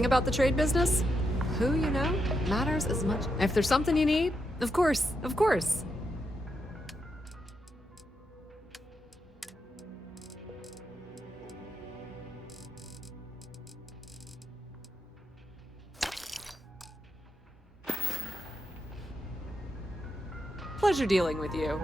thing about the trade business, who you know matters as much. If there's something you need, of course, of course. Pleasure dealing with you.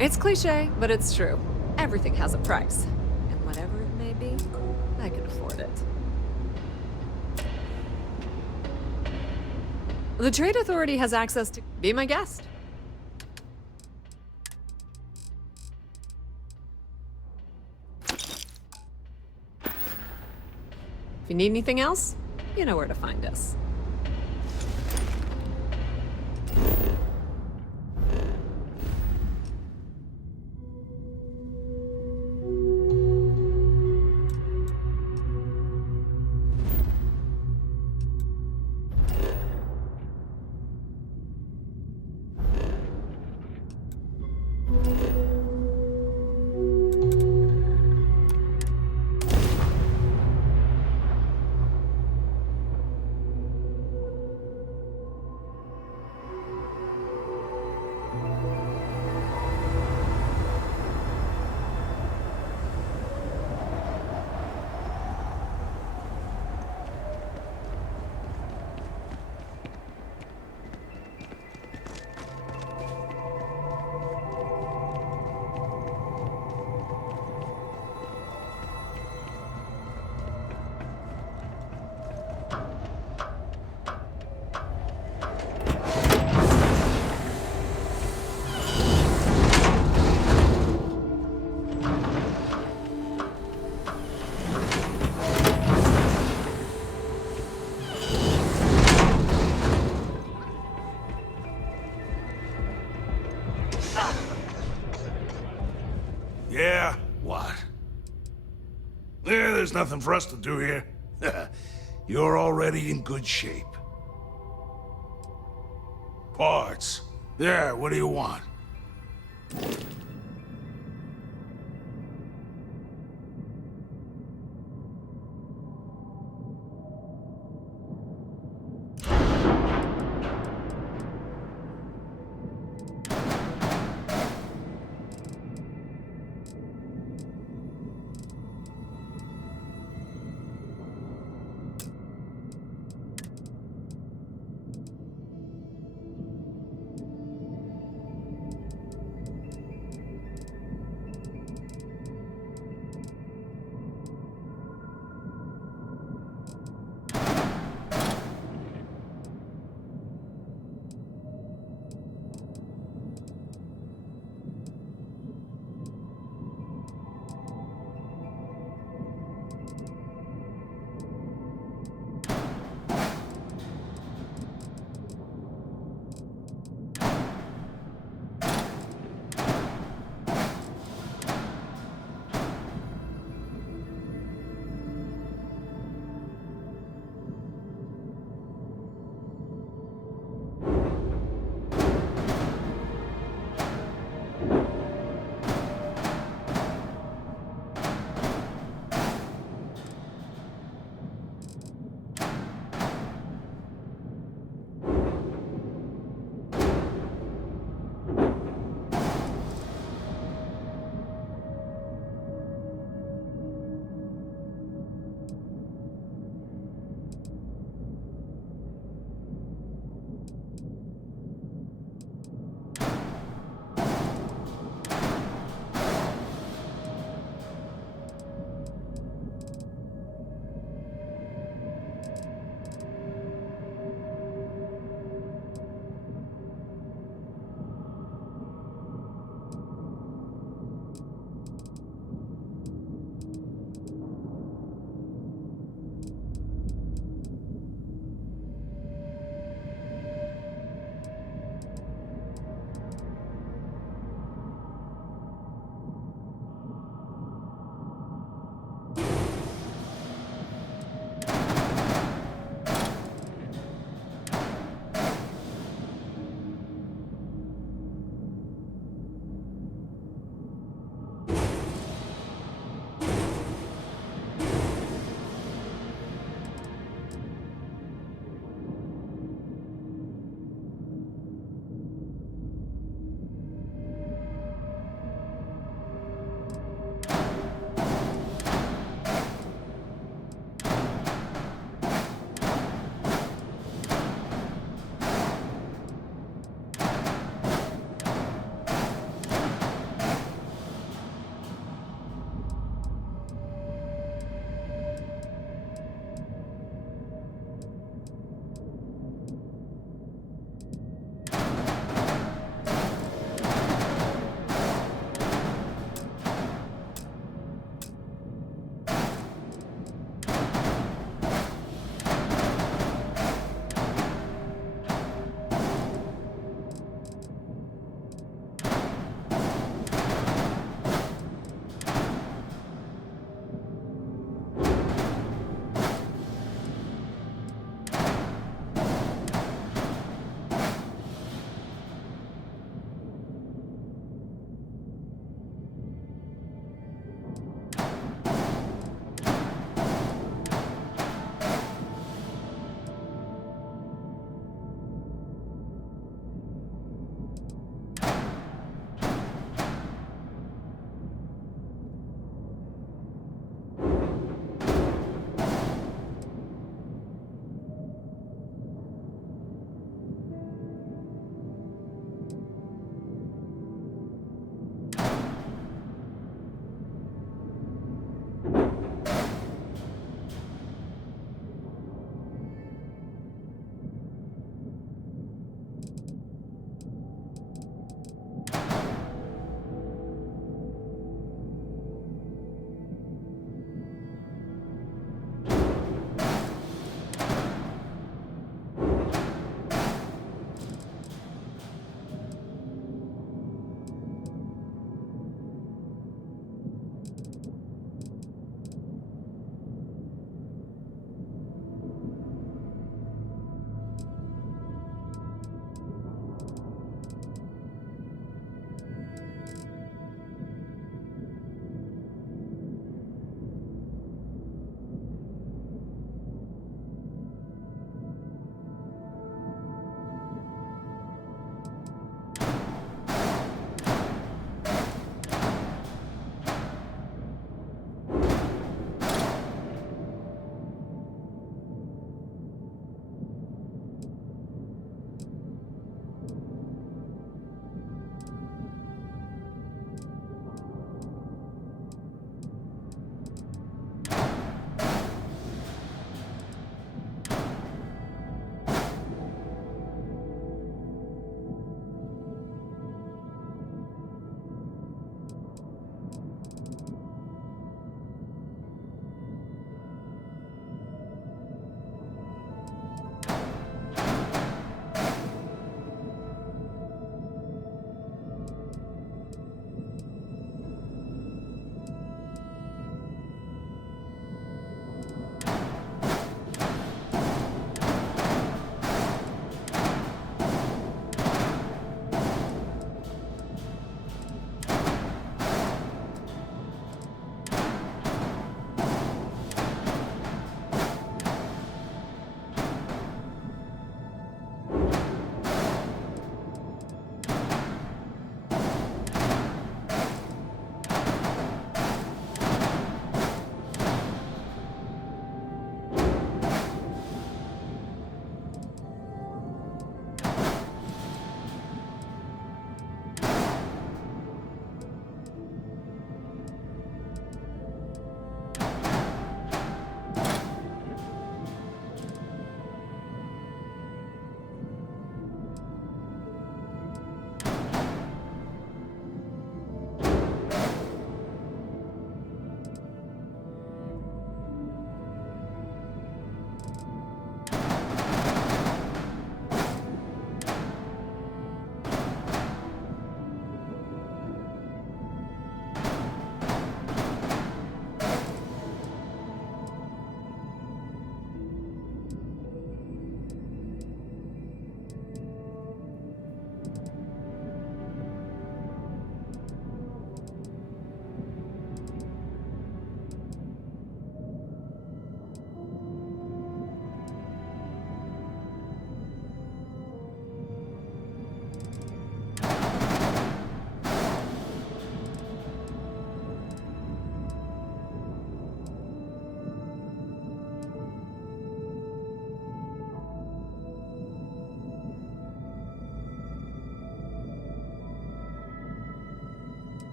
It's cliche, but it's true. Everything has a price. And whatever it may be, I can afford it. The Trade Authority has access to... Be my guest. If you need anything else, you know where to find us. Yeah, what? Yeah, there's nothing for us to do here. You're already in good shape. Parts. Yeah, what do you want?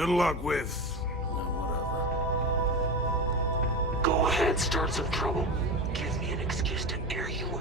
Good luck with... whatever. Go ahead, start some trouble. Give me an excuse to air you.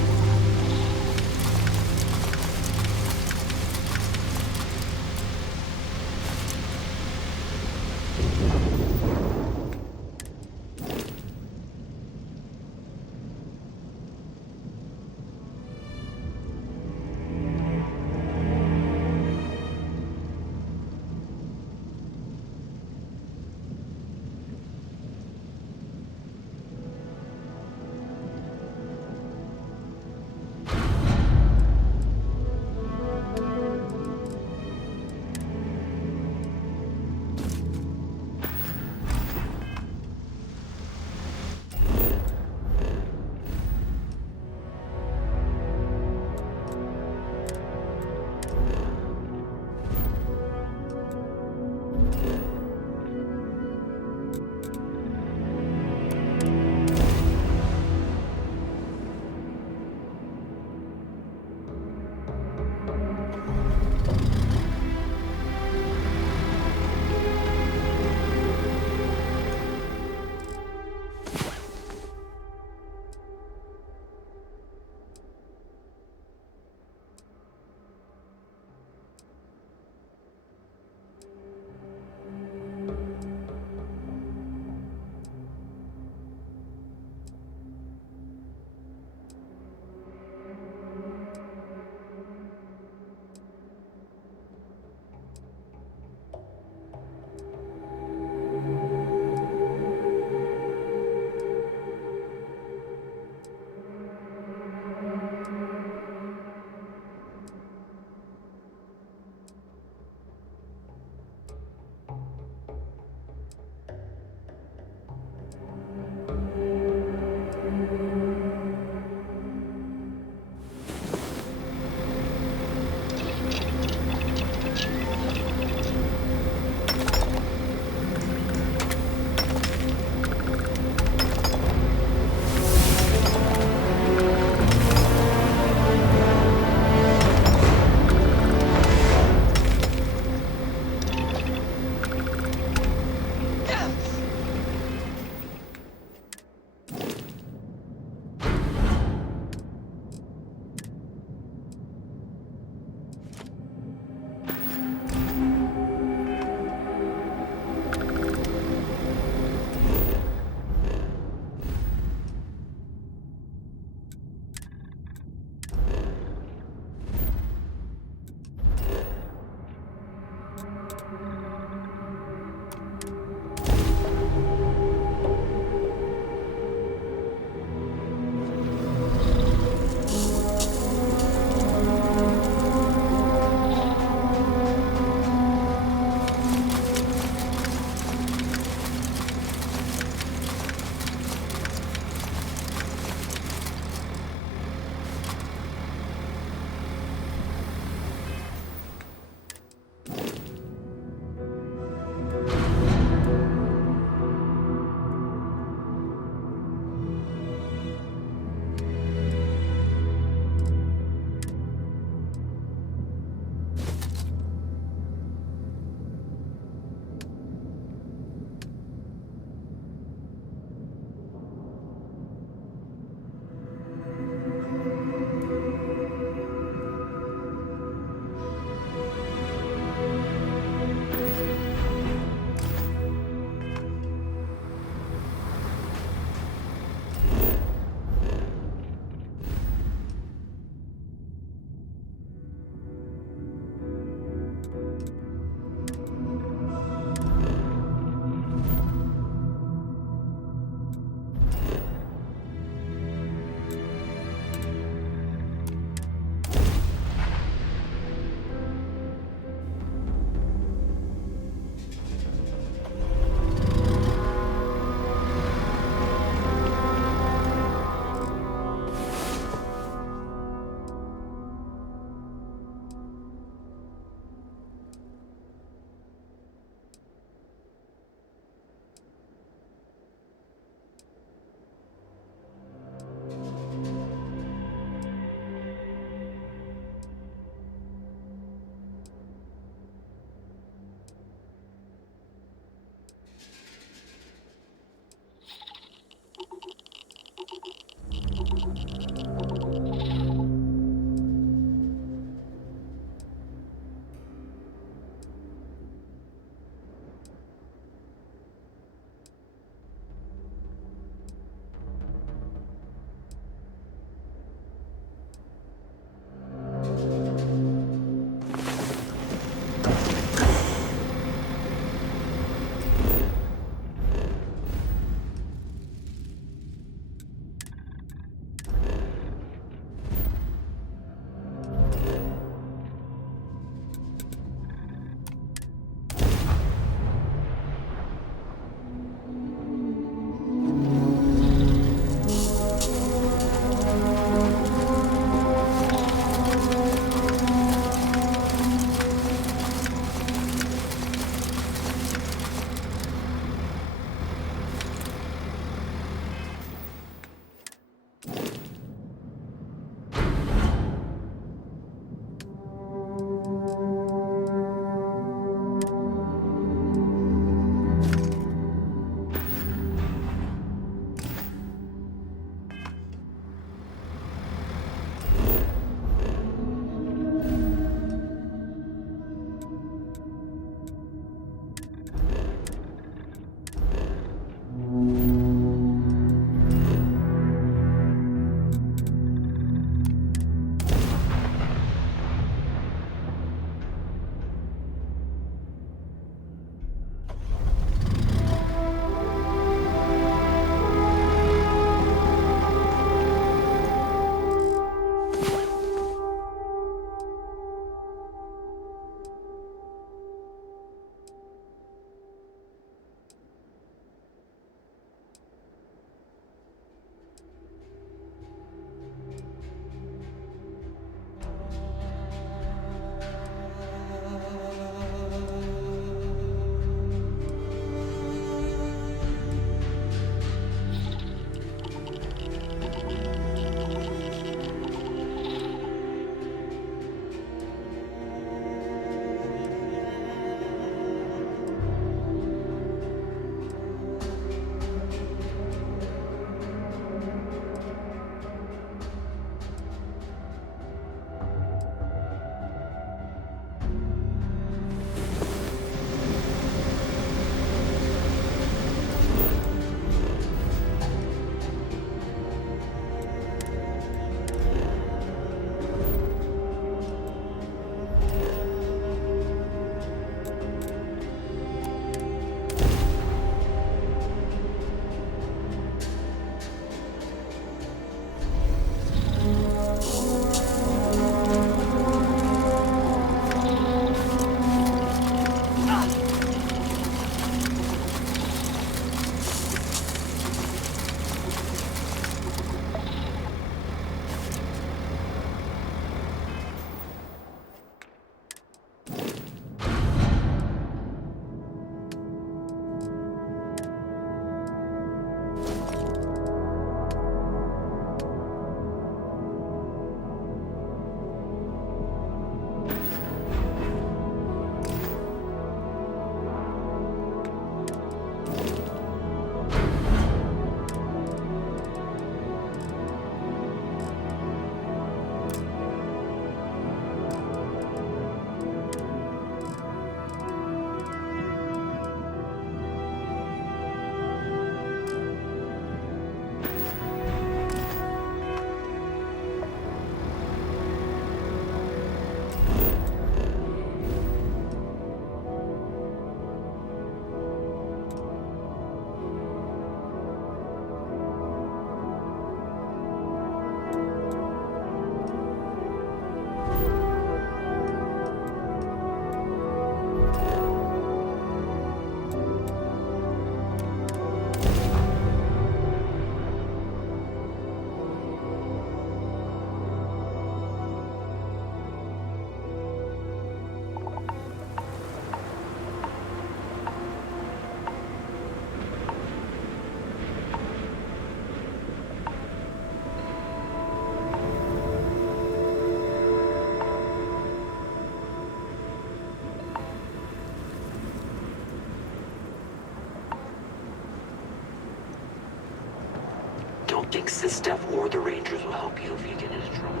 Fix this stuff or the Rangers will help you if you get into trouble.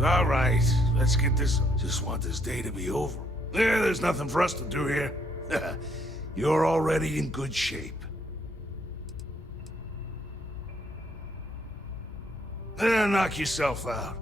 All right, let's get this. Just want this day to be over. Yeah, there's nothing for us to do here. You're already in good shape. Knock yourself out.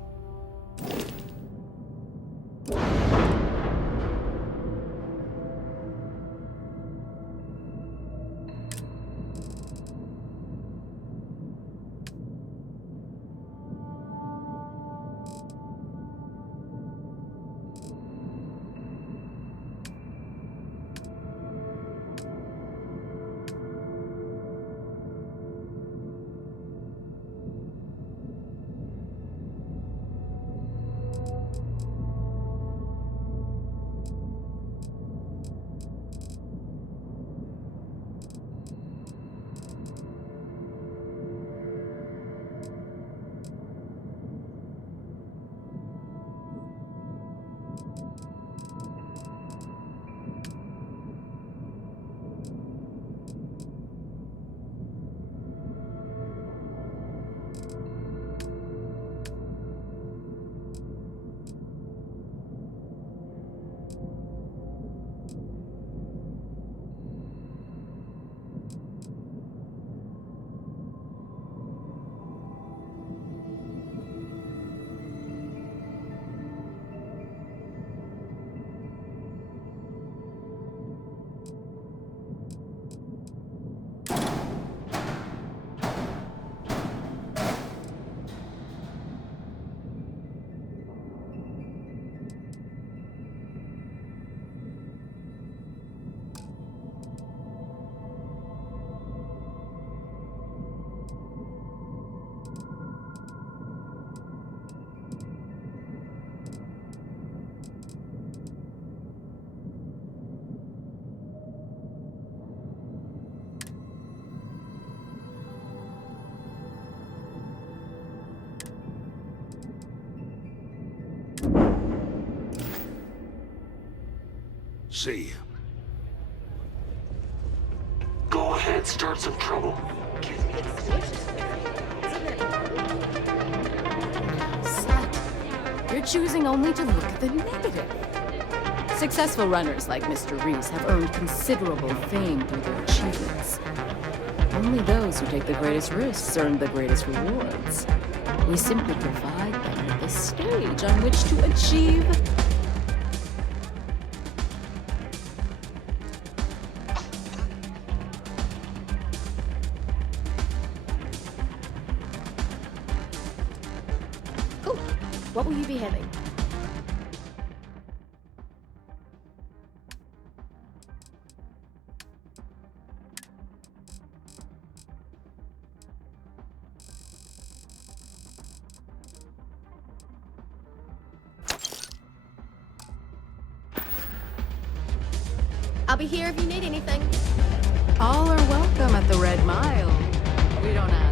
See you. Go ahead, start some trouble. Give me an excuse. Son, you're choosing only to look at the negative. Successful runners like Mr. Reese have earned considerable fame through their achievements. Only those who take the greatest risks earn the greatest rewards. We simply provide them with a stage on which to achieve. Cool. What will you be having? I'll be here if you need anything. All are welcome at the Red Mile. We don't ask.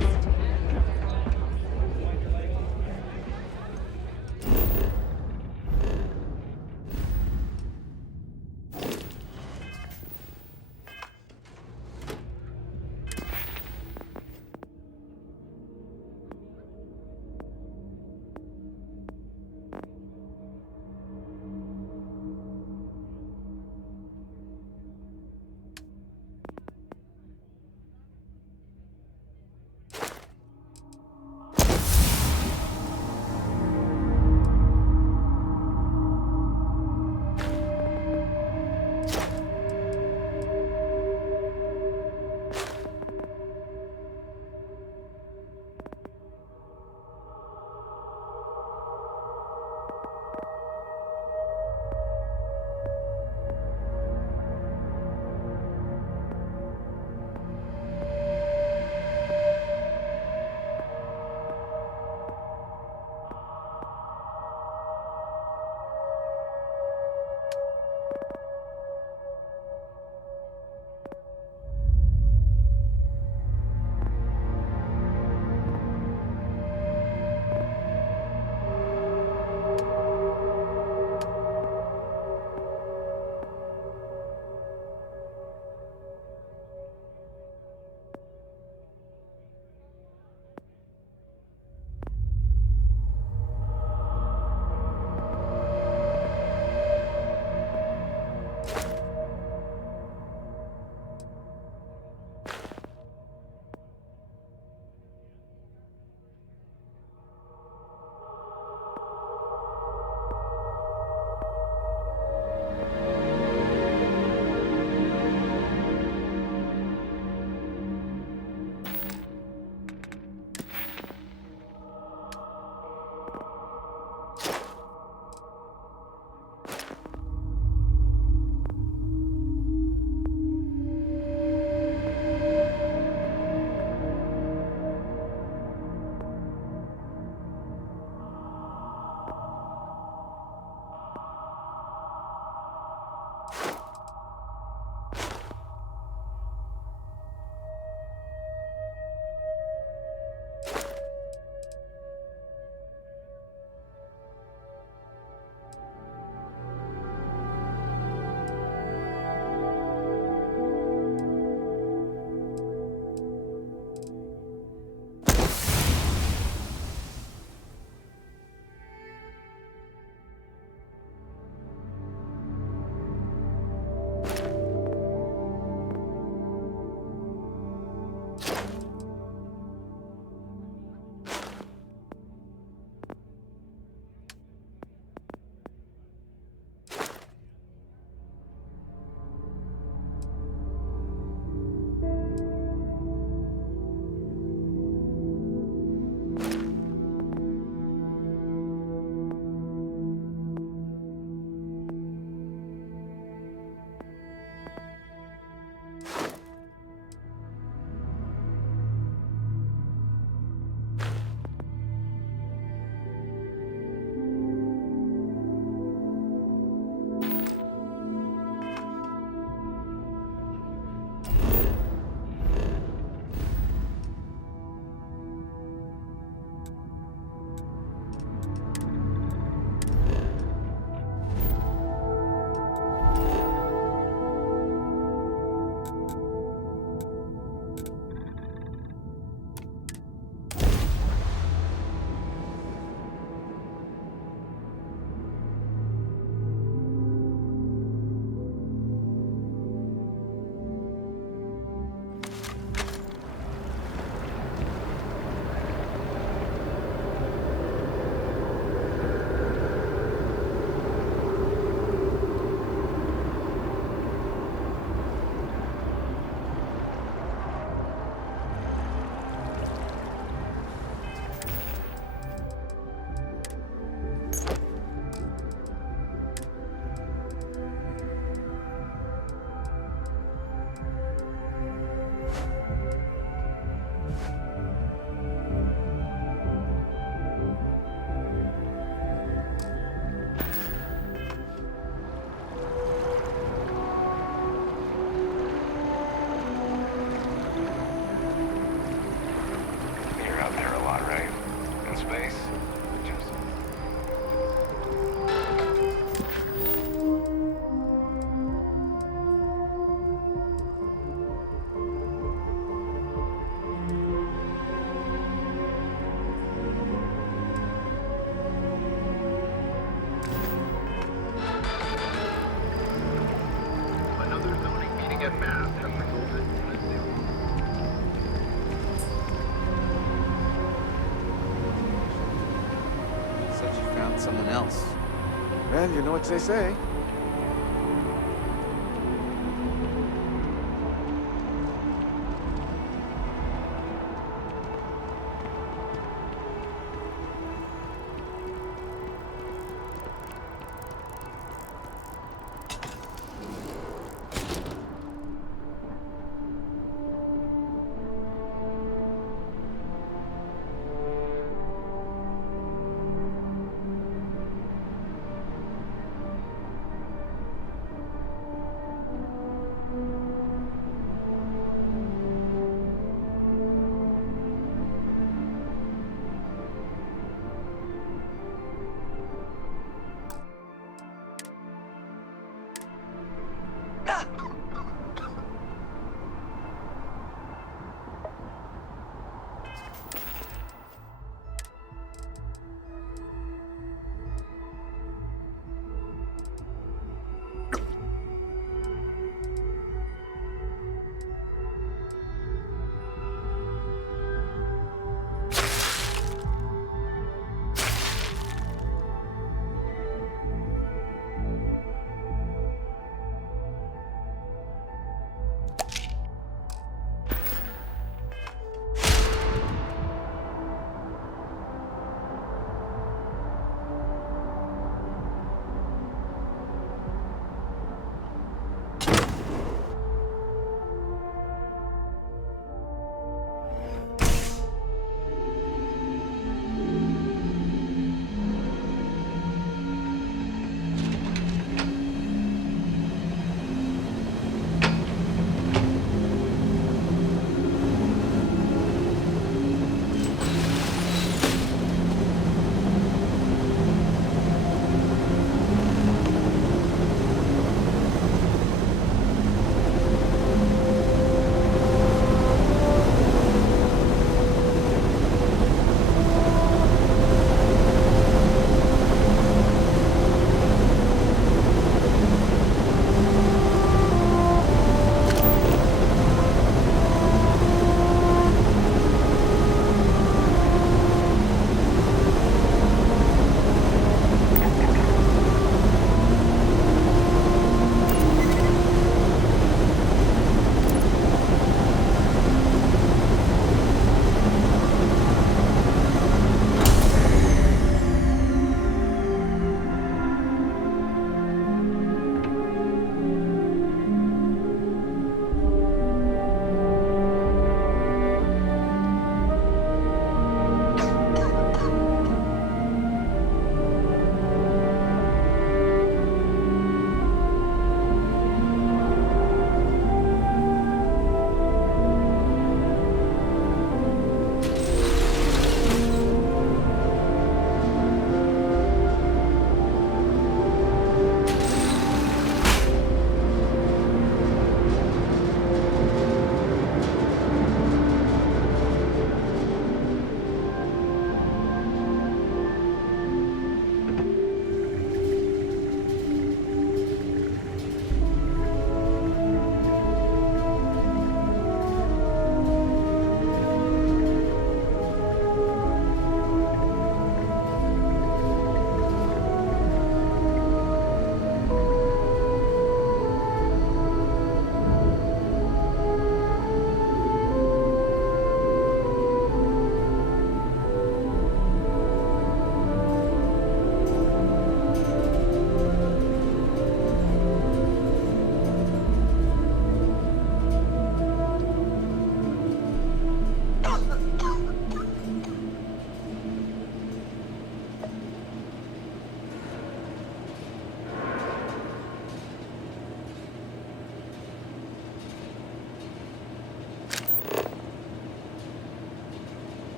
Well, you know what they say.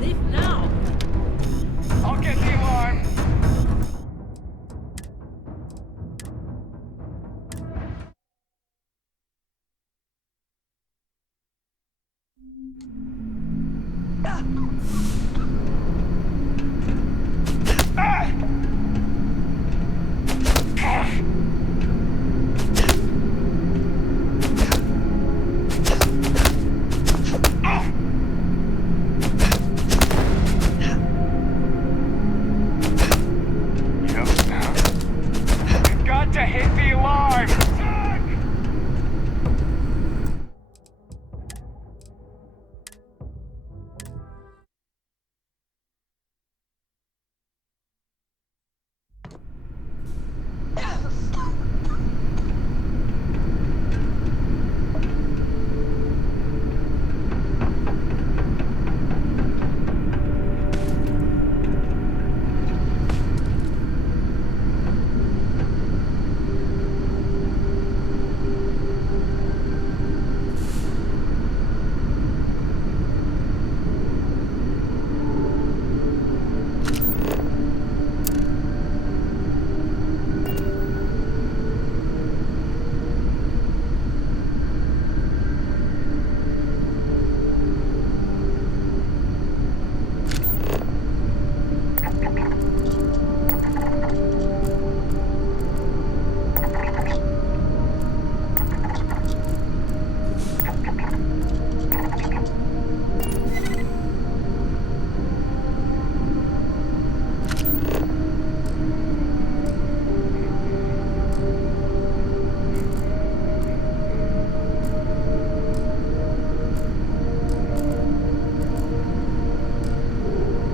Leave now! I'll get the alarm. You've got to hit the alarm.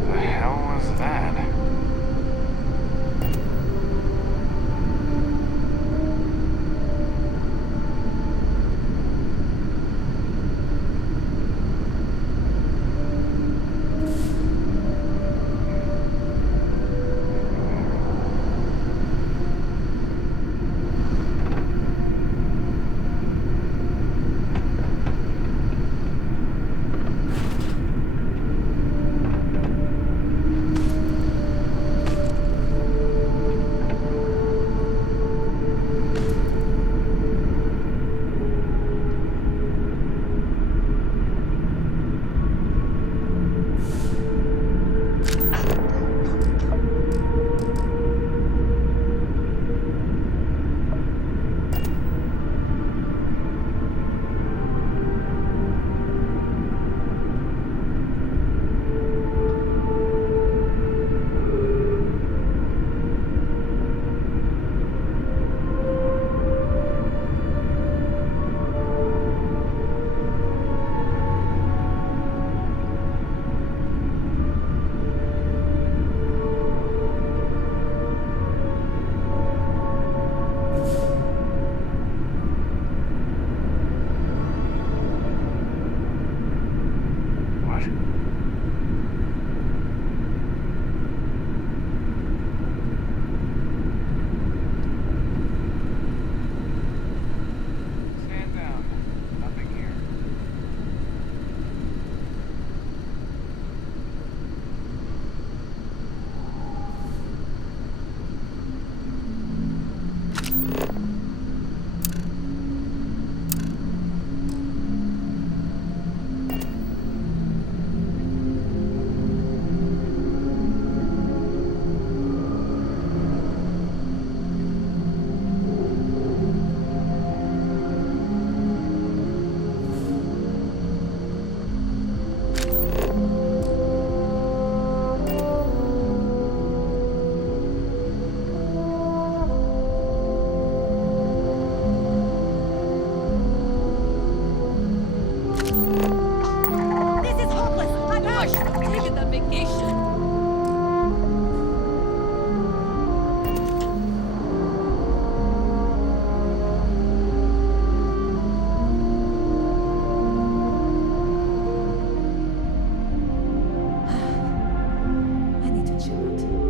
The hell was that? What? Stand down. Nothing here. This is hopeless! I'm out! I should have taken that vacation! I need to chill out.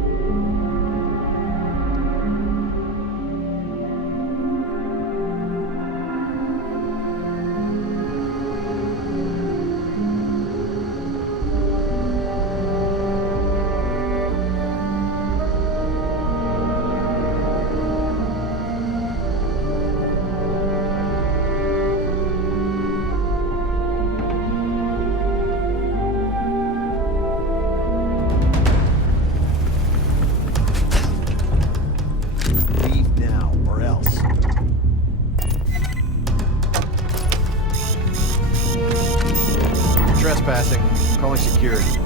checkpoint security.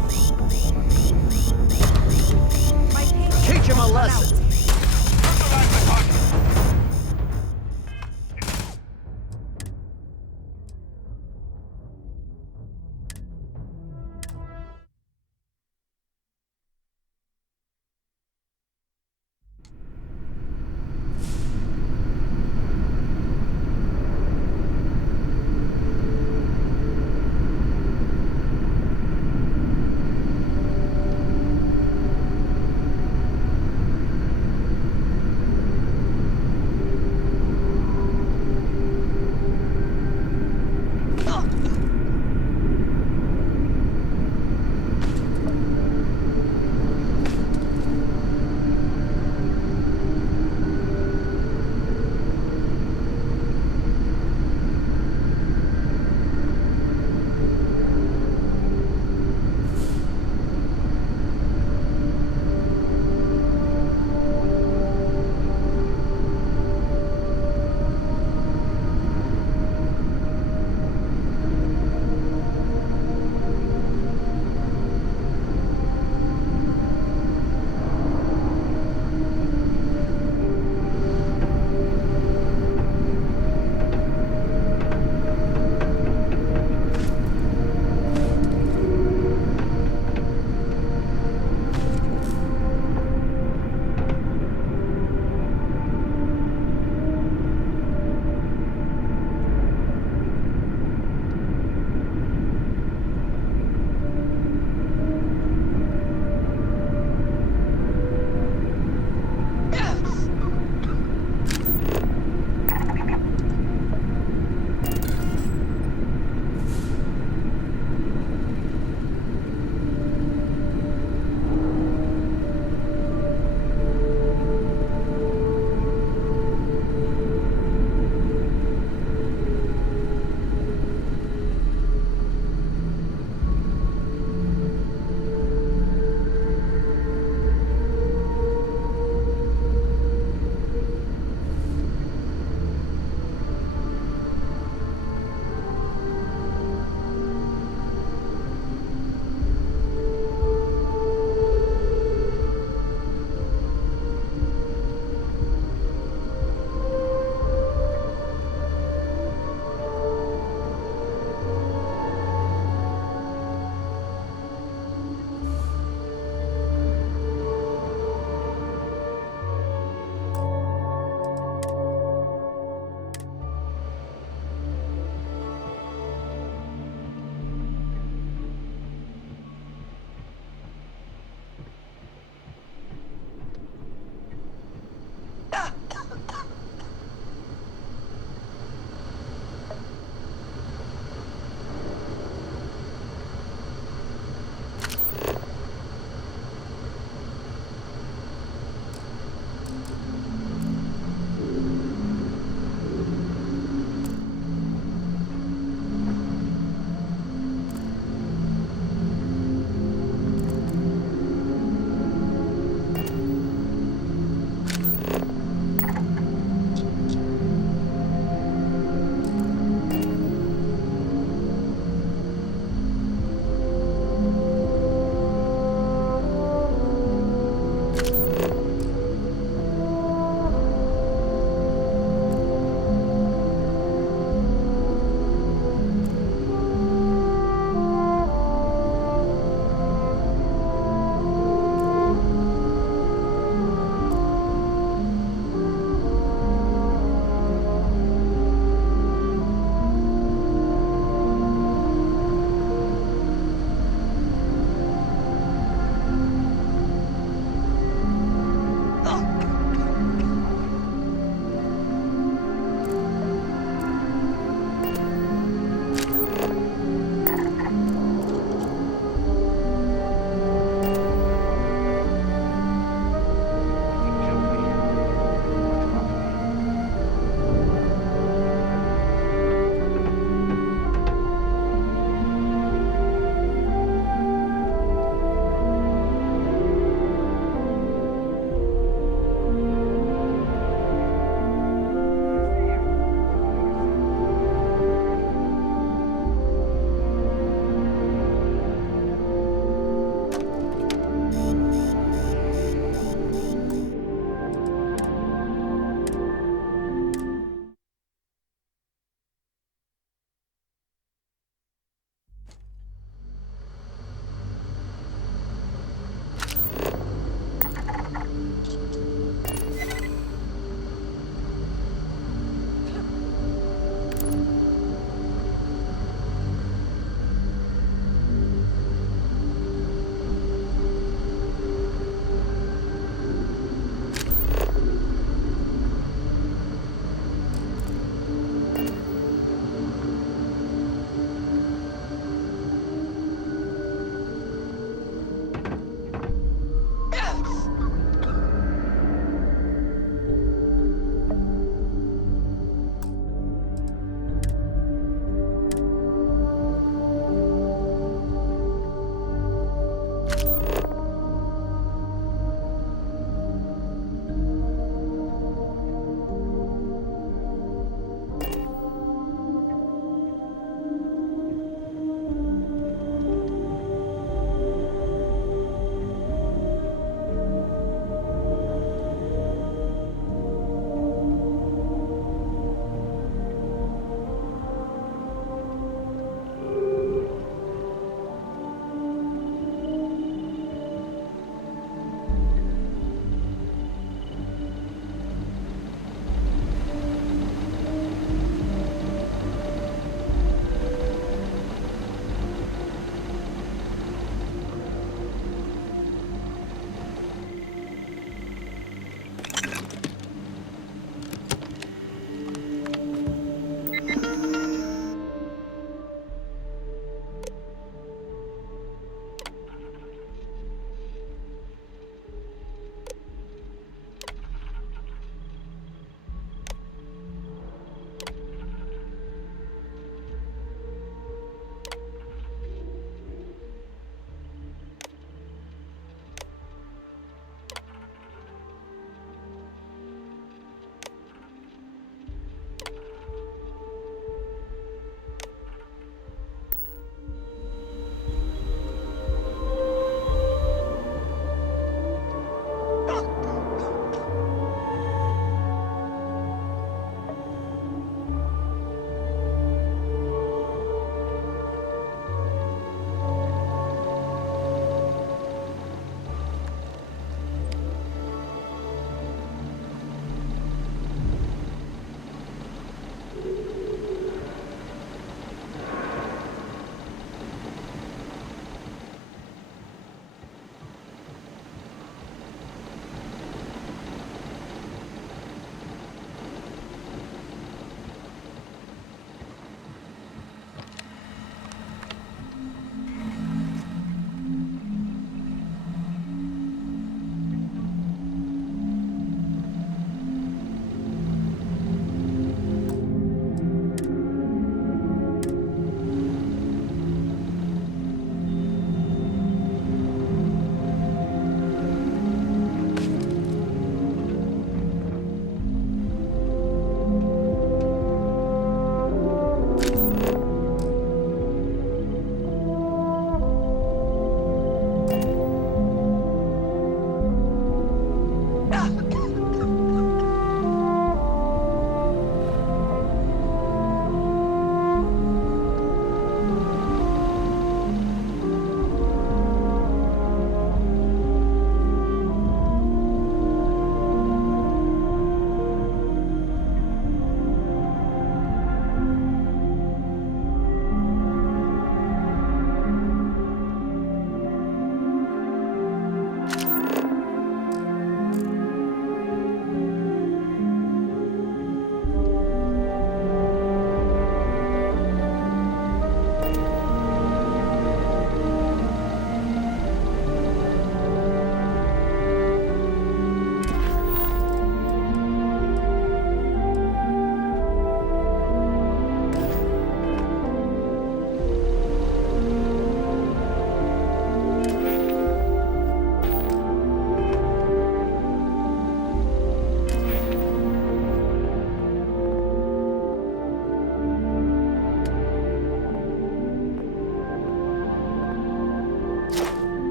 My patience Teach him a has run lesson. out.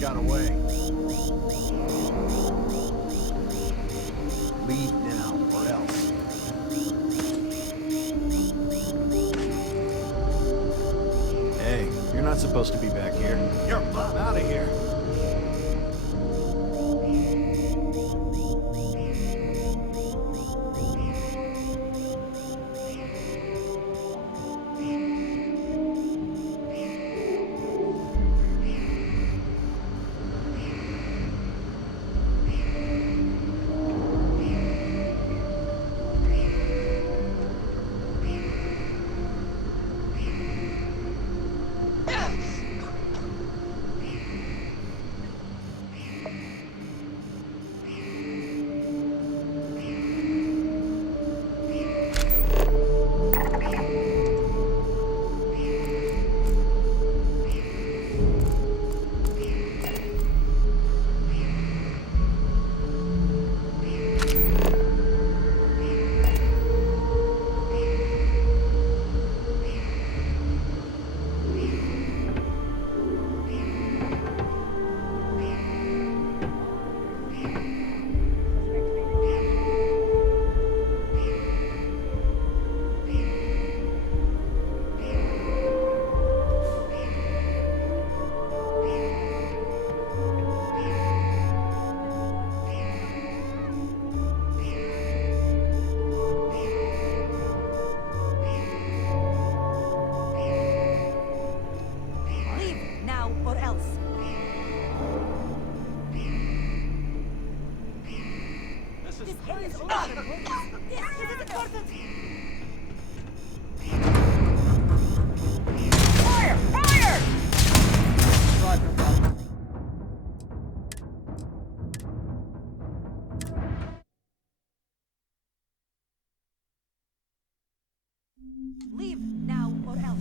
got away. Leave now, or else. Hey, you're not supposed to be back here. You're out of here. Leave now or else. This is This crazy. is important. This is important. Fire! Fire! Leave now or else.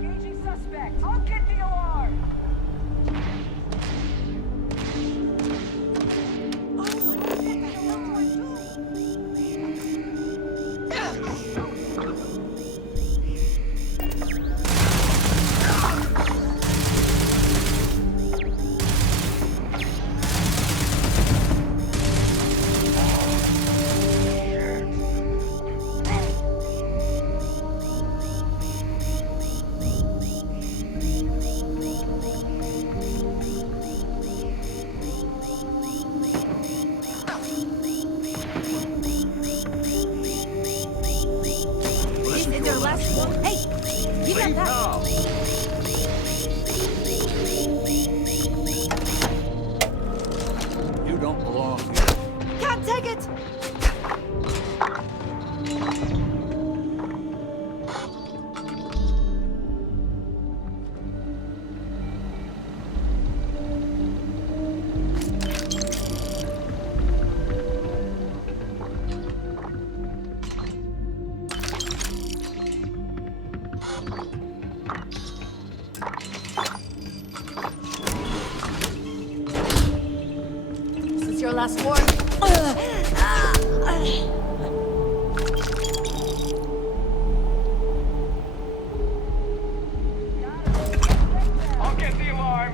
Engaging suspect. I'll get the alarm. Oh, what the hell do I do? This is your last one. Hey, give them that. You don't belong here. Can't take it. This is your last word. I'll get the alarm.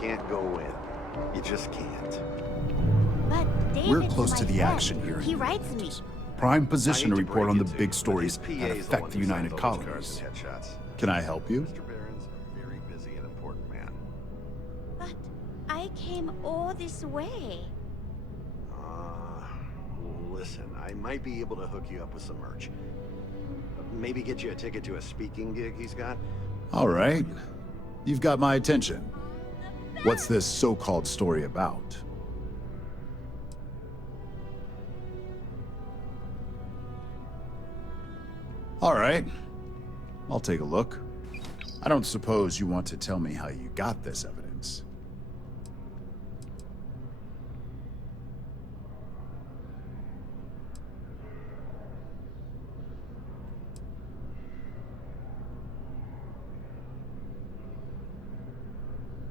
can't go in. You just can't. But We're David's close my to the friend. action here. He writes me. Prime position to I hate report break on the it to big you, stories but his that PA is affect the one who United signs all those Colonies. cards and headshots. Can I help you? Mr. Barron's a very busy and important man. But I came all this way. Listen, I might be able to hook you up with some merch. Maybe get you a ticket to a speaking gig he's got. All right. You've got my attention. What's this so-called story about? All right. I'll take a look. I don't suppose you want to tell me how you got this evidence.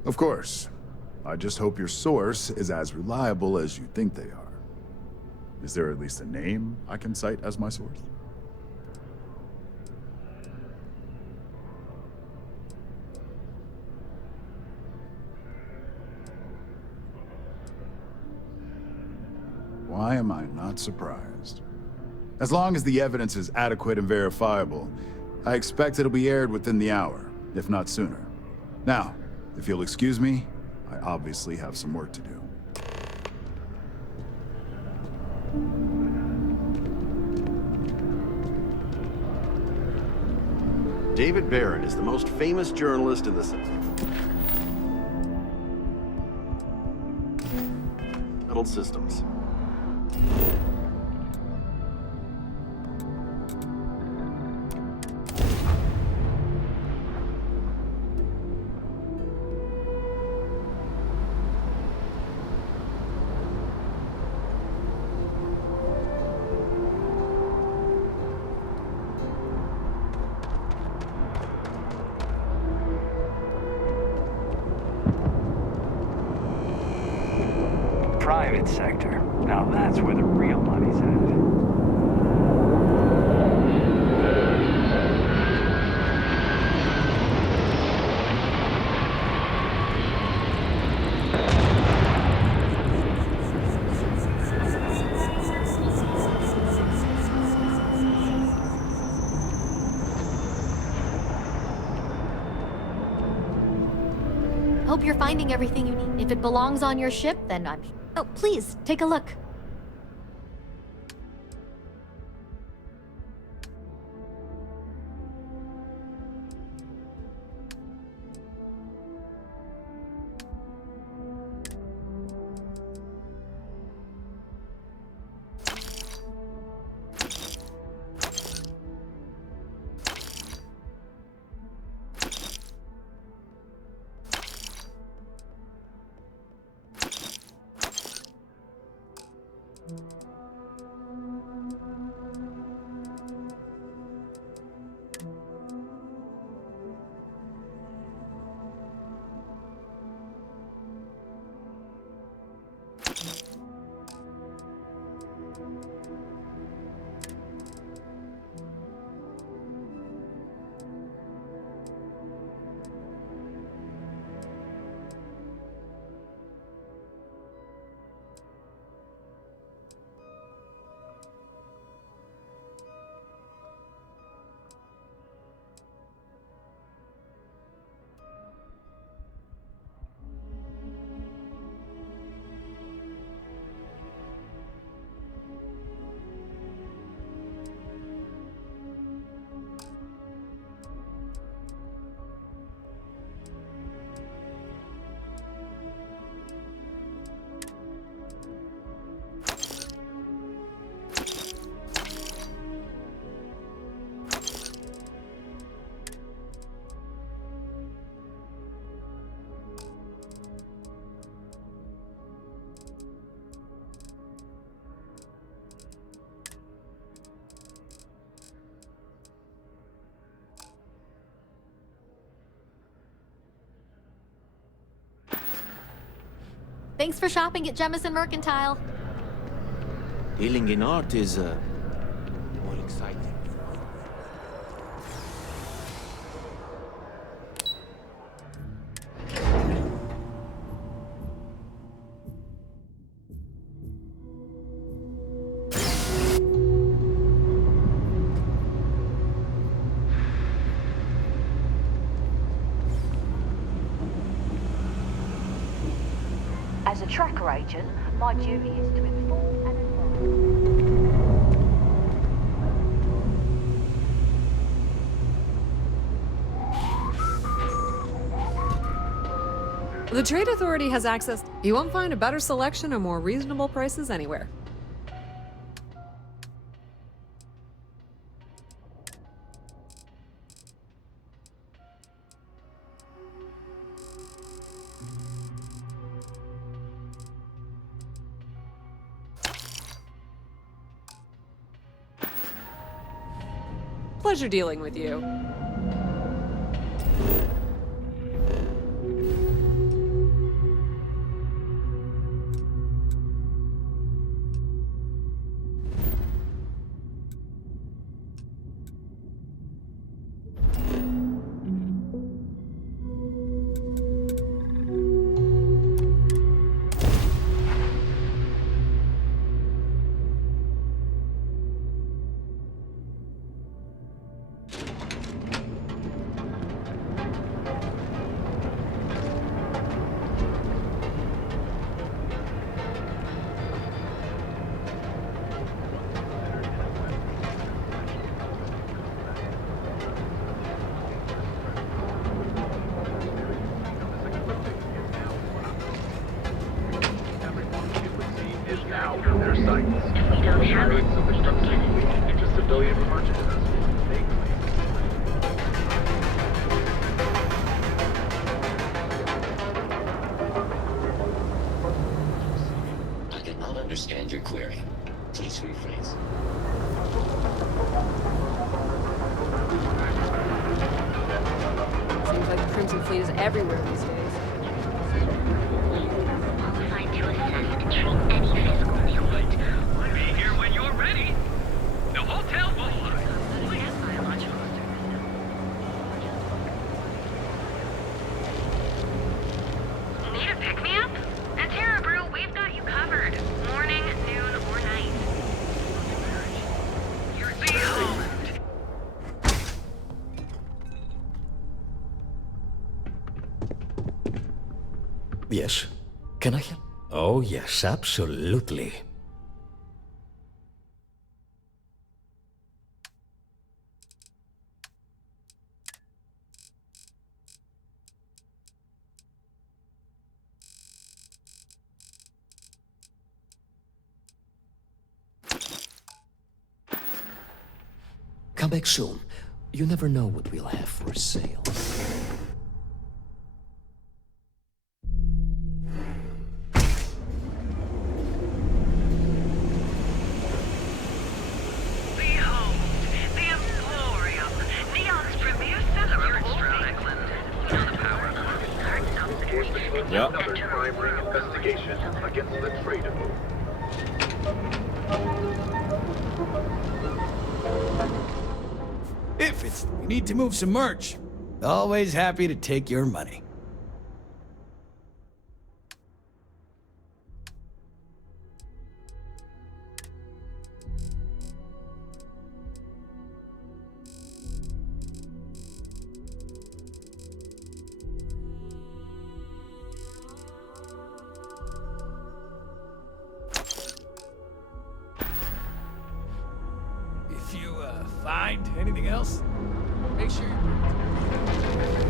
Of course. I just hope your source is as reliable as you think they are. Is there at least a name I can cite as my source? Why am I not surprised? As long as the evidence is adequate and verifiable, I expect it'll be aired within the hour, if not sooner. Now, if you'll excuse me, I obviously have some work to do. David Barron is the most famous journalist in the settled systems. Private sector. Now that's where the real money's at. Hope you're finding everything you need. If it belongs on your ship, then I'm... Oh, please, take a look. Thanks for shopping at Jemison Mercantile. Dealing in art is, more exciting. As a tracker agent, my duty is to inform and advise. The Trade Authority has access. You won't find a better selection or more reasonable prices anywhere. Pleasure dealing with you. I cannot understand your query. Please rephrase. Seems like the Crimson Fleet is everywhere these days. Qualified to assess and treat any physical ailment. Be here when you're ready. The hotel will Need a pick-me-up? At Terra Brew, we've got you covered. Morning, noon, or night. You're the home. Yes. Can I help? Oh, yes, absolutely. Come back soon. You never know what we'll have for sale. Behold, the Emporium, Neon's premier seller of all things. Feel the power of Yep. Another crime ring investigation against the Trade Authority. If it's you need to move some merch, always happy to take your money. If you find anything else, make sure you bring it to me.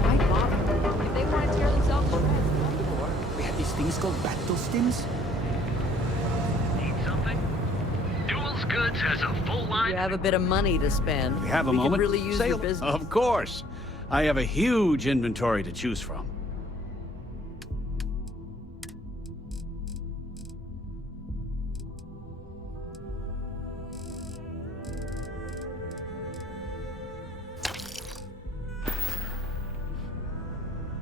Why bother? If they want to tear themselves to shreds, come to war. We have these things called battle stims? Need something? Duels Goods has a full line. You have a bit of money to spend. We have a we moment. Can really use Sale. your business. Of course. I have a huge inventory to choose from.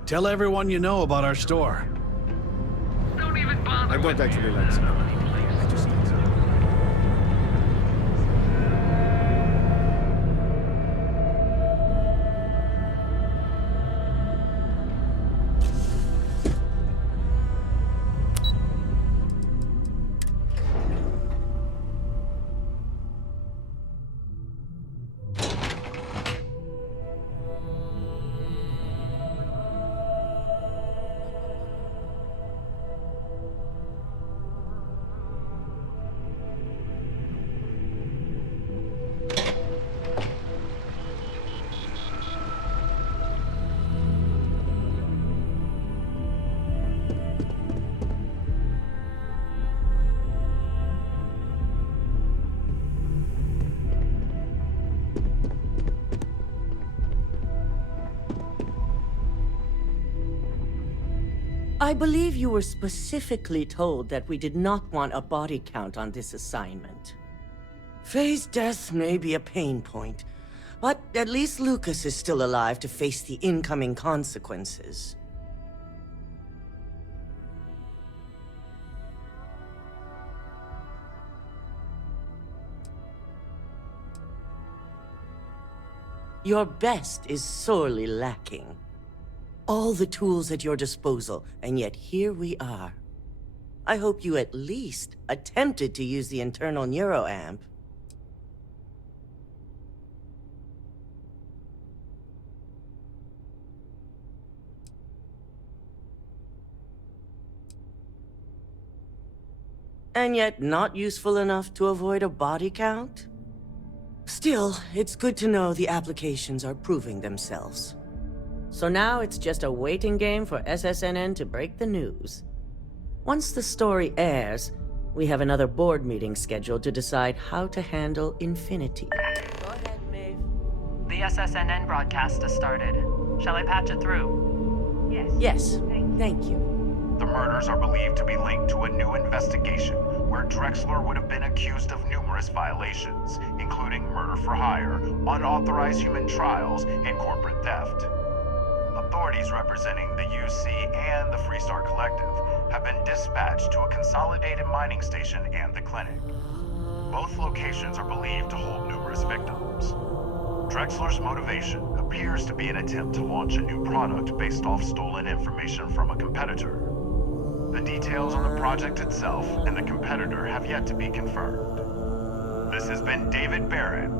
Tell everyone you know about our store. Don't even bother. I don't actually like some. I just need some. I believe you were specifically told that we did not want a body count on this assignment. Faye's death may be a pain point, but at least Lucas is still alive to face the incoming consequences. Your best is sorely lacking. All the tools at your disposal, and yet here we are. I hope you at least attempted to use the internal neuroamp. And yet not useful enough to avoid a body count? Still, it's good to know the applications are proving themselves. So now it's just a waiting game for SSNN to break the news. Once the story airs, we have another board meeting scheduled to decide how to handle Infinity. Go ahead, Maeve. The SSNN broadcast has started. Shall I patch it through? Yes, thank you. The murders are believed to be linked to a new investigation where Drexler would have been accused of numerous violations, including murder for hire, unauthorized human trials, and corporate theft. Authorities representing the UC and the Freestar Collective have been dispatched to a consolidated mining station and the clinic. Both locations are believed to hold numerous victims. Drexler's motivation appears to be an attempt to launch a new product based off stolen information from a competitor. The details on the project itself and the competitor have yet to be confirmed. This has been David Barrett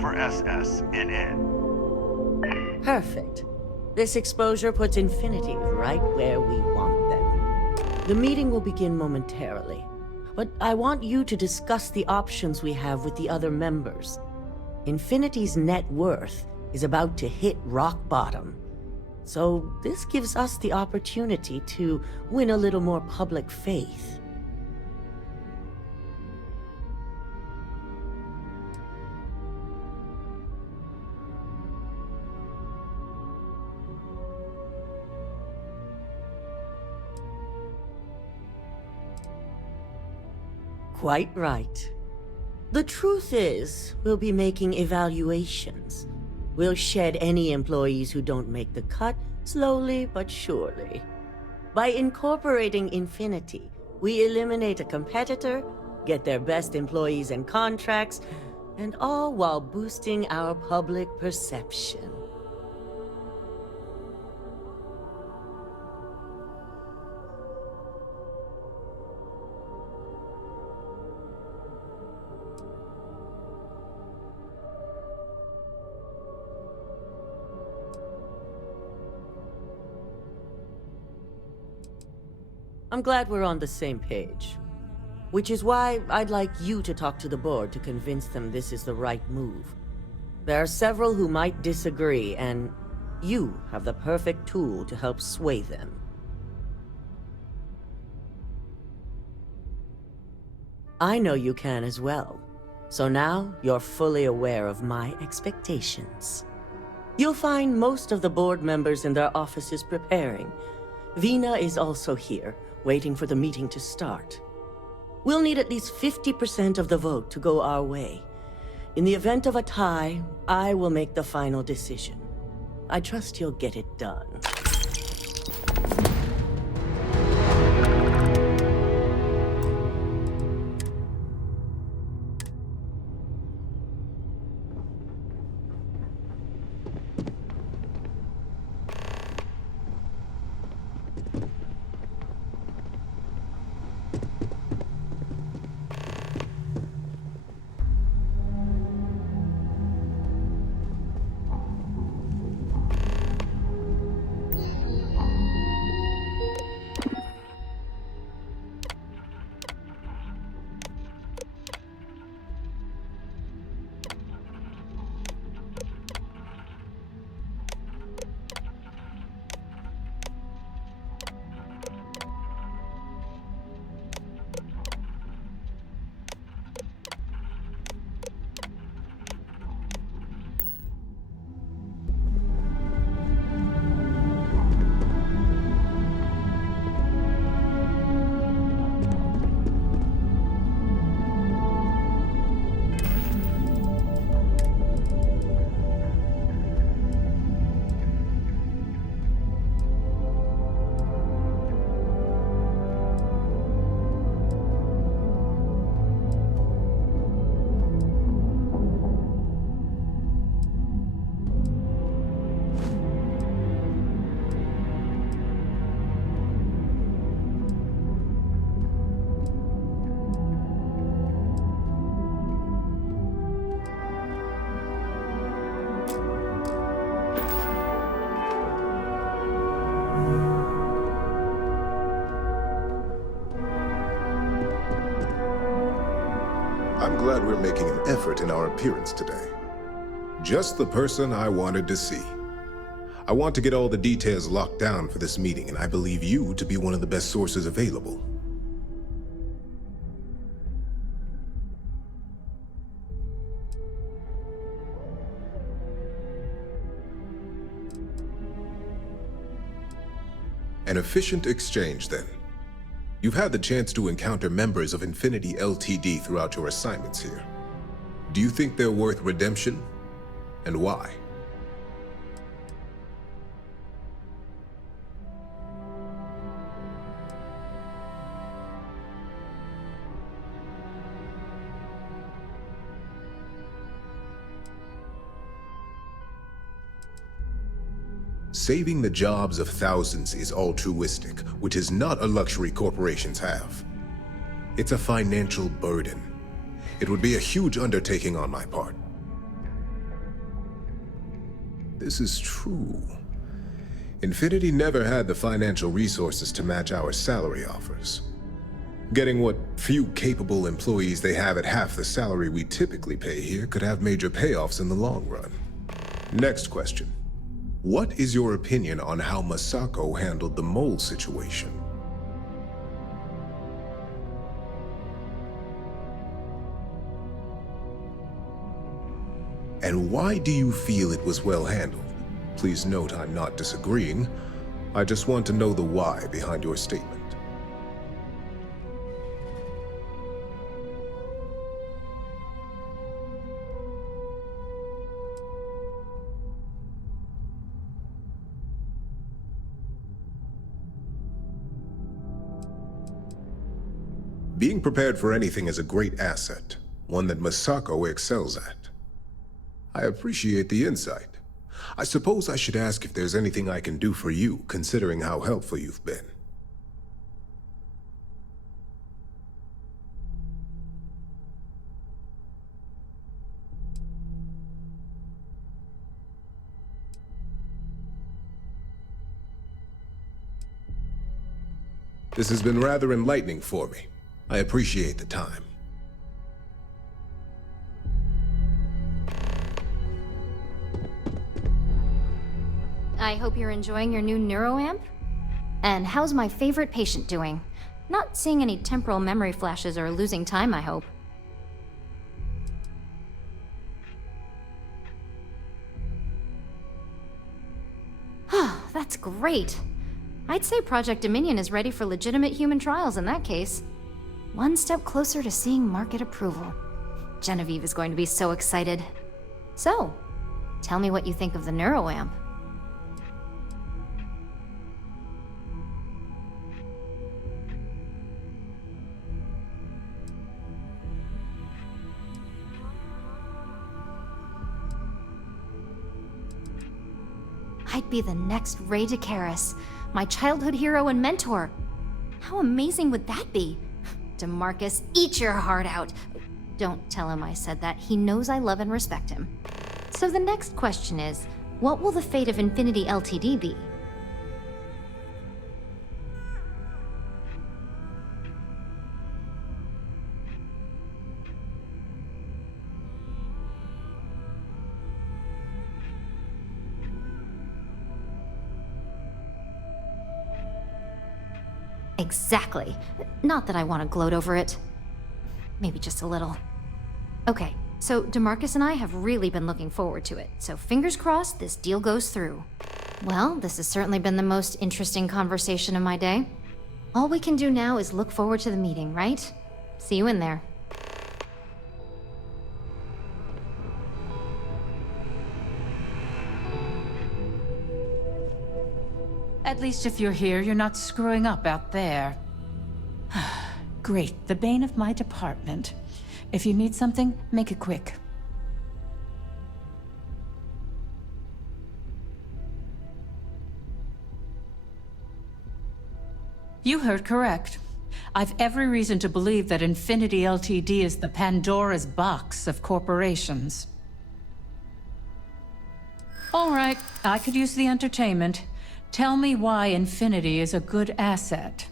for SSNN. Perfect. This exposure puts Infinity right where we want them. The meeting will begin momentarily, but I want you to discuss the options we have with the other members. Infinity's net worth is about to hit rock bottom. So this gives us the opportunity to win a little more public faith. Quite right. The truth is, we'll be making evaluations. We'll shed any employees who don't make the cut, slowly but surely. By incorporating Infinity, we eliminate a competitor, get their best employees and contracts, and all while boosting our public perception. I'm glad we're on the same page. Which is why I'd like you to talk to the board to convince them this is the right move. There are several who might disagree, and you have the perfect tool to help sway them. I know you can as well. So now you're fully aware of my expectations. You'll find most of the board members in their offices preparing. Vina is also here, waiting for the meeting to start. We'll need at least 50% of the vote to go our way. In the event of a tie, I will make the final decision. I trust you'll get it done. I'm glad we're making an effort in our appearance today. Just the person I wanted to see. I want to get all the details locked down for this meeting, and I believe you to be one of the best sources available. An efficient exchange, then. You've had the chance to encounter members of Infinity LTD throughout your assignments here. Do you think they're worth redemption? And why? Saving the jobs of thousands is altruistic, which is not a luxury corporations have. It's a financial burden. It would be a huge undertaking on my part. This is true. Infinity never had the financial resources to match our salary offers. Getting what few capable employees they have at half the salary we typically pay here could have major payoffs in the long run. Next question. What is your opinion on how Masako handled the mole situation? And why do you feel it was well handled? Please note I'm not disagreeing. I just want to know the why behind your statement. Being prepared for anything is a great asset, one that Masako excels at. I appreciate the insight. I suppose I should ask if there's anything I can do for you, considering how helpful you've been. This has been rather enlightening for me. I appreciate the time. I hope you're enjoying your new neuroamp. And how's my favorite patient doing? Not seeing any temporal memory flashes or losing time, I hope. That's great. I'd say Project Dominion is ready for legitimate human trials in that case. One step closer to seeing market approval. Genevieve is going to be so excited. So, tell me what you think of the neuroamp. I'd be the next Ray DeCaris, my childhood hero and mentor. How amazing would that be? DeMarcus, eat your heart out. Don't tell him I said that. He knows I love and respect him. So the next question is, what will the fate of Infinity LTD be? Exactly. Not that I want to gloat over it. Maybe just a little. Okay, so DeMarcus and I have really been looking forward to it, so fingers crossed this deal goes through. Well, this has certainly been the most interesting conversation of my day. All we can do now is look forward to the meeting, right? See you in there. At least if you're here, you're not screwing up out there. Great, the bane of my department. If you need something, make it quick. You heard correct. I've every reason to believe that Infinity LTD is the Pandora's box of corporations. All right, I could use the entertainment. Tell me why Infinity is a good asset.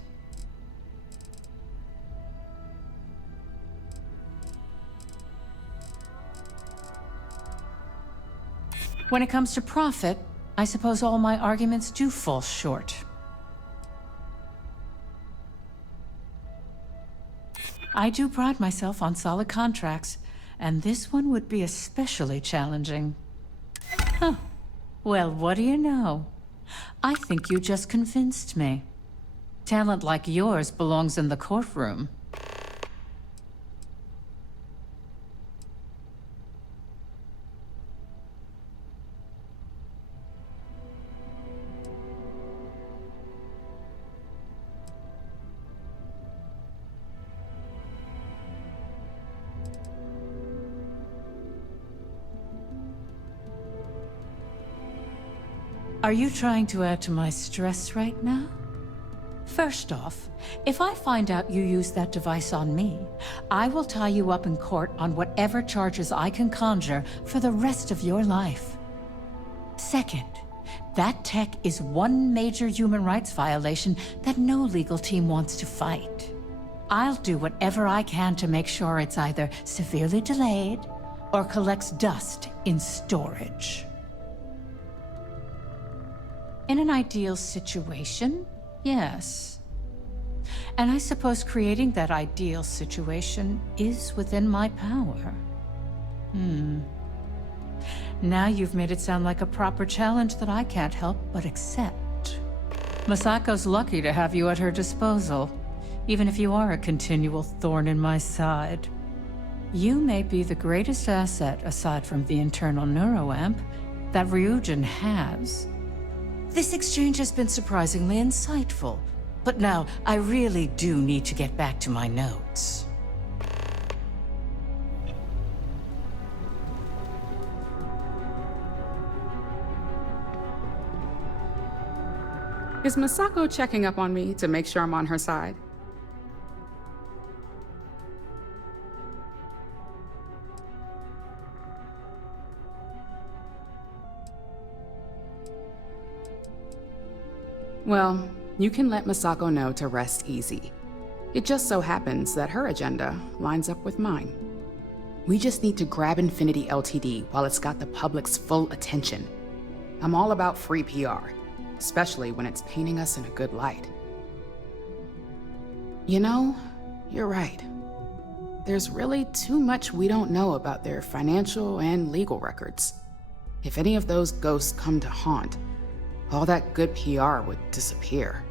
When it comes to profit, I suppose all my arguments do fall short. I do pride myself on solid contracts, and this one would be especially challenging. Huh. Well, what do you know? I think you just convinced me. Talent like yours belongs in the courtroom. Are you trying to add to my stress right now? First off, if I find out you used that device on me, I will tie you up in court on whatever charges I can conjure for the rest of your life. Second, that tech is one major human rights violation that no legal team wants to fight. I'll do whatever I can to make sure it's either severely delayed or collects dust in storage. In an ideal situation, yes. And I suppose creating that ideal situation is within my power. Now you've made it sound like a proper challenge that I can't help but accept. Masako's lucky to have you at her disposal, even if you are a continual thorn in my side. You may be the greatest asset, aside from the internal neuroamp, that Ryujin has. This exchange has been surprisingly insightful, but now I really do need to get back to my notes. Is Masako checking up on me to make sure I'm on her side? Well, you can let Masako know to rest easy. It just so happens that her agenda lines up with mine. We just need to grab Infinity Ltd. while it's got the public's full attention. I'm all about free PR, especially when it's painting us in a good light. You know, you're right. There's really too much we don't know about their financial and legal records. If any of those ghosts come to haunt, all that good PR would disappear.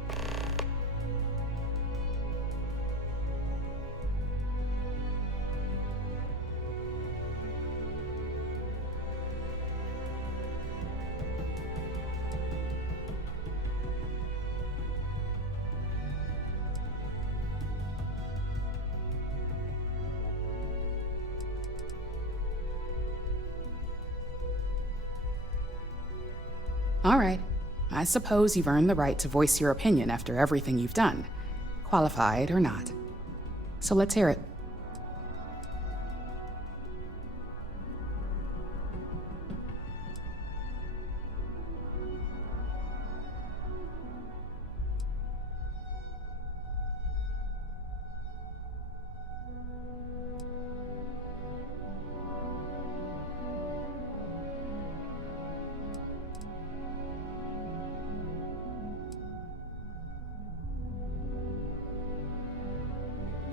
All right. I suppose you've earned the right to voice your opinion after everything you've done, qualified or not. So let's hear it.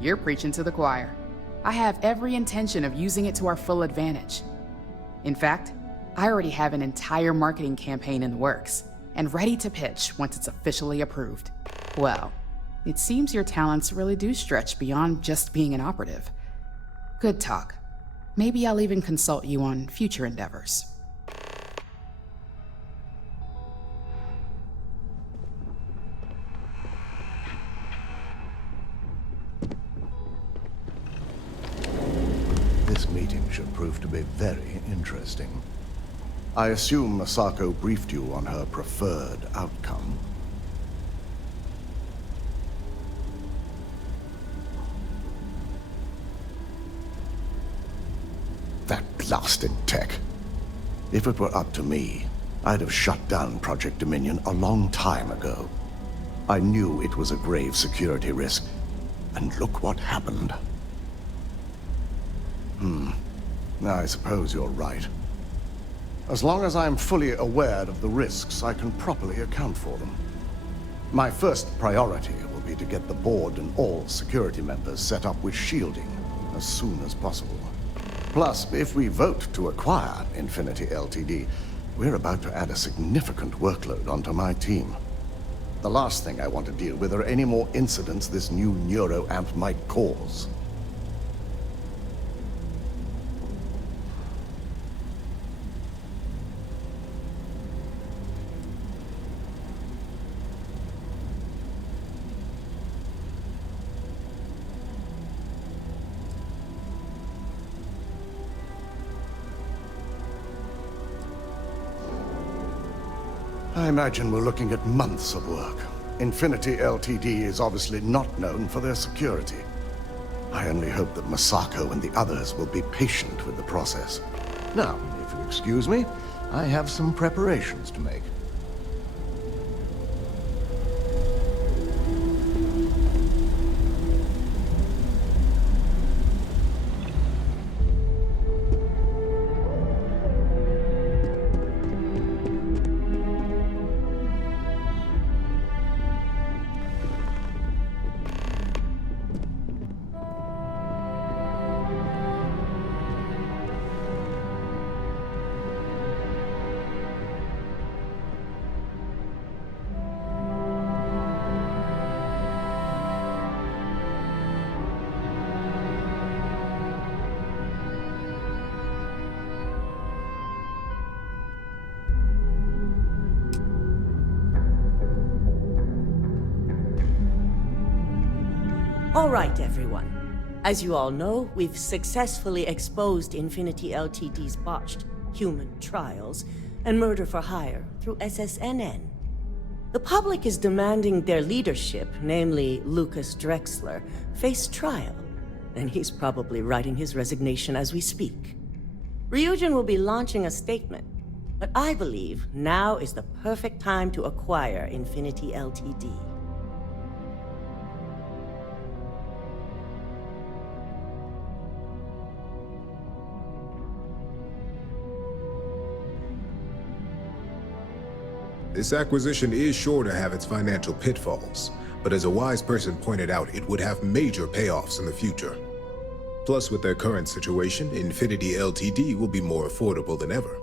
You're preaching to the choir. I have every intention of using it to our full advantage. In fact, I already have an entire marketing campaign in the works, and ready to pitch once it's officially approved. Well, it seems your talents really do stretch beyond just being an operative. Good talk. Maybe I'll even consult you on future endeavors. This meeting should prove to be very interesting. I assume Masako briefed you on her preferred outcome. That blasted tech. If it were up to me, I'd have shut down Project Dominion a long time ago. I knew it was a grave security risk, and look what happened. I suppose you're right. As long as I am fully aware of the risks, I can properly account for them. My first priority will be to get the board and all security members set up with shielding as soon as possible. Plus, if we vote to acquire Infinity Ltd., we're about to add a significant workload onto my team. The last thing I want to deal with are any more incidents this new neuroamp might cause. I imagine we're looking at months of work. Infinity Ltd. is obviously not known for their security. I only hope that Masako and the others will be patient with the process. Now, if you excuse me, I have some preparations to make. All right, everyone. As you all know, we've successfully exposed Infinity Ltd.'s botched human trials and murder for hire through SSNN. The public is demanding their leadership, namely Lucas Drexler, face trial, and he's probably writing his resignation as we speak. Ryujin will be launching a statement, but I believe now is the perfect time to acquire Infinity Ltd. This acquisition is sure to have its financial pitfalls, but as a wise person pointed out, it would have major payoffs in the future. Plus, with their current situation, Infinity Ltd. will be more affordable than ever.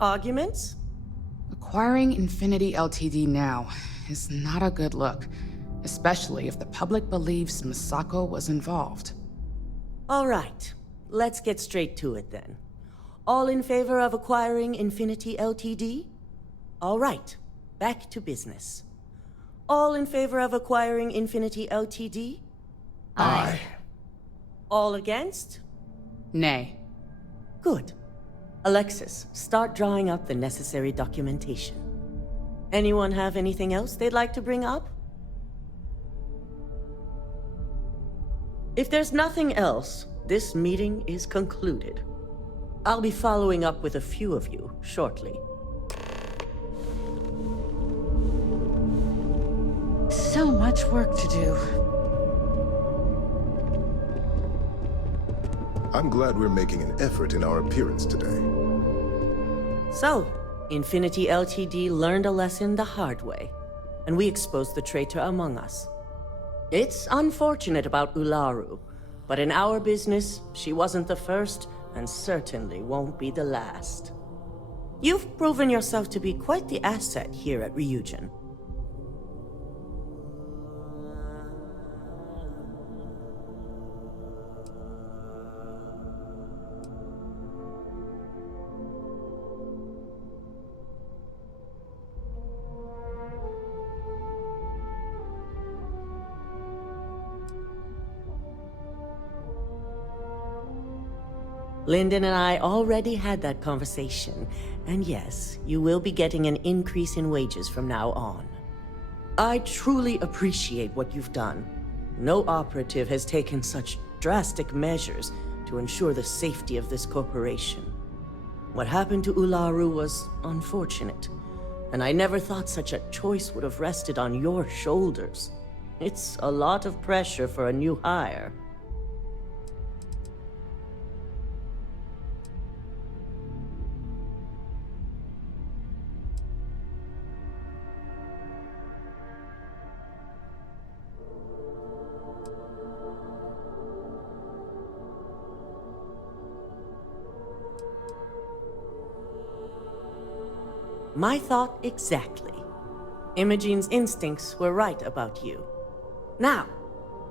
Arguments? Acquiring Infinity Ltd. now is not a good look, especially if the public believes Masako was involved. All right, let's get straight to it then. All in favor of acquiring Infinity Ltd.? All right, back to business. All in favor of acquiring Infinity Ltd.? Aye. All against? Nay. Good. Alexis, start drawing up the necessary documentation. Anyone have anything else they'd like to bring up? If there's nothing else, this meeting is concluded. I'll be following up with a few of you shortly. So much work to do. I'm glad we're making an effort in our appearance today. So, Infinity Ltd. learned a lesson the hard way, and we exposed the traitor among us. It's unfortunate about Ularu, but in our business, she wasn't the first, and certainly won't be the last. You've proven yourself to be quite the asset here at Ryujin. Lyndon and I already had that conversation, and yes, you will be getting an increase in wages from now on. I truly appreciate what you've done. No operative has taken such drastic measures to ensure the safety of this corporation. What happened to Ularu was unfortunate, and I never thought such a choice would have rested on your shoulders. It's a lot of pressure for a new hire. My thought exactly. Imogene's instincts were right about you. Now,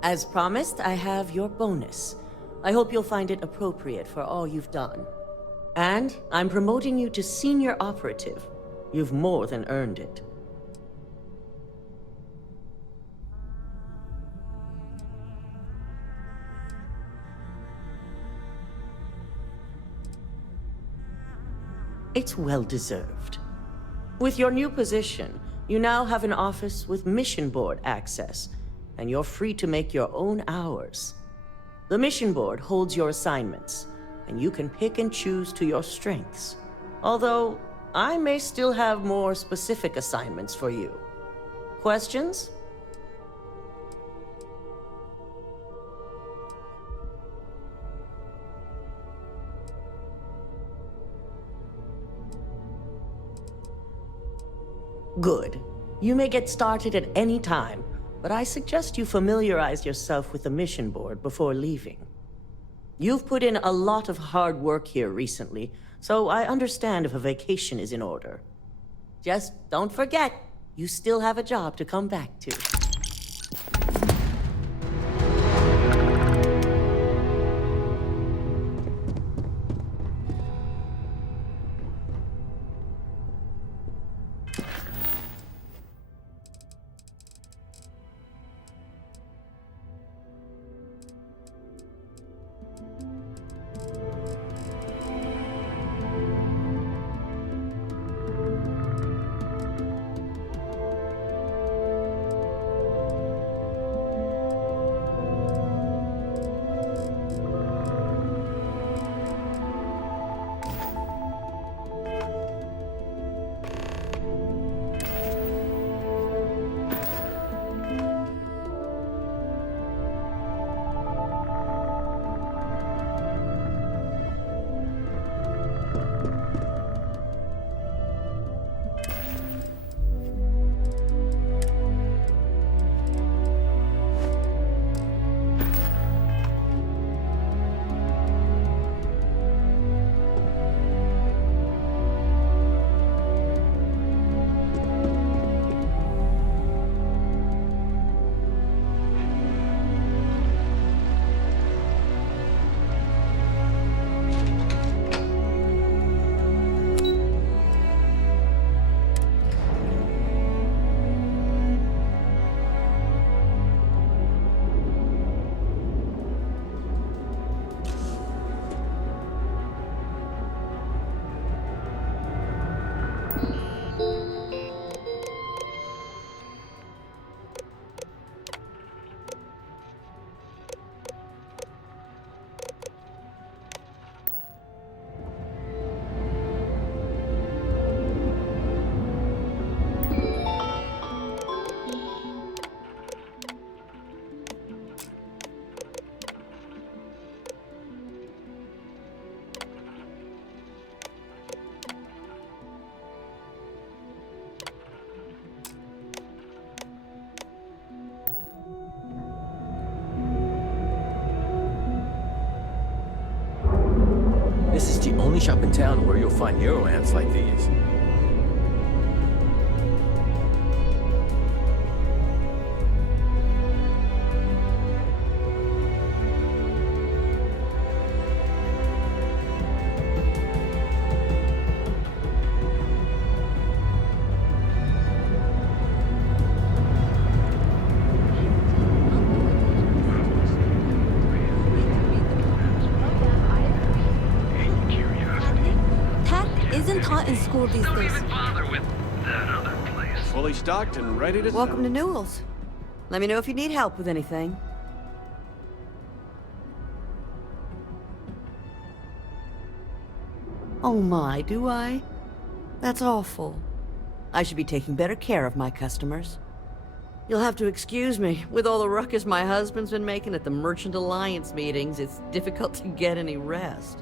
as promised, I have your bonus. I hope you'll find it appropriate for all you've done. And I'm promoting you to senior operative. You've more than earned it. It's well-deserved. With your new position, you now have an office with mission board access, and you're free to make your own hours. The mission board holds your assignments, and you can pick and choose to your strengths. Although, I may still have more specific assignments for you. Questions? Good. You may get started at any time, but I suggest you familiarize yourself with the mission board before leaving. You've put in a lot of hard work here recently, so I understand if a vacation is in order. Just don't forget, you still have a job to come back to. This is the only shop in town where you'll find hero ants like these. Isn't taught in school these days. Fully stocked and ready to Welcome to Newell's. Let me know if you need help with anything. Oh my, do I? That's awful. I should be taking better care of my customers. You'll have to excuse me. With all the ruckus my husband's been making at the Merchant Alliance meetings, it's difficult to get any rest.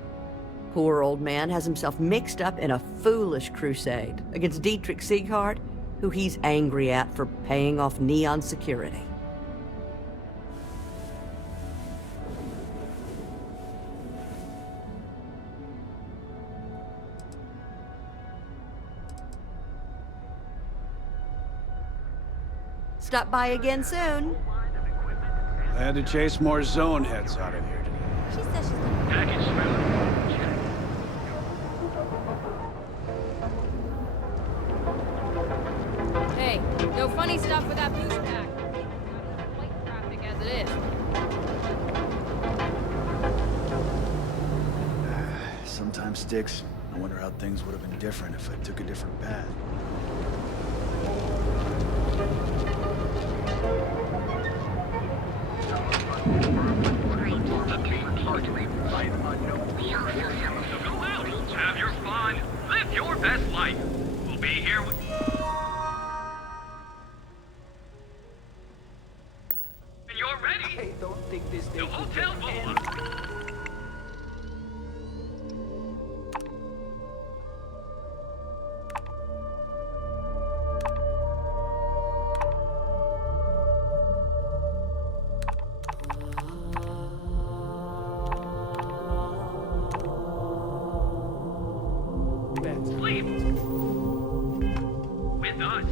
Poor old man has himself mixed up in a foolish crusade against Dietrich Sieghart, who he's angry at for paying off Neon security. Stop by again soon. I had to chase more zone heads out of here today. She says she's gonna... Package found. Check. Hey, no funny stuff with that boost pack. Flight traffic as it is. Sometimes, Sticks, I wonder how things would have been different if I took a different path. So go out, have your fun, live your best life. We'll be here with... When you're ready. I don't think this day The hotel will... Sleep. With us.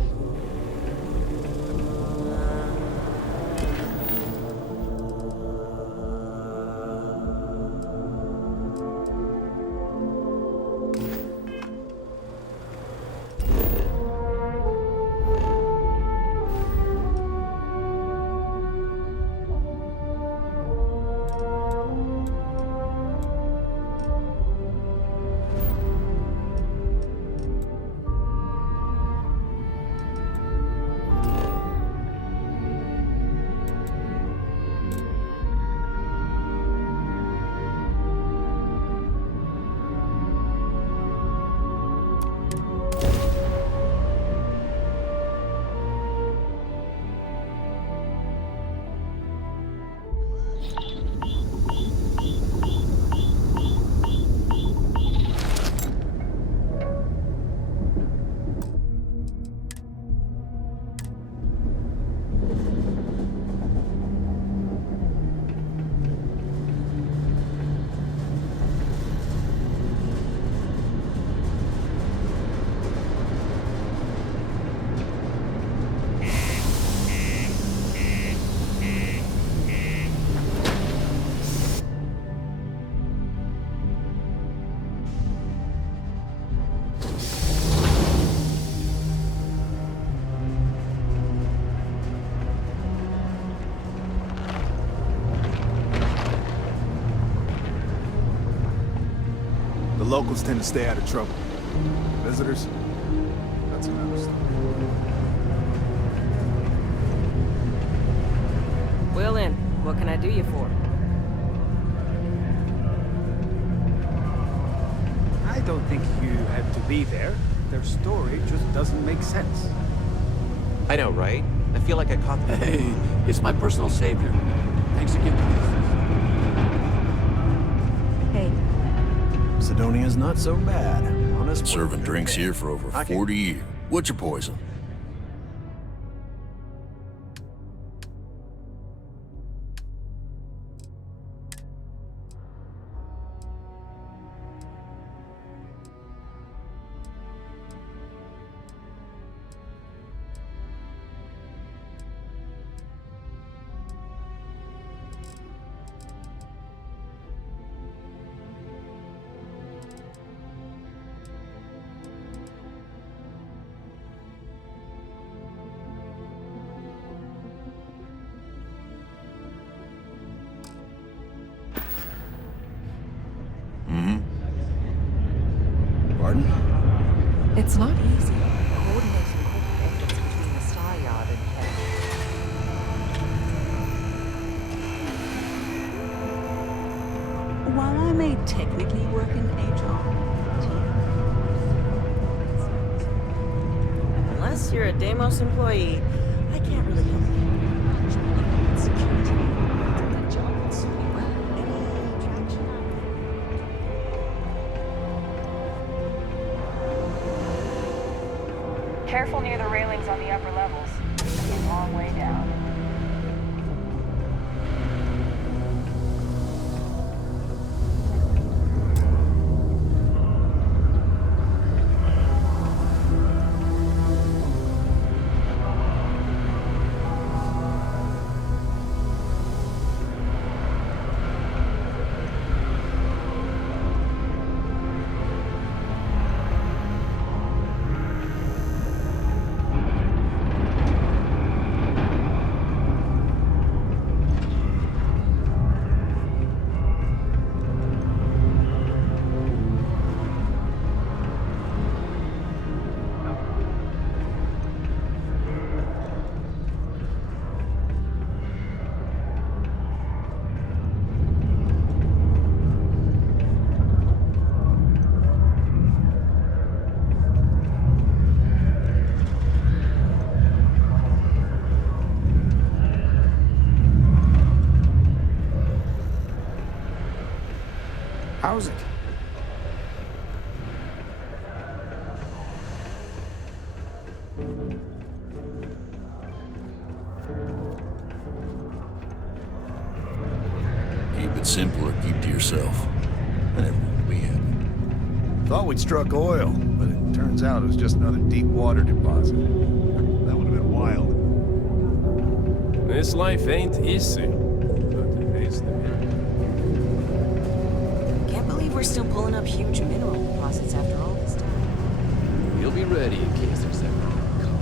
The locals tend to stay out of trouble. Visitors, that's another story. Well then, what can I do you for? I don't think you had to be there. Their story just doesn't make sense. I know, right? I feel like I caught the... Hey, it's my personal savior. Thanks again. Hey. Sidonia's not so bad. Honest. Serving drinks here for over 40 years. What's your poison? Pardon? It's not easy coordinating corporate efforts between the Star Yard and here. While I may technically work in HR, Unless you're a Deimos employee, I can't really help you. Careful near the railings on the upper levels. It's a long way down. How's it? Keep it simple or keep to yourself. And everyone will be happy. Thought we'd struck oil, but it turns out it was just another deep water deposit. That would have been wild. This life ain't easy. But it is the Can't believe we're still pulling up huge mineral deposits after all this time. You'll be ready in case there's ever a call.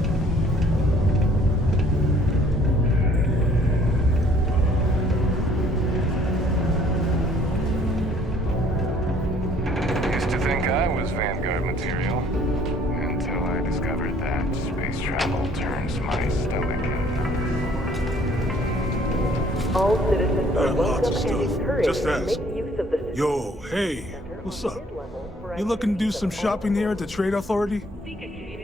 Used to think I was Vanguard material, until I discovered that space travel turns my stomach in. All citizens are welcome lots of and stuff. encouraged Just to ask. make use of the Yo, hey, what's up? You looking to do some shopping here at the Trade Authority?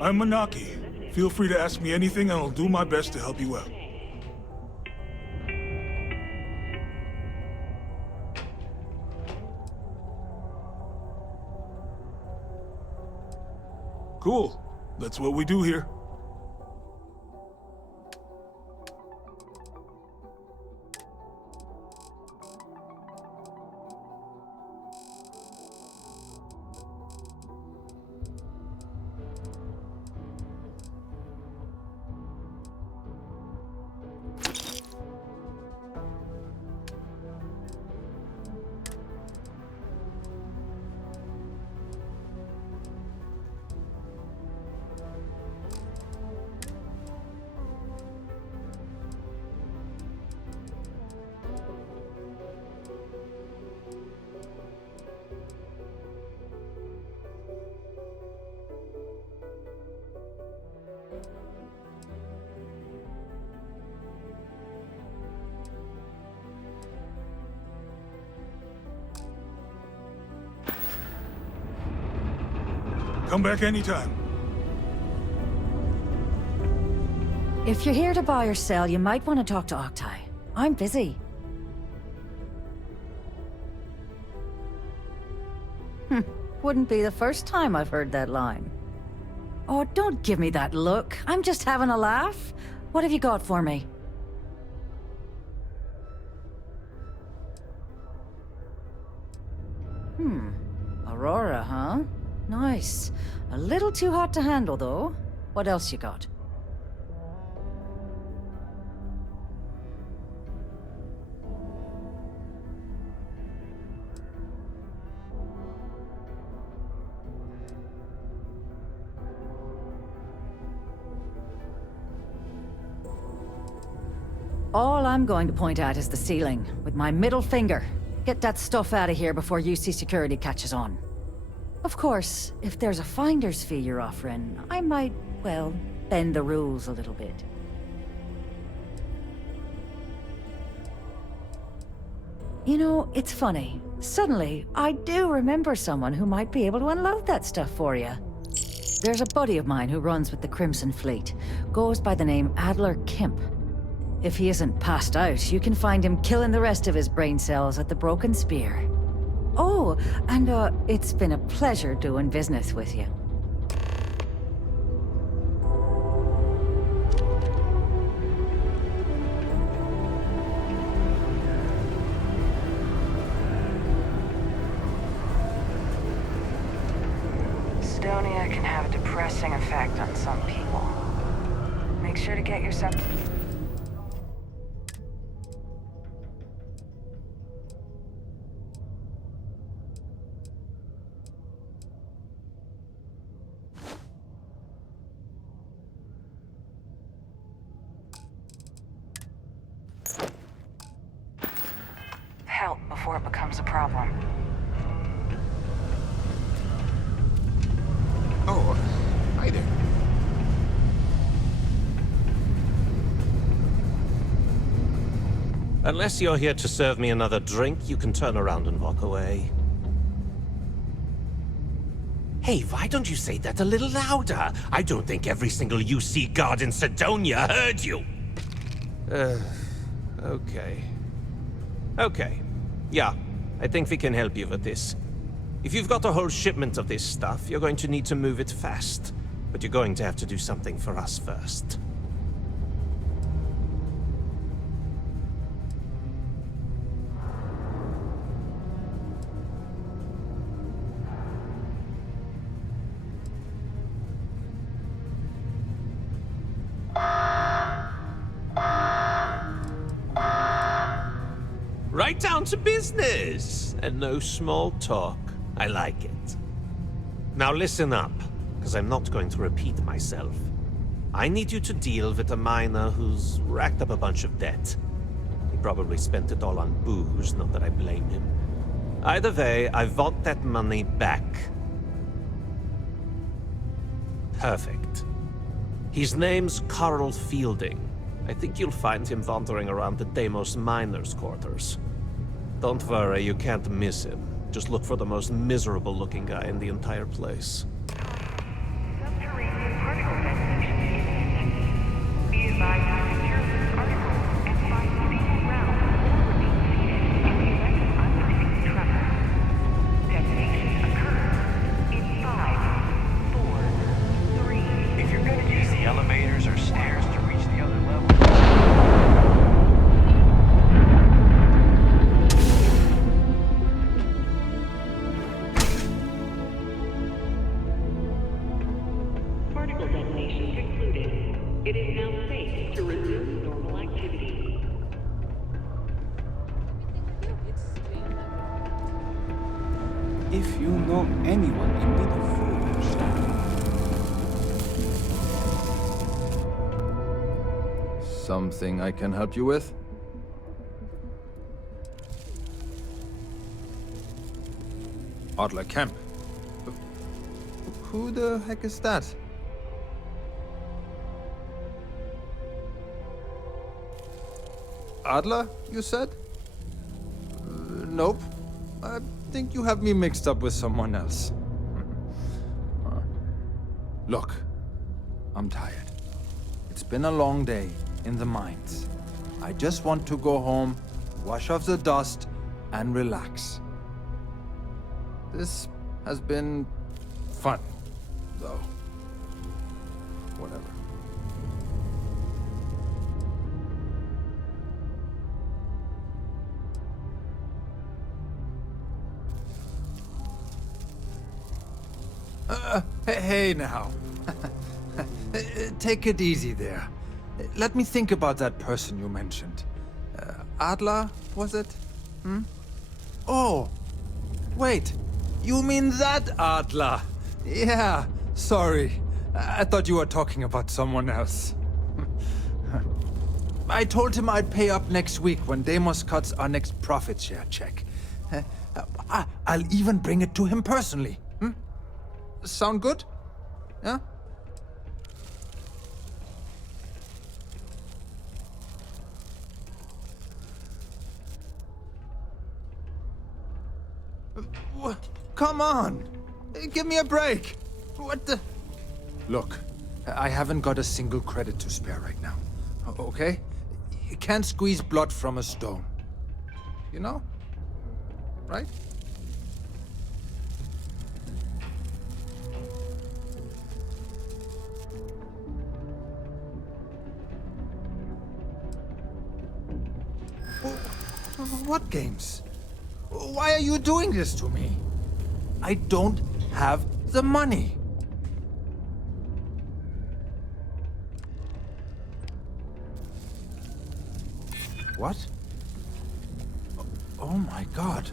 I'm Manaki. Feel free to ask me anything and I'll do my best to help you out. Cool. That's what we do here. Come back anytime. If you're here to buy or sell, you might want to talk to Octai. I'm busy. Wouldn't be the first time I've heard that line. Oh, don't give me that look. I'm just having a laugh. What have you got for me? Aurora, huh? Nice. A little too hot to handle, though. What else you got? All I'm going to point at is the ceiling, with my middle finger. Get that stuff out of here before UC security catches on. Of course, if there's a finder's fee you're offering, I might, well, bend the rules a little bit. You know, it's funny. Suddenly, I do remember someone who might be able to unload that stuff for you. There's a buddy of mine who runs with the Crimson Fleet. Goes by the name Adler Kemp. If he isn't passed out, you can find him killing the rest of his brain cells at the Broken Spear. Oh, and it's been a pleasure doing business with you. Estonia can have a depressing effect on some people. Make sure to get yourself... help before it becomes a problem. Oh, hi there. Unless you're here to serve me another drink, you can turn around and walk away. Hey, why don't you say that a little louder? I don't think every single UC guard in Sidonia heard you. Okay. Okay. Yeah, I think we can help you with this. If you've got a whole shipment of this stuff, you're going to need to move it fast. But you're going to have to do something for us first. Right down to business, and no small talk. I like it. Now listen up, because I'm not going to repeat myself. I need you to deal with a miner who's racked up a bunch of debt. He probably spent it all on booze, not that I blame him. Either way, I want that money back. Perfect. His name's Carl Fielding. I think you'll find him wandering around the Deimos miners' quarters. Don't worry, you can't miss him. Just look for the most miserable-looking guy in the entire place. Subterranean particle detonation imminent. Be advised to secure this article and find stable ground or remain seated in the event of undetected tremor. Detonation occurs in 5, 4, 3. If you're going to use the elevators or stairs to reach the other level. Particle detonation concluded. It is now safe to resume normal activity. If you know anyone in need of food, Something I can help you with? Adler Camp. Who the heck is that? Adler, you said? Nope. I think you have me mixed up with someone else. Look, I'm tired. It's been a long day in the mines. I just want to go home, wash off the dust, and relax. This has been fun, though. Whatever. Hey now. Take it easy there. Let me think about that person you mentioned. Adler, was it? Oh, wait. You mean that Adler? Yeah, sorry. I thought you were talking about someone else. I told him I'd pay up next week when Deimos cuts our next profit share check. I'll even bring it to him personally. Sound good? Yeah? Come on! Give me a break! What the... Look, I haven't got a single credit to spare right now. Okay? You can't squeeze blood from a stone. You know? Right? What games? Why are you doing this to me? I don't have the money. What? Oh my God.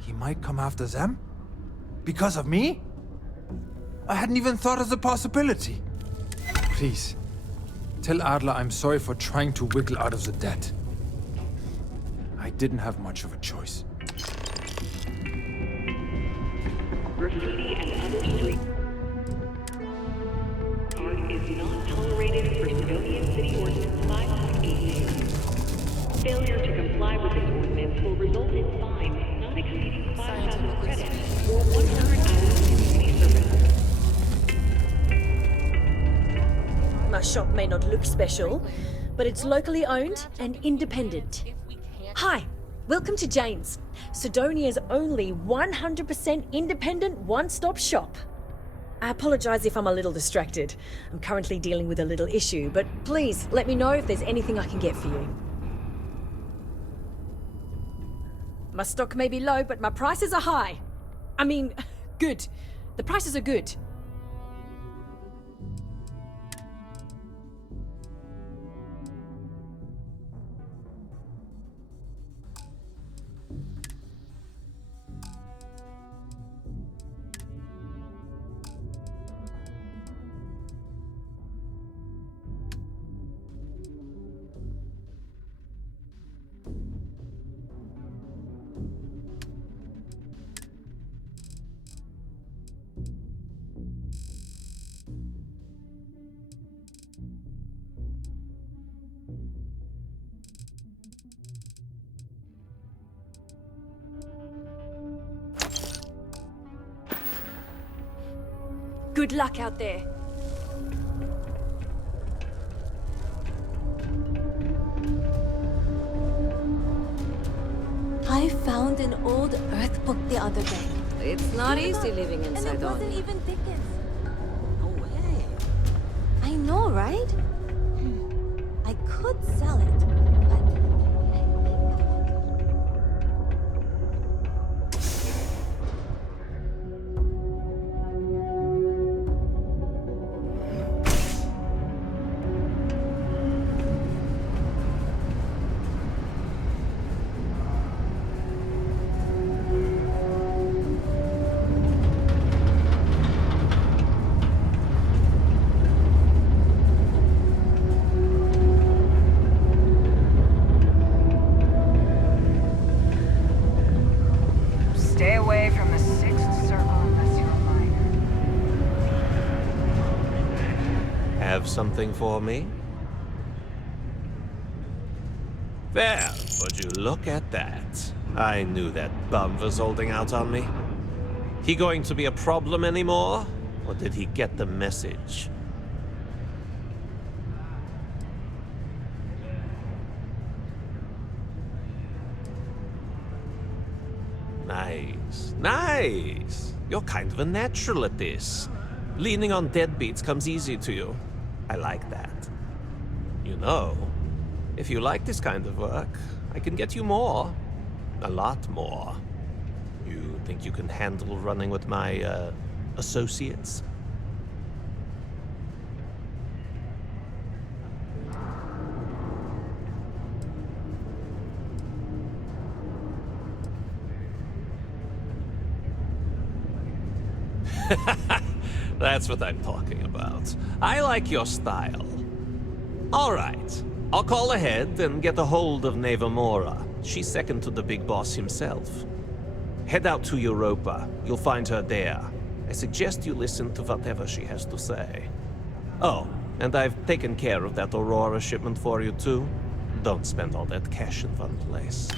He might come after them? Because of me? I hadn't even thought of the possibility. Please, tell Adler I'm sorry for trying to wiggle out of the debt. I didn't have much of a choice. Graffiti and other street art is not tolerated per Civilian City Ordinance 5.82. Failure to comply with this ordinance will result in fines not exceeding 5,000 credits or 100 hours of community service. My shop may not look special, but it's locally owned and independent. Hi, Welcome to Jane's, Sidonia's only 100% independent one-stop shop. I apologize if I'm a little distracted. I'm currently dealing with a little issue, but please let me know if there's anything I can get for you. My stock may be low, but my prices are high. I mean, good. The prices are good. Good luck out there. I found an old Earth book the other day. It's not easy living in And it Sidonia. wasn't even Dickens. No way. I know, right? I could sell it, but Stay away from the sixth circle unless you're a minor. Have something for me? There, would you look at that? I knew that bum was holding out on me. He going to be a problem anymore? Or did he get the message? Nice, nice. You're kind of a natural at this. Leaning on deadbeats comes easy to you. I like that. You know, if you like this kind of work, I can get you more. A lot more. You think you can handle running with my, associates? That's what I'm talking about. I like your style. All right. I'll call ahead and get a hold of Nevamora. She's second to the big boss himself. Head out to Europa. You'll find her there. I suggest you listen to whatever she has to say. Oh, and I've taken care of that Aurora shipment for you too. Don't spend all that cash in one place.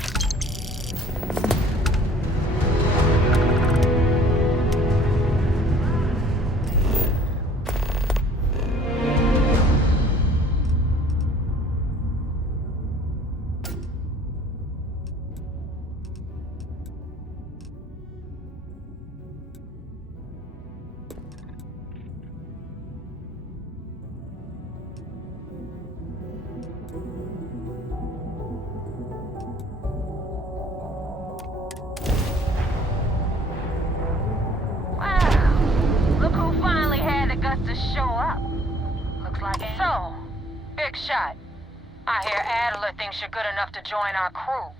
Look who finally had the guts to show up. Looks like it. So, big shot. I hear Adler thinks you're good enough to join our crew.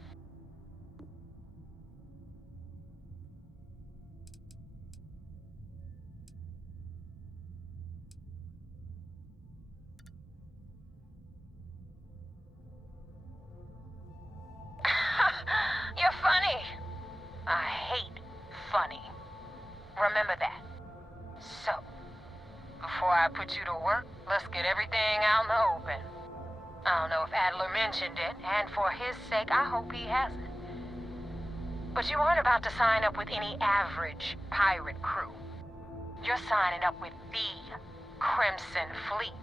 You're funny. I hate funny. Remember that. So, before I put you to work, let's get everything out in the open. I don't know if Adler mentioned it, and for his sake, I hope he hasn't. But you aren't about to sign up with any average pirate crew. You're signing up with the Crimson Fleet.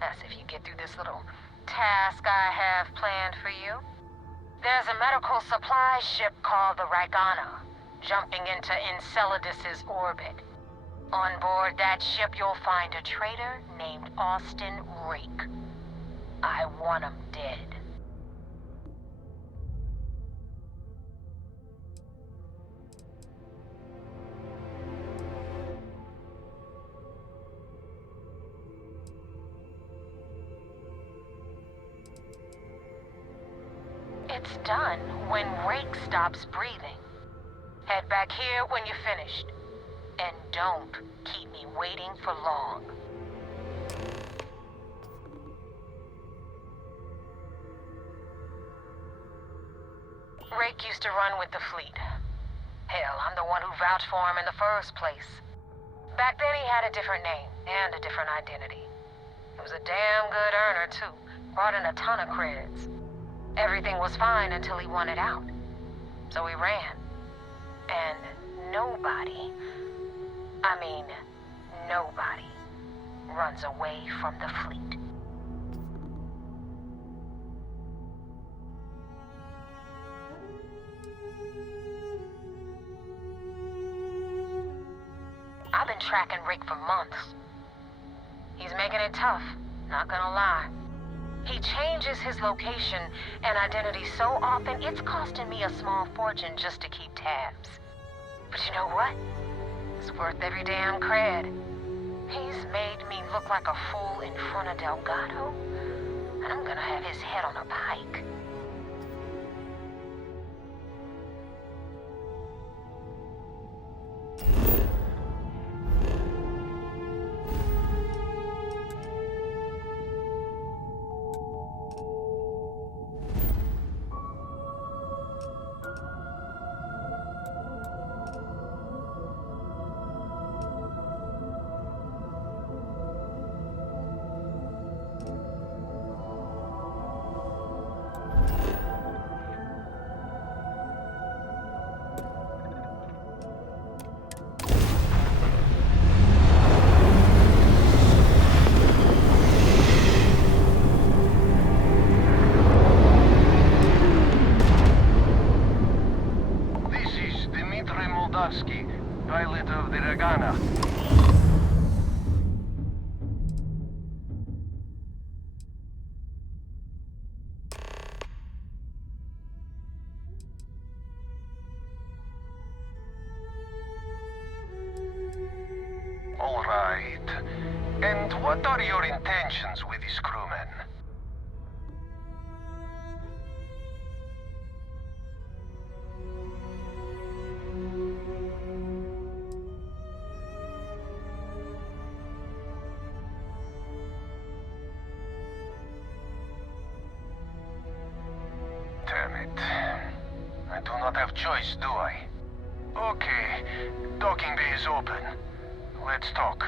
That's if you get through this little task I have planned for you. There's a medical supply ship called the Ragana, jumping into Enceladus's orbit. On board that ship, you'll find a traitor named Austin Rake. I want him dead. It's done when Rake stops breathing. Head back here when you're finished. And don't keep me waiting for long. Rake used to run with the fleet. Hell, I'm the one who vouched for him in the first place. Back then he had a different name and a different identity. He was a damn good earner too. Brought in a ton of creds. Everything was fine until he wanted out. So he ran. And nobody, I mean, nobody, runs away from the fleet. I've been tracking Rick for months. He's making it tough, not gonna lie. He changes his location and identity so often, it's costing me a small fortune just to keep tabs. But you know what? It's worth every damn cred. He's made me look like a fool in front of Delgado, and I'm gonna have his head on a pike. Pilot of the Ragana. All right. And what are your intentions with these crewmen? Damn it. I do not have choice, do I? Okay. Docking bay is open. Let's talk.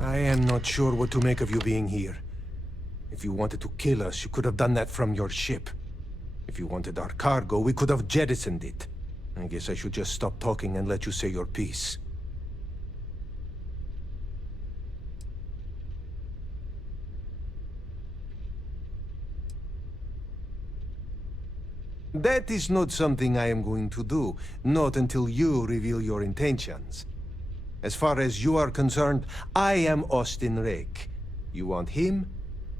I am not sure what to make of you being here. If you wanted to kill us, you could have done that from your ship. If you wanted our cargo, we could have jettisoned it. I guess I should just stop talking and let you say your piece. That is not something I am going to do, not until you reveal your intentions. As far as you are concerned, I am Austin Rake. You want him?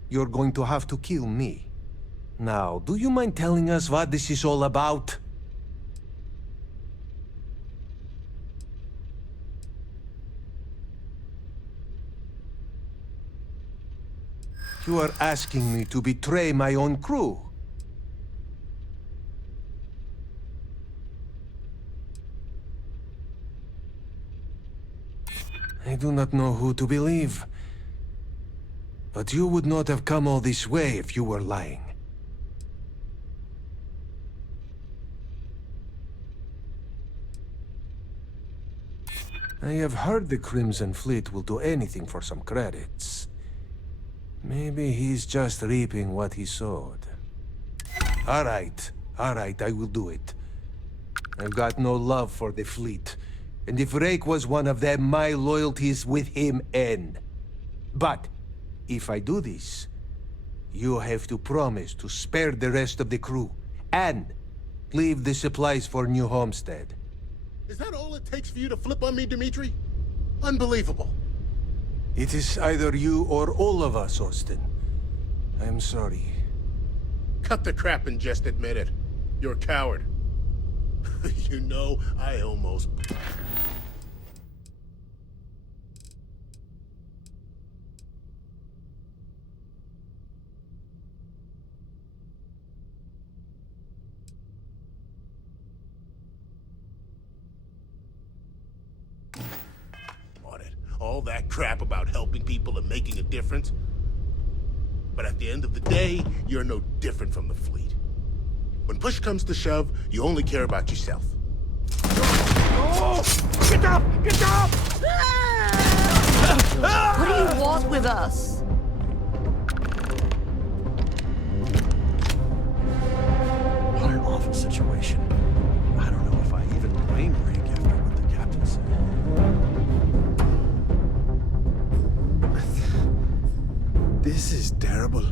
You're going to have to kill me. Now, do you mind telling us what this is all about? You are asking me to betray my own crew. I do not know who to believe. But you would not have come all this way if you were lying. I have heard the Crimson Fleet will do anything for some credits. Maybe he's just reaping what he sowed. All right, I will do it. I've got no love for the fleet. And if Rake was one of them, my loyalties with him end. But, if I do this, you have to promise to spare the rest of the crew, and leave the supplies for New Homestead. Is that all it takes for you to flip on me, Dimitri? Unbelievable. It is either you or all of us, Austin. I'm sorry. Cut the crap and just admit it. You're a coward. You know, I almost... All that crap about helping people and making a difference. But at the end of the day, you're no different from the fleet. When push comes to shove, you only care about yourself. Oh! Get up! Get up! What do you want with us? What an awful situation. I don't know if I even blame Rake after what the captain said. This is terrible.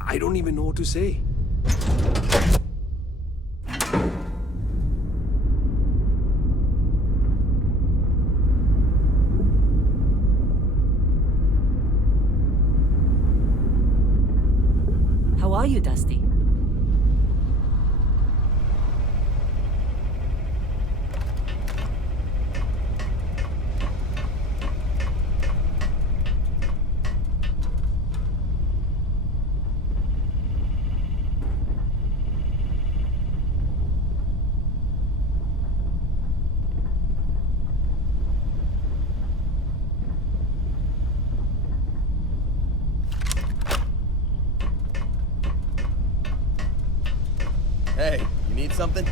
I don't even know what to say. How are you, Dusty? Hey, you need something?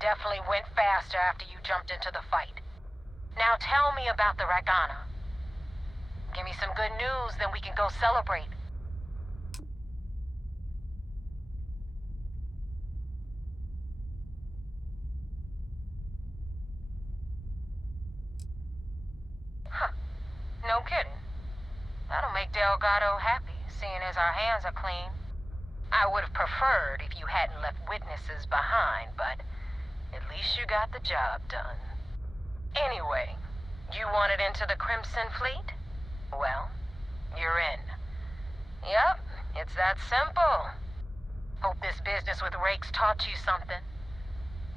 Definitely went faster after you jumped into the fight. Now tell me about the Ragana. Give me some good news, then we can go celebrate. Delgado happy, seeing as our hands are clean. I would have preferred if you hadn't left witnesses behind, but at least you got the job done. Anyway, you wanted into the Crimson Fleet? Well, you're in. Yep, it's that simple. Hope this business with Rake's taught you something.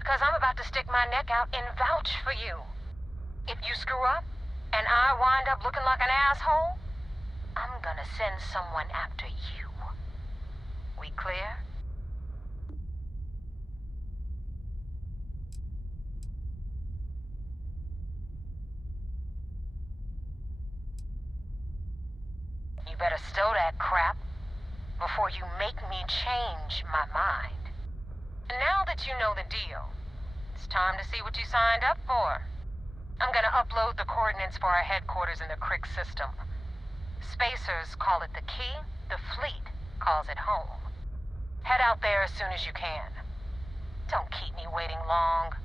Because I'm about to stick my neck out and vouch for you. If you screw up, and I wind up looking like an asshole, I'm gonna send someone after you. We clear? You better stow that crap before you make me change my mind. Now that you know the deal, it's time to see what you signed up for. I'm gonna upload the coordinates for our headquarters in the Crick system. Spacers call it the key, the fleet calls it home. Head out there as soon as you can. Don't keep me waiting long.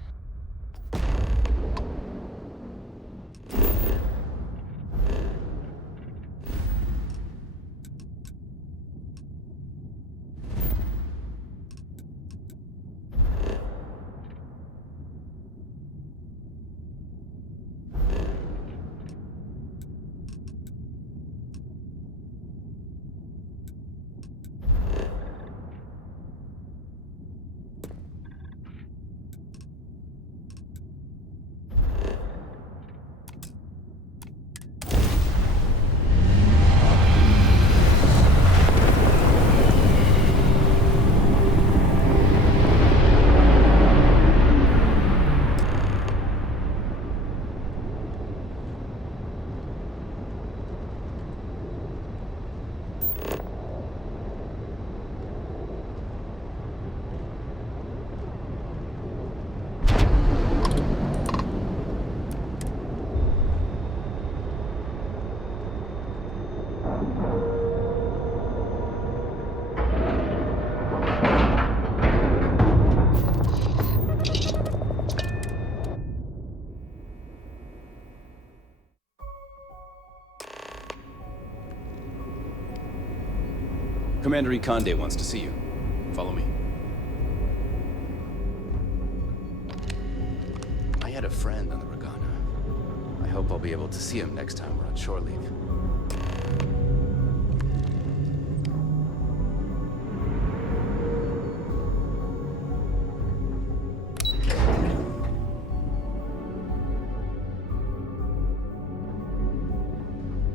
Commander Ikande wants to see you. Follow me. I had a friend on the Regana. I hope I'll be able to see him next time we're on shore leave.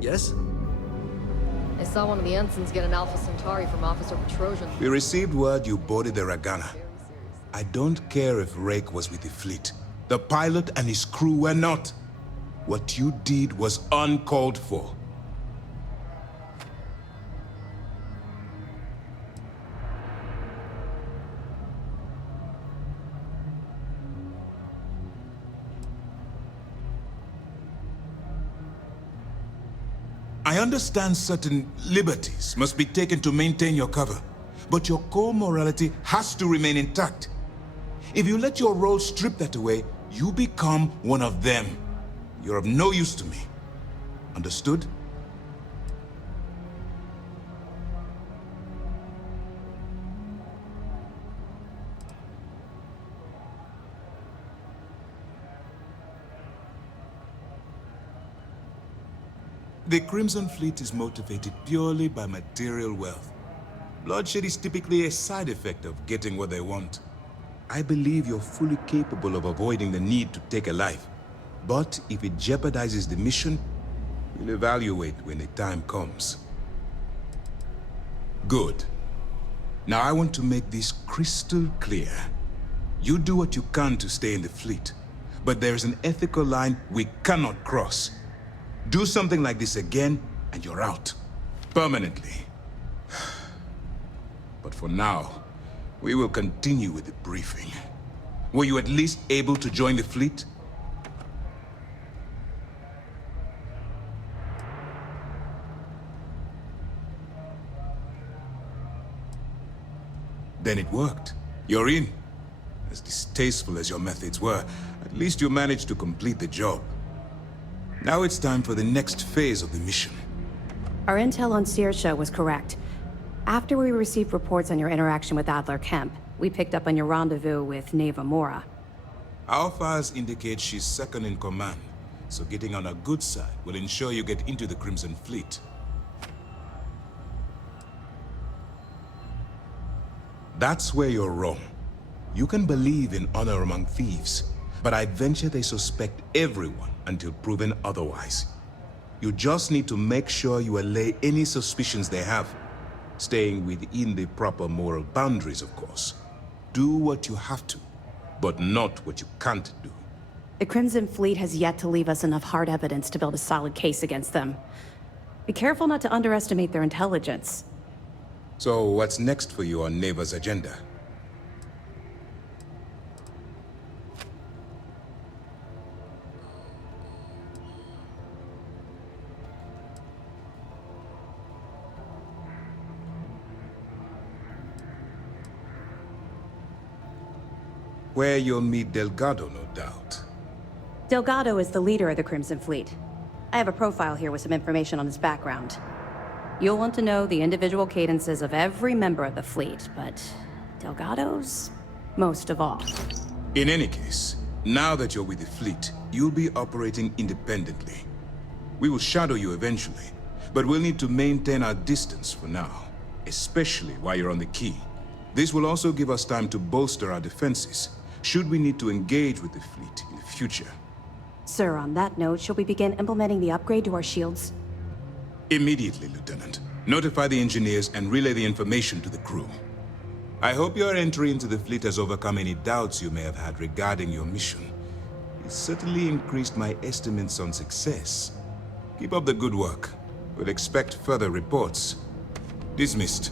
Yes? I saw one of the ensigns get an Alpha Centauri from Officer Petrosian. We received word you boarded the Regana. I don't care if Rake was with the fleet. The pilot and his crew were not. What you did was uncalled for. I understand certain liberties must be taken to maintain your cover, but your core morality has to remain intact. If you let your role strip that away, you become one of them. You're of no use to me. Understood? The Crimson Fleet is motivated purely by material wealth. Bloodshed is typically a side effect of getting what they want. I believe you're fully capable of avoiding the need to take a life. But if it jeopardizes the mission, we'll evaluate when the time comes. Good. Now I want to make this crystal clear. You do what you can to stay in the fleet, but there's an ethical line we cannot cross. Do something like this again, and you're out. Permanently. But for now, we will continue with the briefing. Were you at least able to join the fleet? Then it worked. You're in. As distasteful as your methods were, at least you managed to complete the job. Now it's time for the next phase of the mission. Our intel on Saoirse was correct. After we received reports on your interaction with Adler Kemp, we picked up on your rendezvous with Neva Mora. Our files indicate she's second in command, so getting on her good side will ensure you get into the Crimson Fleet. That's where you're wrong. You can believe in honor among thieves, but I venture they suspect everyone until proven otherwise. You just need to make sure you allay any suspicions they have, staying within the proper moral boundaries, of course. Do what you have to, but not what you can't do. The Crimson Fleet has yet to leave us enough hard evidence to build a solid case against them. Be careful not to underestimate their intelligence. So what's next for you on Neva's agenda? Where you'll meet Delgado, no doubt. Delgado is the leader of the Crimson Fleet. I have a profile here with some information on his background. You'll want to know the individual cadences of every member of the fleet, but Delgado's most of all. In any case, now that you're with the fleet, you'll be operating independently. We will shadow you eventually, but we'll need to maintain our distance for now, especially while you're on the key. This will also give us time to bolster our defenses, should we need to engage with the fleet in the future. Sir, on that note, shall we begin implementing the upgrade to our shields? Immediately, Lieutenant. Notify the engineers and relay the information to the crew. I hope your entry into the fleet has overcome any doubts you may have had regarding your mission. It certainly increased my estimates on success. Keep up the good work. We'll expect further reports. Dismissed.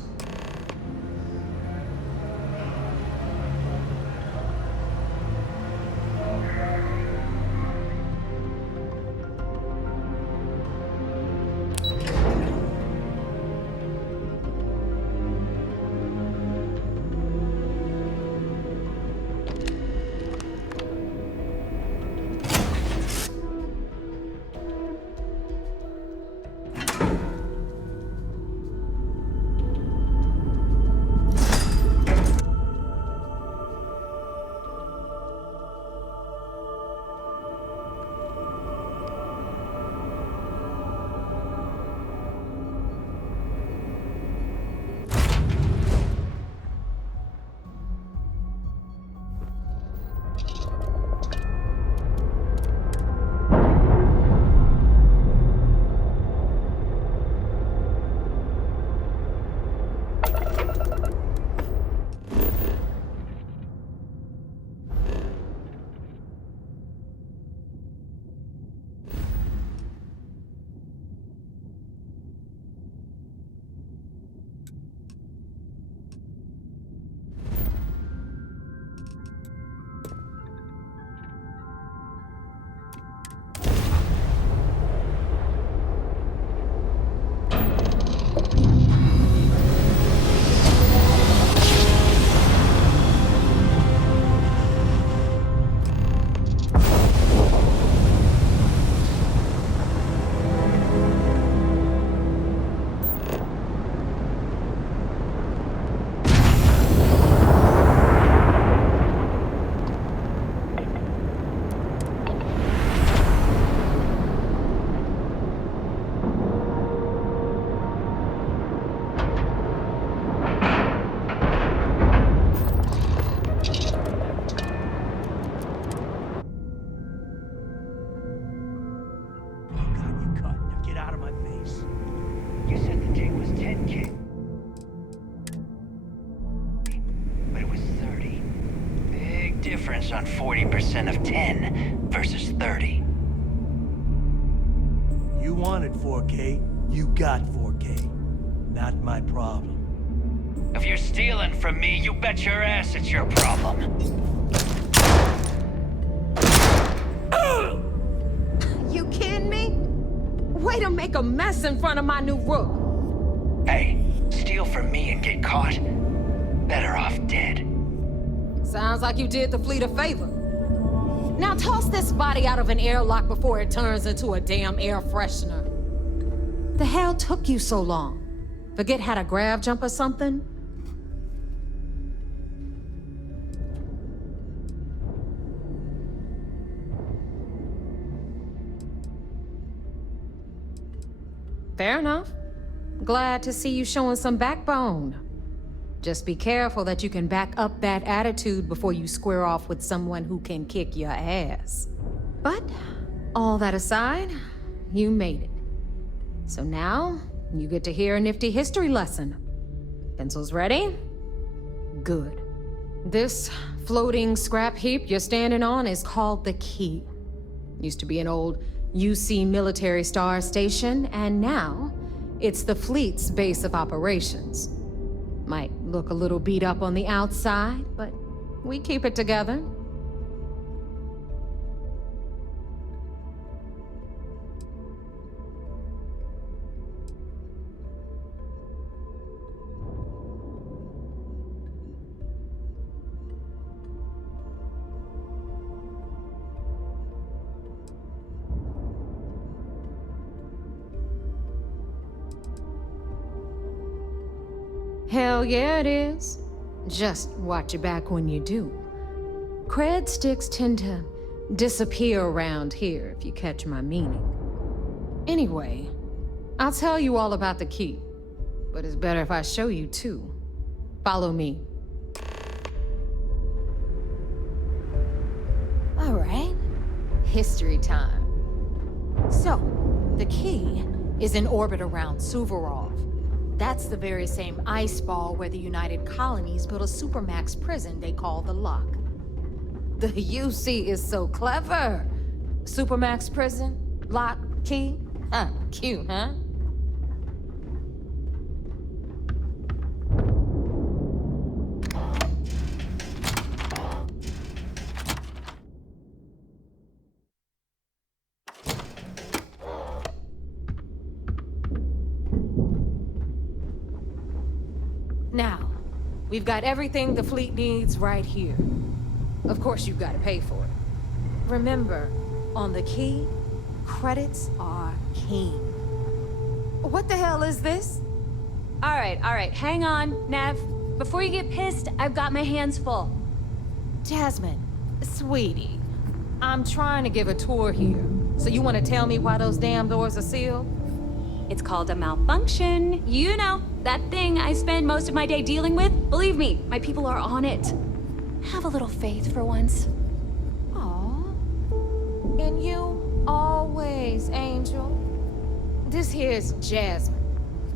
On 40% of 10 versus 30. You wanted 4K, you got 4K. Not my problem. If you're stealing from me, you bet your ass it's your problem. You kidding me? Way to make a mess in front of my new rook. Hey, steal from me and get caught. Better off dead. Sounds like you did the fleet a favor. Now toss this body out of an airlock before it turns into a damn air freshener. The hell took you so long? Forget how to grav jump or something? Fair enough. Glad to see you showing some backbone. Just be careful that you can back up that attitude before you square off with someone who can kick your ass. But, all that aside, you made it. So now, you get to hear a nifty history lesson. Pencils ready? Good. This floating scrap heap you're standing on is called the Key. Used to be an old UC military star station, and now it's the fleet's base of operations. Might look a little beat up on the outside, but we keep it together. Hell yeah, it is. Just watch your back when you do. Cred sticks tend to disappear around here, if you catch my meaning. Anyway, I'll tell you all about the Key, but it's better if I show you too. Follow me. All right, history time. So, the Key is in orbit around Suvorov. That's the very same ice ball where the United Colonies built a supermax prison they call the Lock. The UC is so clever. Supermax prison, lock, key. Huh, cute, huh? Now, we've got everything the fleet needs right here. Of course, you've got to pay for it. Remember, on the Key, credits are king. What the hell is this? All right, hang on, Nev. Before you get pissed, I've got my hands full. Jasmine, sweetie, I'm trying to give a tour here. So you want to tell me why those damn doors are sealed? It's called a malfunction. You know, that thing I spend most of my day dealing with. Believe me, my people are on it. Have a little faith for once. Aw. And you always, Angel. This here's Jasmine.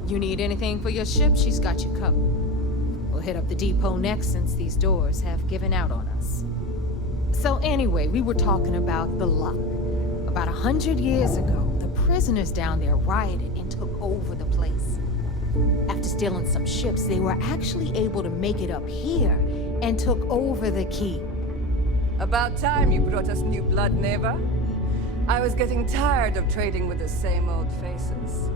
You need anything for your ship, she's got you covered. We'll hit up the depot next since these doors have given out on us. So anyway, we were talking about the Lock. About 100 years ago, the prisoners down there rioted and took over the place. After stealing some ships, they were actually able to make it up here and took over the Key. About time you brought us new blood, Neva. I was getting tired of trading with the same old faces.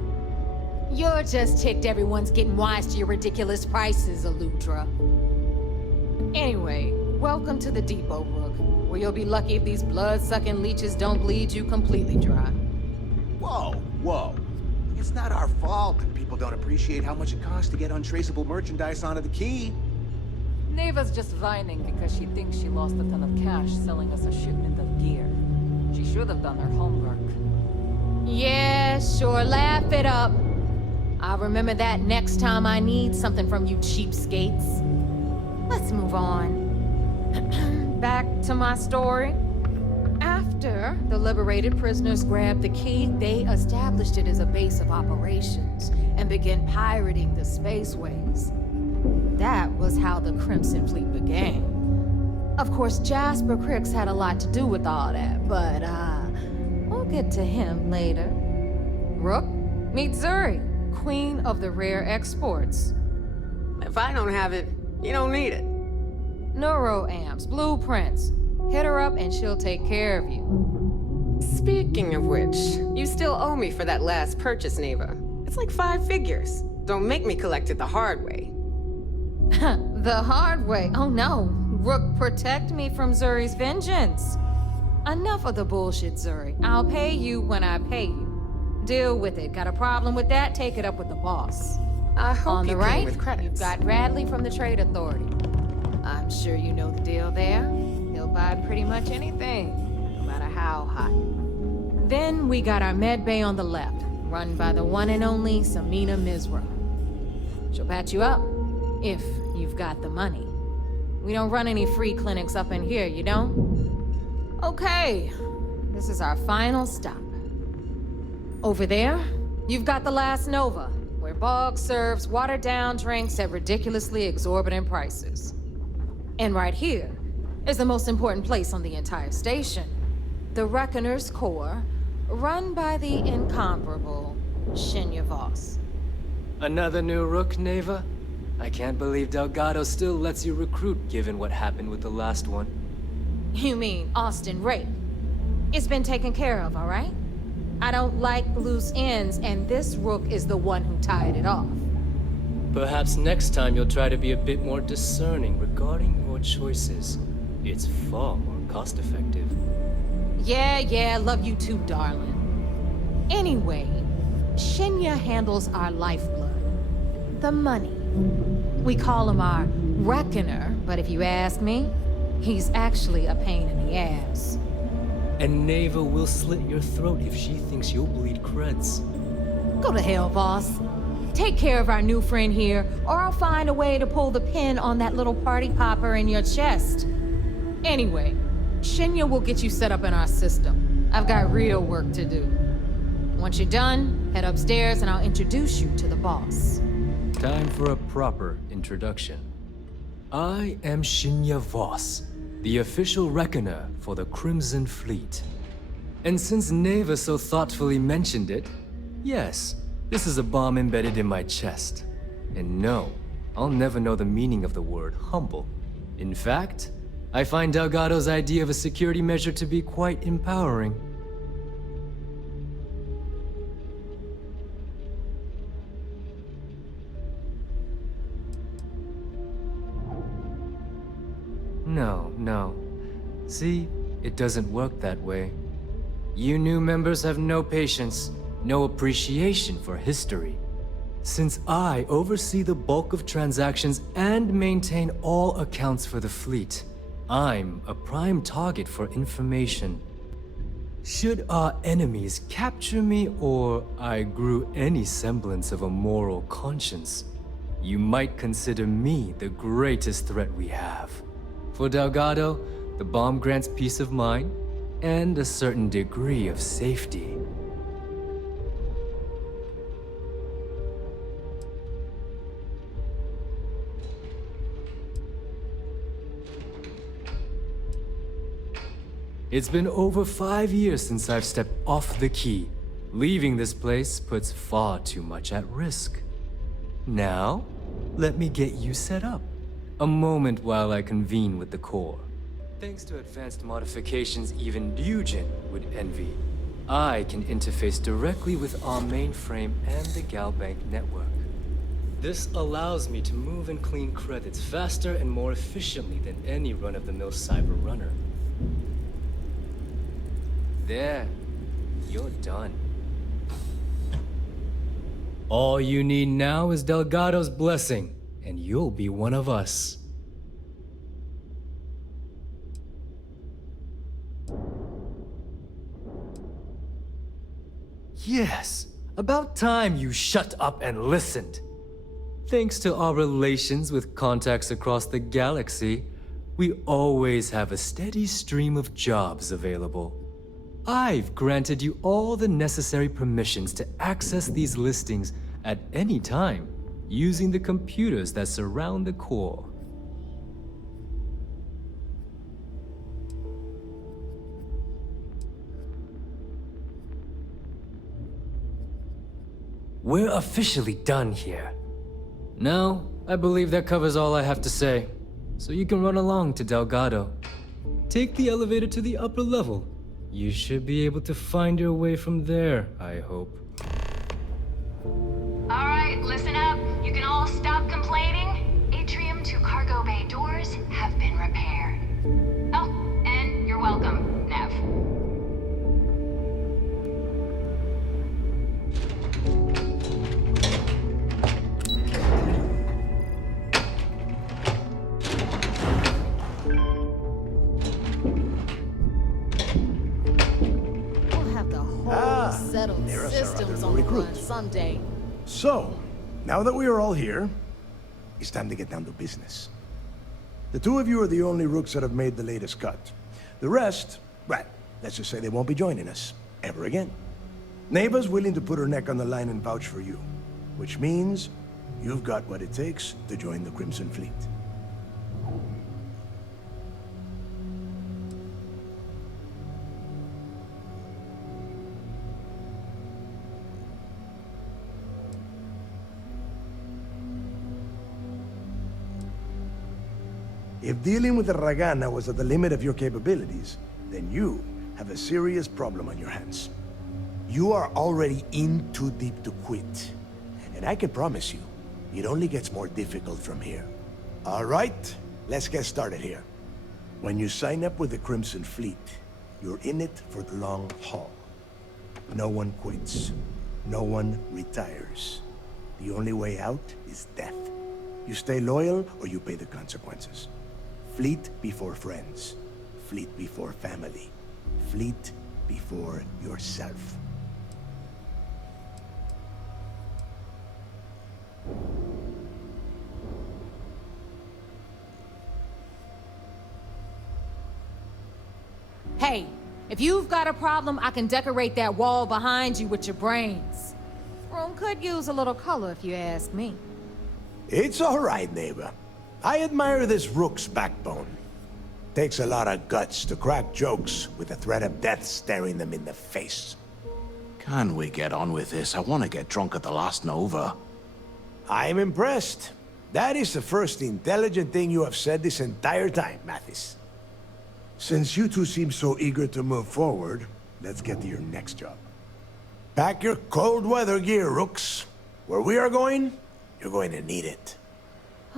You're just ticked everyone's getting wise to your ridiculous prices, Aludra. Anyway, welcome to the depot, Rook, where you'll be lucky if these blood-sucking leeches don't bleed you completely dry. Whoa. It's not our fault that people don't appreciate how much it costs to get untraceable merchandise onto the Key. Neva's just whining because she thinks she lost a ton of cash selling us a shipment of gear. She should have done her homework. Yeah, sure, laugh it up. I'll remember that next time I need something from you cheapskates. Let's move on. Back to my story. After the liberated prisoners grabbed the Key, they established it as a base of operations and began pirating the spaceways. That was how the Crimson Fleet began. Of course, Jasper Cricks had a lot to do with all that, but we'll get to him later. Rook, meet Zuri, Queen of the Rare Exports. If I don't have it, you don't need it. Neuroamps, blueprints. Hit her up and she'll take care of you. Speaking of which, you still owe me for that last purchase, Neva. It's like 5 figures. Don't make me collect it the hard way. The hard way? Oh no. Rook, protect me from Zuri's vengeance. Enough of the bullshit, Zuri. I'll pay you when I pay you. Deal with it. Got a problem with that? Take it up with the boss. I hope On you the pay right, with credits. you've got Bradley from the Trade Authority. I'm sure you know the deal there. He'll buy pretty much anything, no matter how hot. Then we got our med bay on the left, run by the one and only Samina Mizra. She'll patch you up, if you've got the money. We don't run any free clinics up in here, you don't? Okay, this is our final stop. Over there, you've got the Last Nova, where Bog serves watered-down drinks at ridiculously exorbitant prices. And right here is the most important place on the entire station, the Reckoner's Core, run by the incomparable Shinya Voss. Another new rook, Neva? I can't believe Delgado still lets you recruit given what happened with the last one. You mean Austin Rake? It's been taken care of, all right? I don't like loose ends, and this rook is the one who tied it off. Perhaps next time you'll try to be a bit more discerning regarding your choices. It's far more cost-effective. Yeah, love you too, darling. Anyway, Shinya handles our lifeblood. The money. We call him our Reckoner, but if you ask me, he's actually a pain in the ass. And Neva will slit your throat if she thinks you'll bleed creds. Go to hell, boss. Take care of our new friend here, or I'll find a way to pull the pin on that little party popper in your chest. Anyway, Shinya will get you set up in our system. I've got real work to do. Once you're done, head upstairs and I'll introduce you to the boss. Time for a proper introduction. I am Shinya Voss, the official reckoner for the Crimson Fleet. And since Neva so thoughtfully mentioned it, yes, this is a bomb embedded in my chest. And no, I'll never know the meaning of the word humble. In fact, I find Delgado's idea of a security measure to be quite empowering. No. See, it doesn't work that way. You new members have no patience, no appreciation for history. Since I oversee the bulk of transactions and maintain all accounts for the fleet, I'm a prime target for information. Should our enemies capture me or I grew any semblance of a moral conscience, you might consider me the greatest threat we have. For Delgado, the bomb grants peace of mind and a certain degree of safety. It's been over 5 years since I've stepped off the key. Leaving this place puts far too much at risk. Now, let me get you set up. A moment while I convene with the core. Thanks to advanced modifications even Dujin would envy, I can interface directly with our mainframe and the Galbank network. This allows me to move and clean credits faster and more efficiently than any run-of-the-mill cyber runner. There, you're done. All you need now is Delgado's blessing, and you'll be one of us. Yes, about time you shut up and listened. Thanks to our relations with contacts across the galaxy, we always have a steady stream of jobs available. I've granted you all the necessary permissions to access these listings at any time, using the computers that surround the core. We're officially done here. Now, I believe that covers all I have to say, so you can run along to Delgado. Take the elevator to the upper level. You should be able to find your way from there, I hope. Alright, listen up. You can all stop complaining. Atrium to cargo bay doors have been repaired. Oh, and you're welcome, Nev. fruit. someday. So, now that we are all here, it's time to get down to business. The two of you are the only rooks that have made the latest cut. The rest, well, let's just say they won't be joining us ever again. Neva's willing to put her neck on the line and vouch for you, which means you've got what it takes to join the Crimson Fleet. If dealing with the Ragana was at the limit of your capabilities, then you have a serious problem on your hands. You are already in too deep to quit. And I can promise you, it only gets more difficult from here. All right, let's get started here. When you sign up with the Crimson Fleet, you're in it for the long haul. No one quits. No one retires. The only way out is death. You stay loyal or you pay the consequences. Fleet before friends. Fleet before family. Fleet before yourself. Hey, if you've got a problem, I can decorate that wall behind you with your brains. Room could use a little color if you ask me. It's all right, neighbor. I admire this rook's backbone. Takes a lot of guts to crack jokes with the threat of death staring them in the face. Can we get on with this? I want to get drunk at the last Nova. I'm impressed. That is the first intelligent thing you have said this entire time, Mathis. Since you two seem so eager to move forward, let's get to your next job. Pack your cold weather gear, rooks. Where we are going, you're going to need it.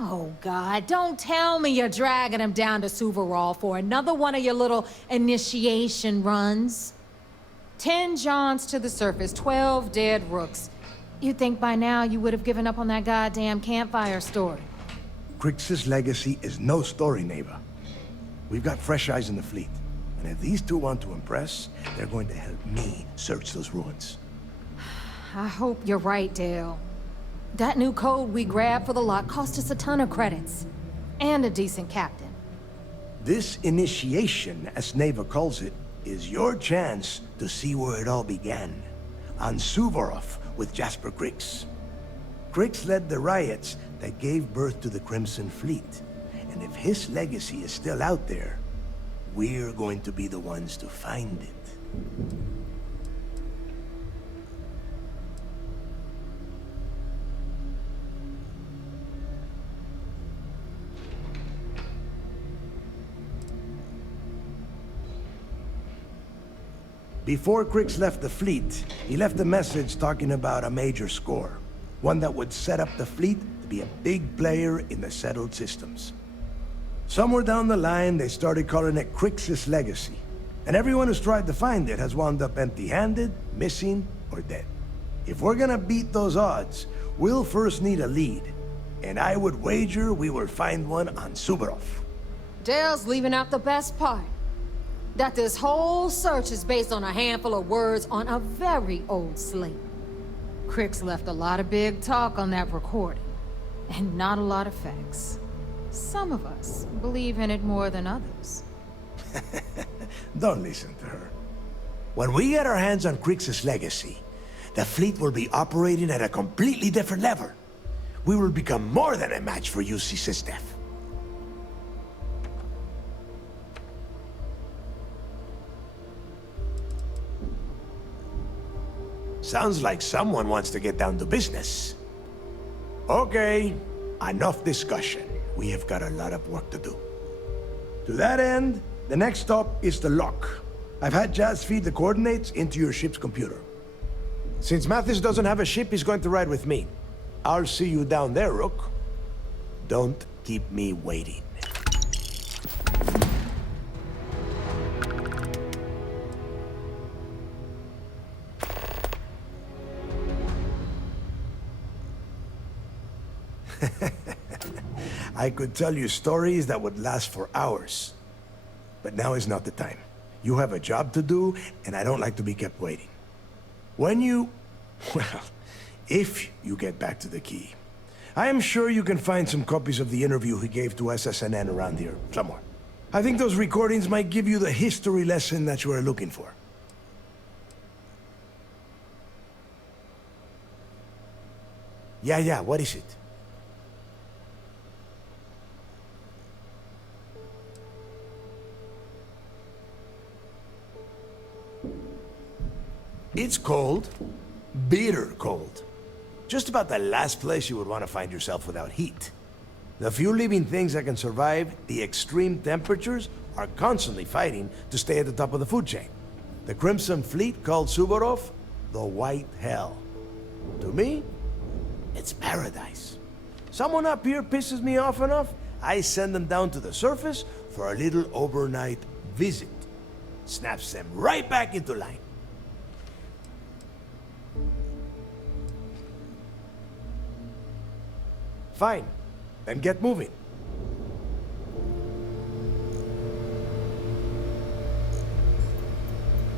Oh, God, don't tell me you're dragging him down to Suvarol for another one of your little initiation runs. 10 Johns to the surface, 12 dead rooks. You'd think by now you would have given up on that goddamn campfire story. Crix's legacy is no story, neighbor. We've got fresh eyes in the fleet. And if these two want to impress, they're going to help me search those ruins. I hope you're right, Dale. That new code we grabbed for the lot cost us a ton of credits. And a decent captain. This initiation, as Neva calls it, is your chance to see where it all began. On Suvorov with Jasper Crix. Crix led the riots that gave birth to the Crimson Fleet. And if his legacy is still out there, we're going to be the ones to find it. Before Crix left the fleet, he left a message talking about a major score. One that would set up the fleet to be a big player in the settled systems. Somewhere down the line, they started calling it Crix's legacy. And everyone who's tried to find it has wound up empty-handed, missing, or dead. If we're gonna beat those odds, we'll first need a lead. And I would wager we will find one on Suvorov. Dale's leaving out the best part. That this whole search is based on a handful of words on a very old slate. Crix left a lot of big talk on that recording, and not a lot of facts. Some of us believe in it more than others. Don't listen to her. When we get our hands on Crix's legacy, the fleet will be operating at a completely different level. We will become more than a match for UC Sistef. Sounds like someone wants to get down to business. Okay, enough discussion. We have got a lot of work to do. To that end, the next stop is the lock. I've had Jazz feed the coordinates into your ship's computer. Since Mathis doesn't have a ship, he's going to ride with me. I'll see you down there, Rook. Don't keep me waiting. I could tell you stories that would last for hours. But now is not the time. You have a job to do, and I don't like to be kept waiting. When you Well, if you get back to the key, I am sure you can find some copies of the interview he gave to SSNN around here, somewhere. I think those recordings might give you the history lesson that you are looking for. Yeah, what is it? It's cold. Bitter cold. Just about the last place you would want to find yourself without heat. The few living things that can survive the extreme temperatures are constantly fighting to stay at the top of the food chain. The Crimson Fleet called Suvorov the White Hell. To me, it's paradise. Someone up here pisses me off enough, I send them down to the surface for a little overnight visit. Snaps them right back into line. Fine. Then get moving.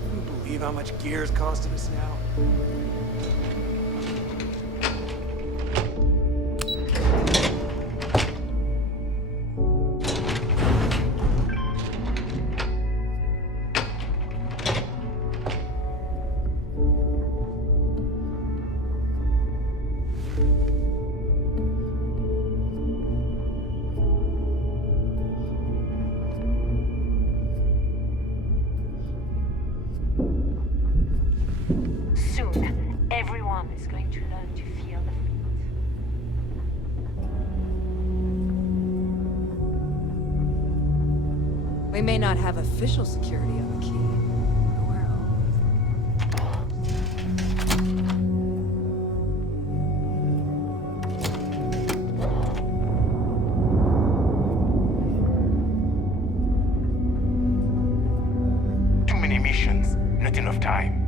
Can you believe how much gear is costing us now? Soon, everyone is going to learn to feel the fleet. We may not have official security on the key. Too many missions, not enough time.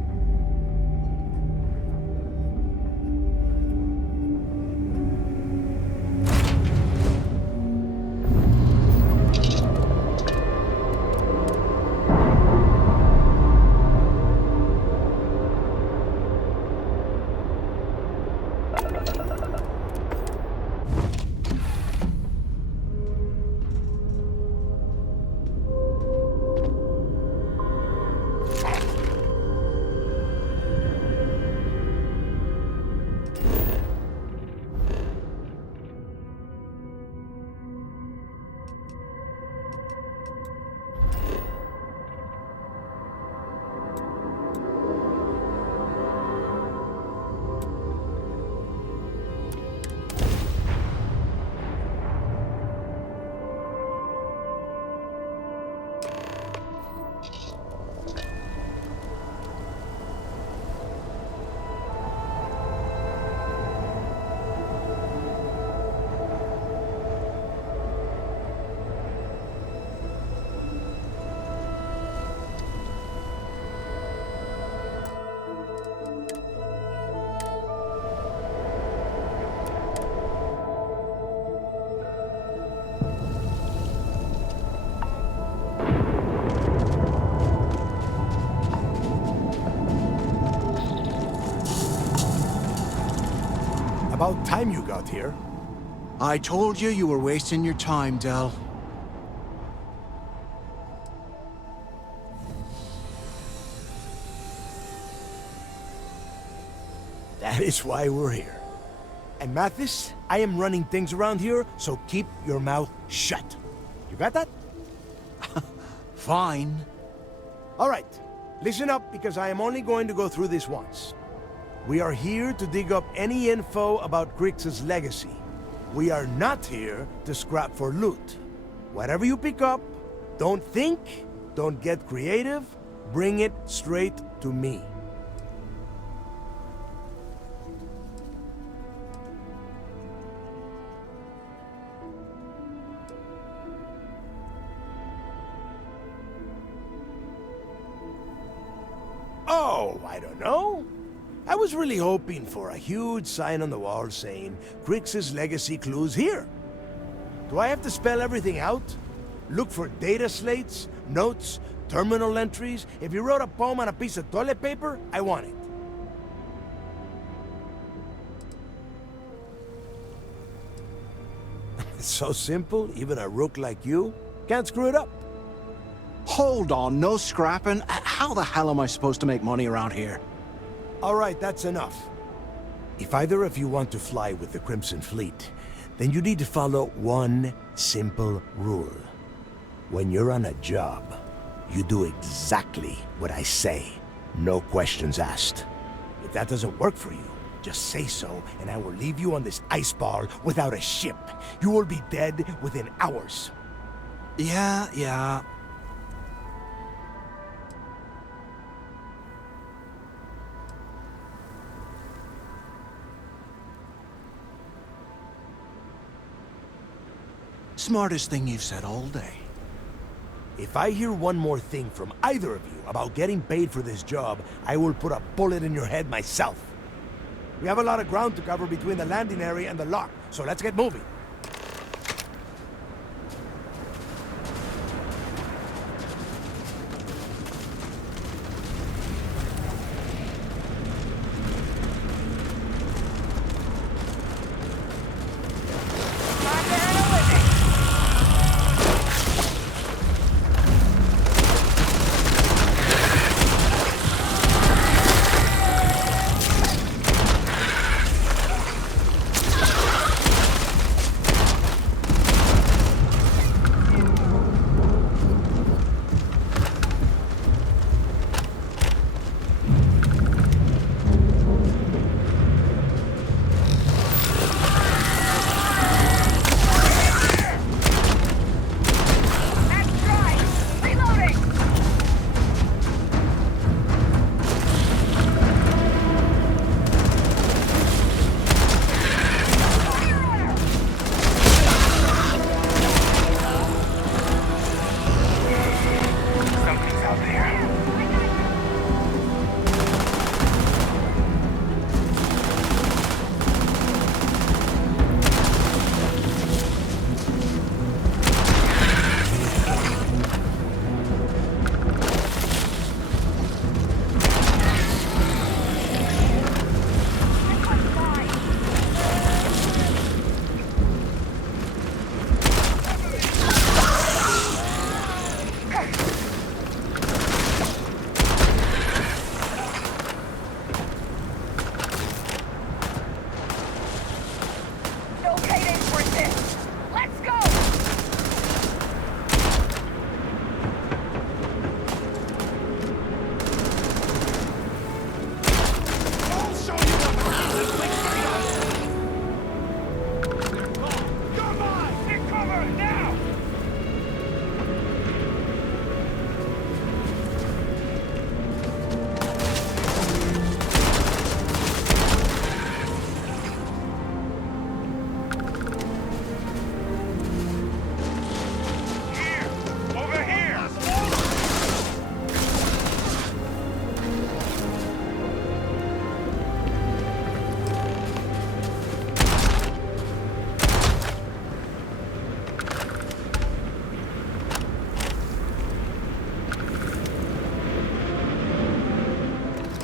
About time you got here. I told you you were wasting your time, Del. That is why we're here. And Mathis, I am running things around here, so keep your mouth shut. You got that? Fine. All right, listen up because I am only going to go through this once. We are here to dig up any info about Crix's legacy. We are not here to scrap for loot. Whatever you pick up, don't think, don't get creative, bring it straight to me. Oh, I don't know. I was really hoping for a huge sign on the wall saying, Crix's legacy clues here. Do I have to spell everything out? Look for data slates, notes, terminal entries? If you wrote a poem on a piece of toilet paper, I want it. It's so simple, even a rook like you can't screw it up. Hold on, no scrapping? How the hell am I supposed to make money around here? All right, that's enough. If either of you want to fly with the Crimson Fleet, then you need to follow one simple rule. When you're on a job, you do exactly what I say. No questions asked. If that doesn't work for you, just say so, and I will leave you on this ice ball without a ship. You will be dead within hours. Yeah. Smartest thing you've said all day. If I hear one more thing from either of you about getting paid for this job, I will put a bullet in your head myself. We have a lot of ground to cover between the landing area and the lock, so let's get moving.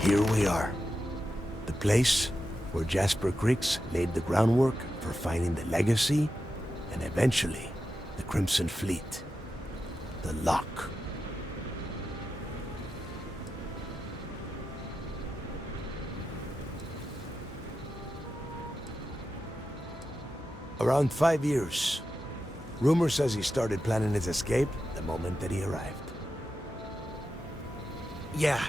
Here we are. The place where Jasper Creeks laid the groundwork for finding the Legacy and eventually the Crimson Fleet. The Lock. Around 5 years. Rumor says he started planning his escape the moment that he arrived. Yeah,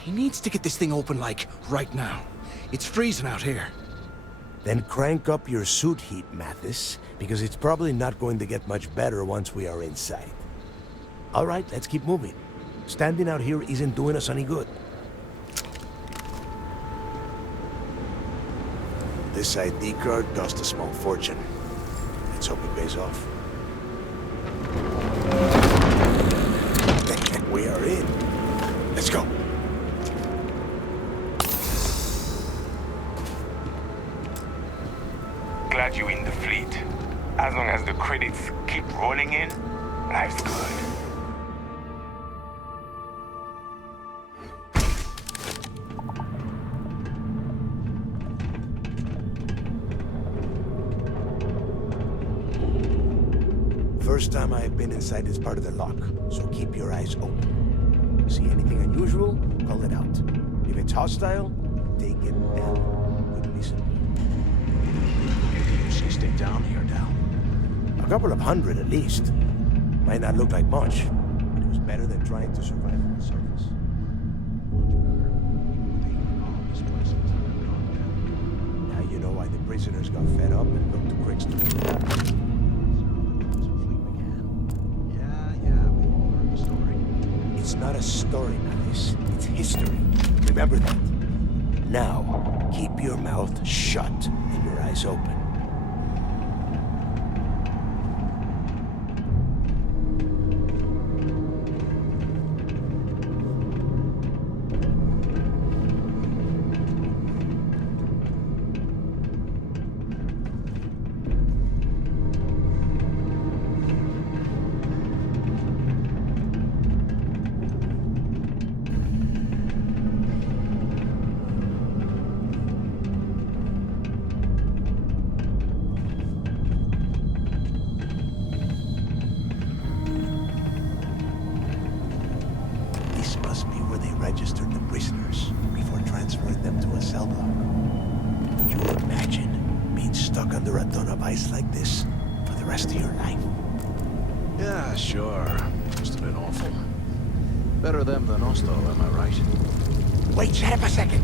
he needs to get this thing open, like, right now. It's freezing out here. Then crank up your suit heat, Mathis, because it's probably not going to get much better once we are inside. All right, let's keep moving. Standing out here isn't doing us any good. This ID card cost a small fortune. Let's hope it pays off. We are in. Let's go. Glad you're in the fleet. As long as the credits keep rolling in, life's good. first time I've been inside this part of the lock, so keep your eyes open. See anything unusual, call it out. If it's hostile, take it down. Couldn't be simpler. She stay down here, Dal. A couple of hundred at least. Might not look like much, but it was better than trying to survive on the surface. Now you know why the prisoners got fed up and looked to Cricks to clean it up. It's not a story, Alice. It's history. Remember that. Now, keep your mouth shut and your eyes open. Registered the prisoners before transferring them to a cell block. Could you imagine being stuck under a ton of ice like this for the rest of your life? Yeah, sure. Must have been awful. Better them than us, though, am I right? Wait, shut up a second.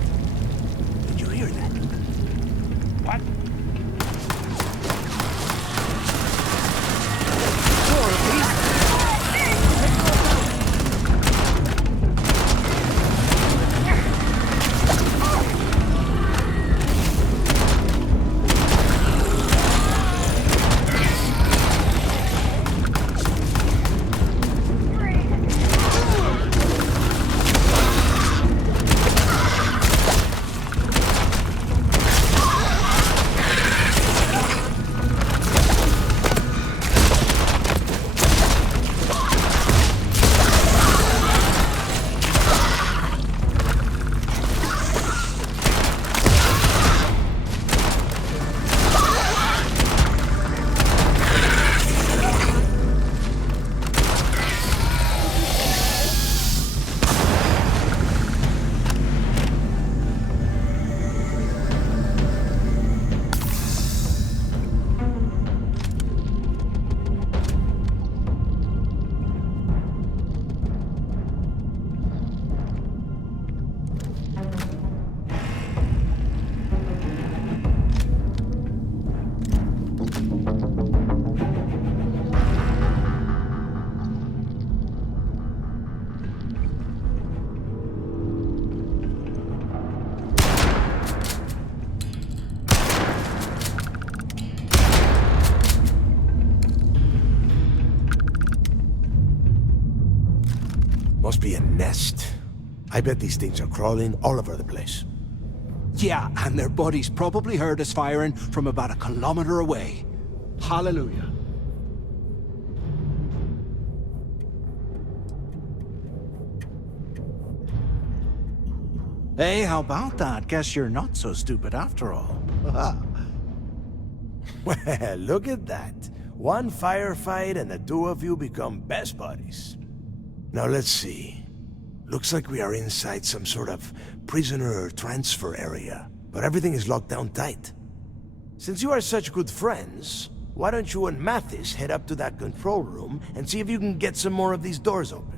Did you hear that? What? Must be a nest. I bet these things are crawling all over the place. Yeah, and their buddies probably heard us firing from about 1 kilometer away. Hallelujah. Hey, how about that? Guess you're not so stupid after all. Well, look at that. One firefight and the two of you become best buddies. Now let's see. Looks like we are inside some sort of prisoner transfer area, but everything is locked down tight. Since you are such good friends, why don't you and Mathis head up to that control room and see if you can get some more of these doors open?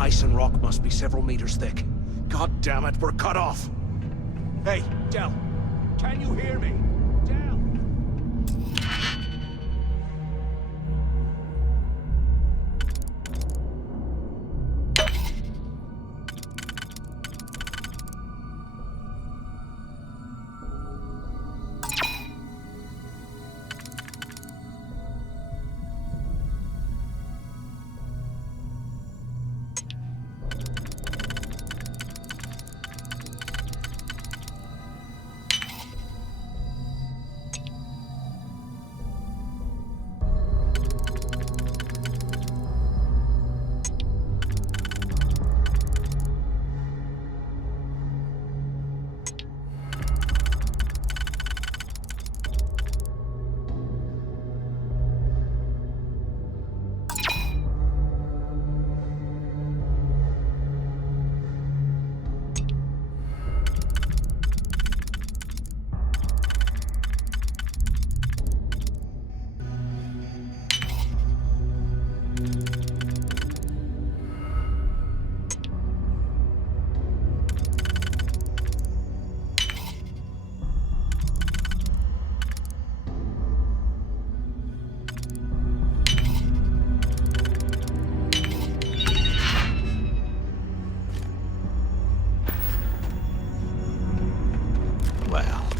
Ice and rock must be several meters thick. God damn it, we're cut off. Hey, Del, can you hear me? Del!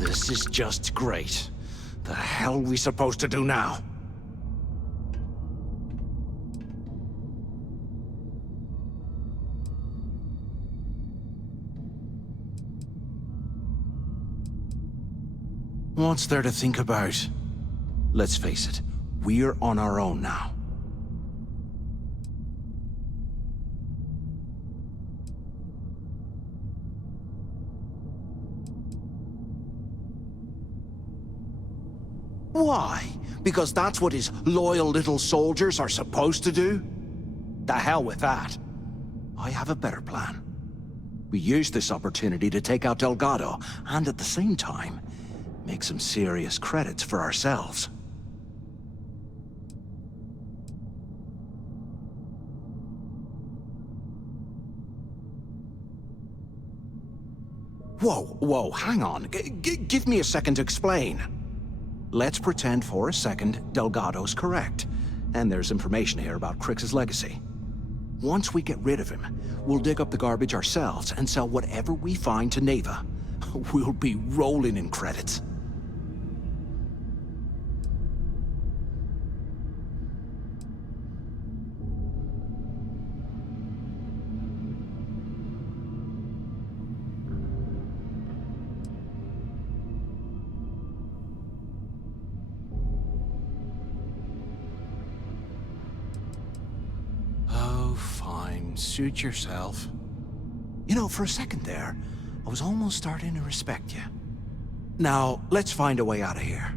This is just great. The hell are we supposed to do now? What's there to think about? Let's face it, we're on our own now. Why? Because that's what his loyal little soldiers are supposed to do? The hell with that. I have a better plan. We use this opportunity to take out Delgado, and at the same time, make some serious credits for ourselves. Whoa, hang on. Give me a second to explain. Let's pretend for a second Delgado's correct, and there's information here about Crix's legacy. Once we get rid of him, we'll dig up the garbage ourselves and sell whatever we find to Neva. We'll be rolling in credits. Suit yourself. You know, for a second there, I was almost starting to respect you. Now, let's find a way out of here.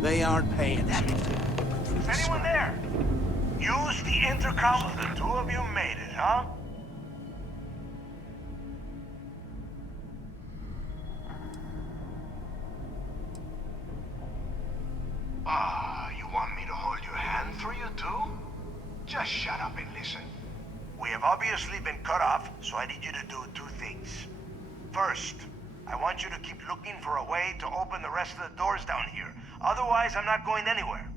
They aren't paying anything. Is anyone there? Use the intercom. The two of you made it, huh? You want me to hold your hand for you too? Just shut up and listen. We have obviously been cut off, so I need you to do two things. First, I want you to keep looking for a way to open the rest of the doors down here. Otherwise, I'm not going anywhere.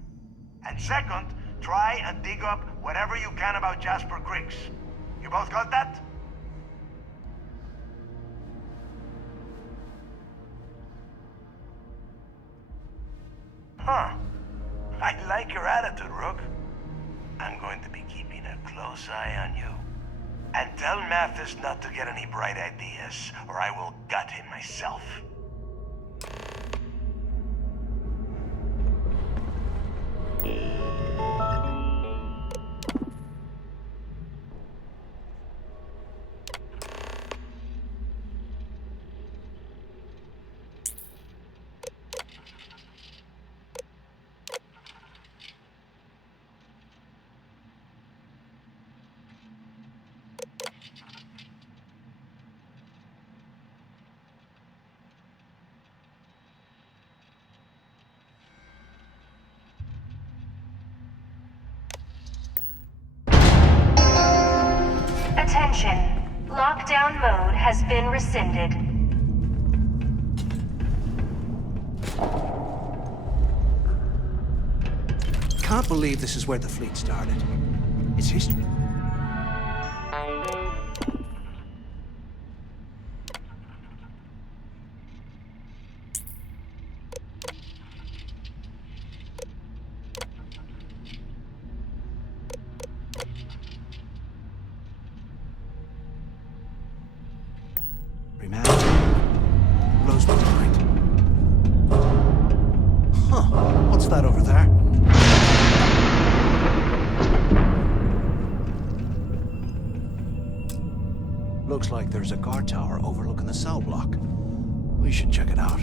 And second, try and dig up whatever you can about Jasper Crix. You both got that? Huh. I like your attitude, Rook. I'm going to be keeping a close eye on you. And tell Mathis not to get any bright ideas, or I will gut him myself. Attention. Lockdown mode has been rescinded. Can't believe this is where the fleet started. It's history. Blows my mind. Huh, what's that over there? Looks like there's a guard tower overlooking the cell block. We should check it out.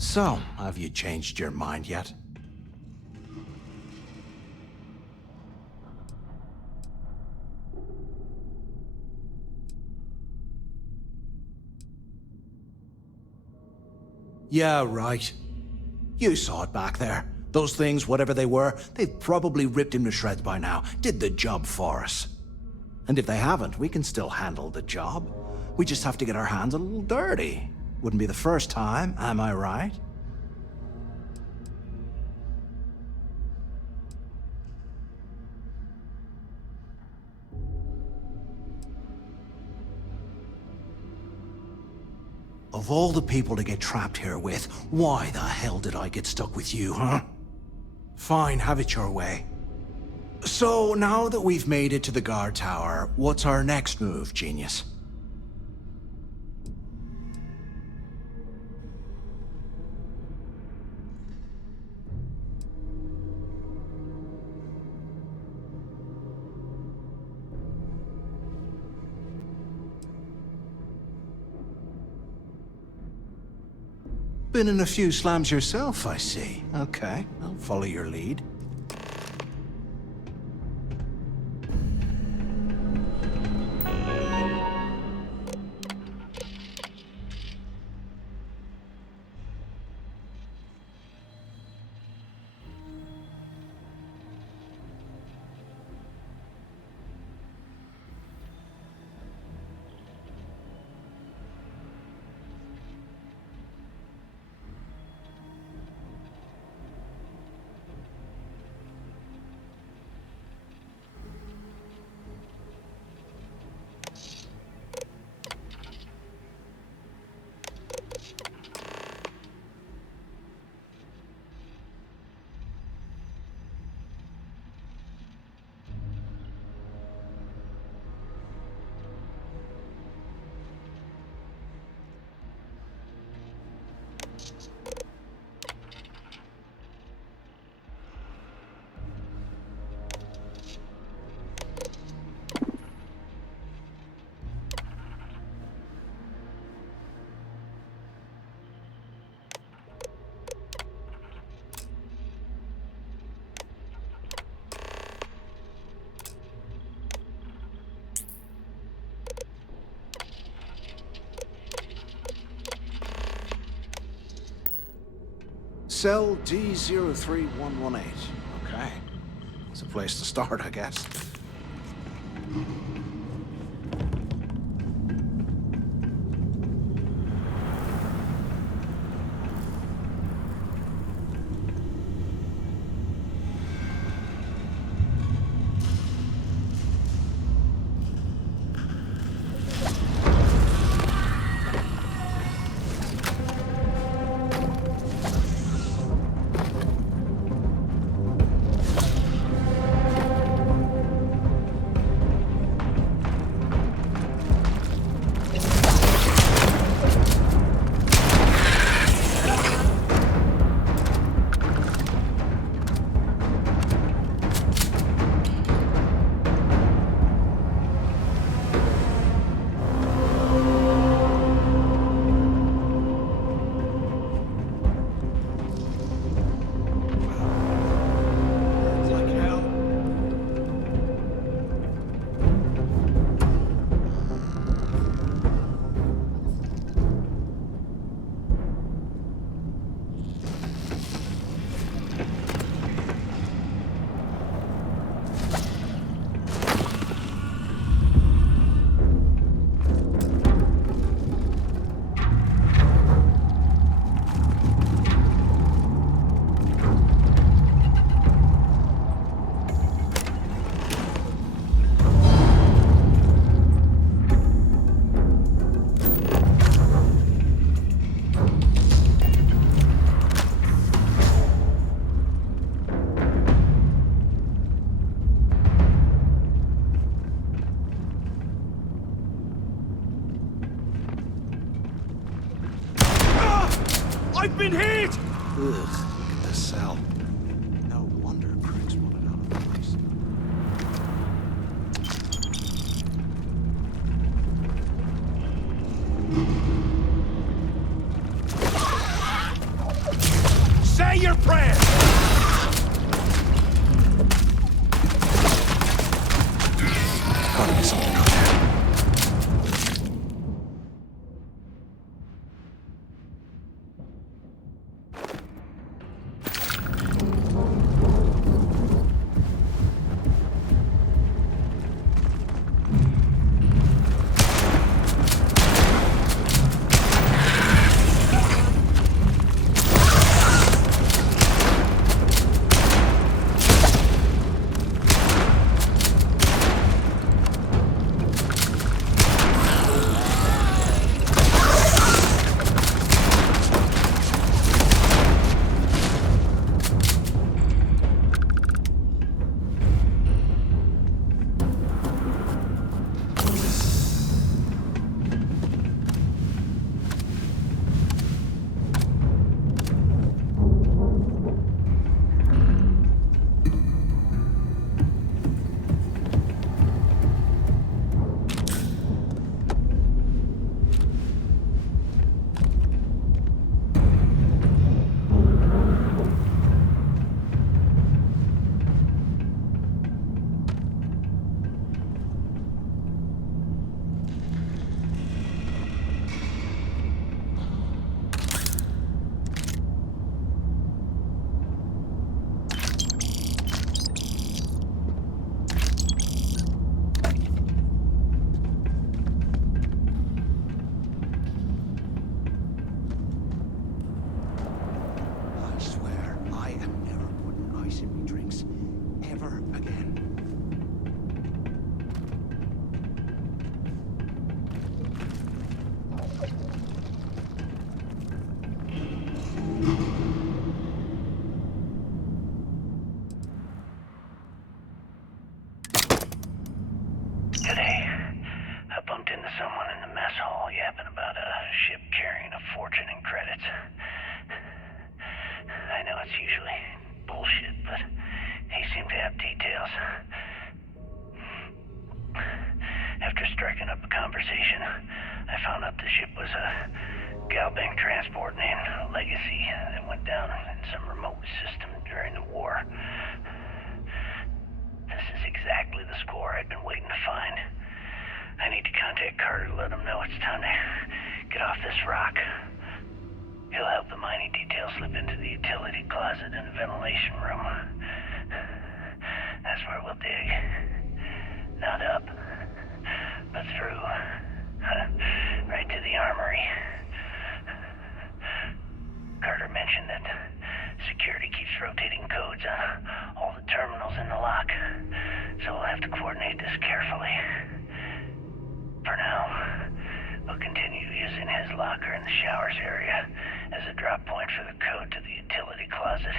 So, have you changed your mind yet? Yeah, right. You saw it back there. Those things, whatever they were, they've probably ripped him to shreds by now. Did the job for us. And if they haven't, we can still handle the job. We just have to get our hands a little dirty. Wouldn't be the first time, am I right? Of all the people to get trapped here with, why the hell did I get stuck with you, huh? Fine, have it your way. So, now that we've made it to the guard tower, what's our next move, genius? Been in a few slams yourself, I see. Okay, I'll follow your lead. Cell D03118. Okay. It's a place to start, I guess. I've been hit! Ugh, look at this cell. No wonder Criggs wanted out of the place. Say your prayers! Gotta be something out there. I swear, I am never putting ice in me drinks. Ever again. Today, I bumped into someone in the mess hall yapping about a ship carrying a fortune in credits. I know it's usually bullshit, but he seemed to have details. After striking up a conversation, I found out the ship was a Galbank transport named Legacy that went down in some remote system during the war. This is exactly the score I'd been waiting to find. I need to contact Carter to let him know it's time to get off this rock. He'll help the mining details slip into the utility closet in the ventilation room. That's where we'll dig. Not up, but through. Right to the armory. Carter mentioned that security keeps rotating codes on all the terminals in the lock, so we'll have to coordinate this carefully. For now, we'll continue using his locker in the showers area as a drop point for the code to the utility closet.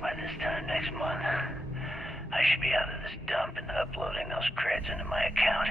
By this time next month, I should be out of this dump and uploading those creds into my account.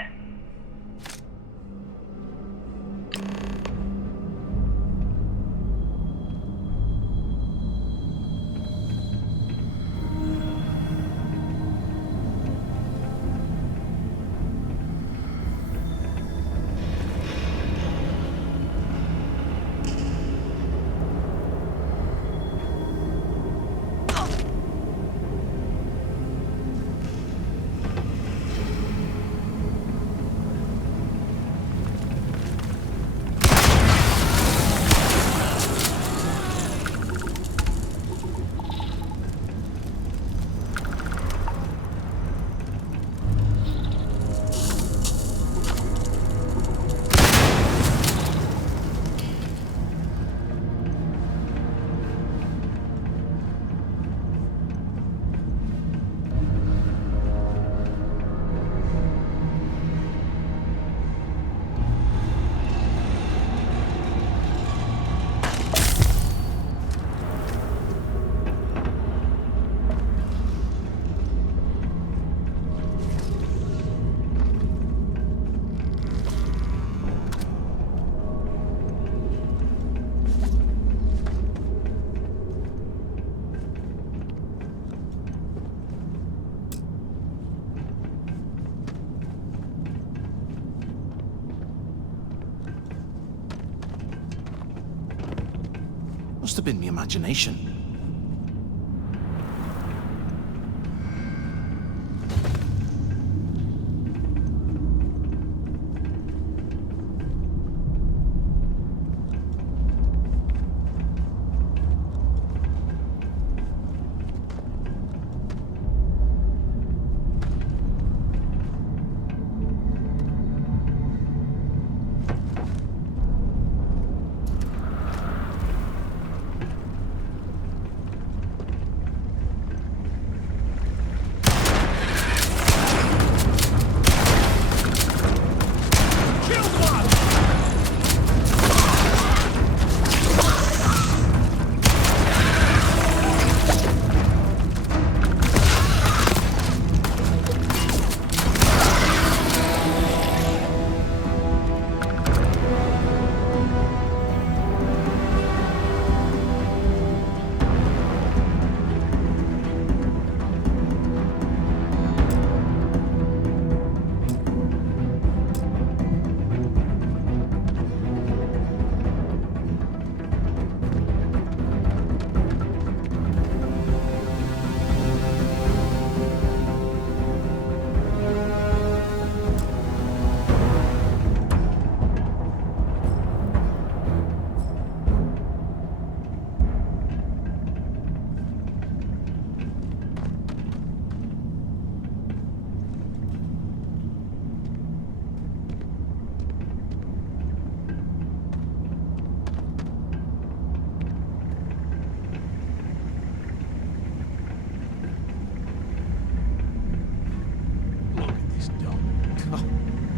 Must have been my imagination.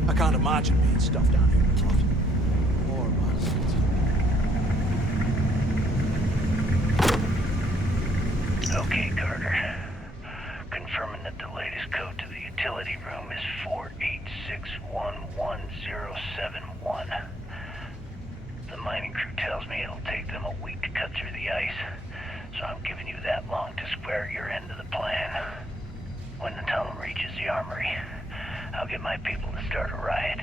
I can't imagine being stuffed down here in the closet. Poor bastards. Okay, Carter. Confirming that the latest code to the utility room is 48611071. The mining crew tells me it'll take them a week to cut through the ice, so I'm giving you that long to square your end of the plan. When the tunnel reaches the armory, I'll get my people to start a riot.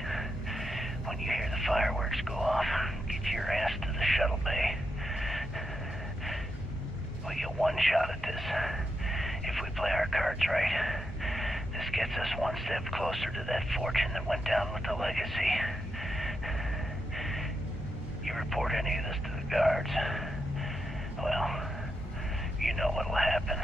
When you hear the fireworks go off, get your ass to the shuttle bay. We get one shot at this. If we play our cards right, this gets us one step closer to that fortune that went down with the legacy. You report any of this to the guards, well, you know what'll happen.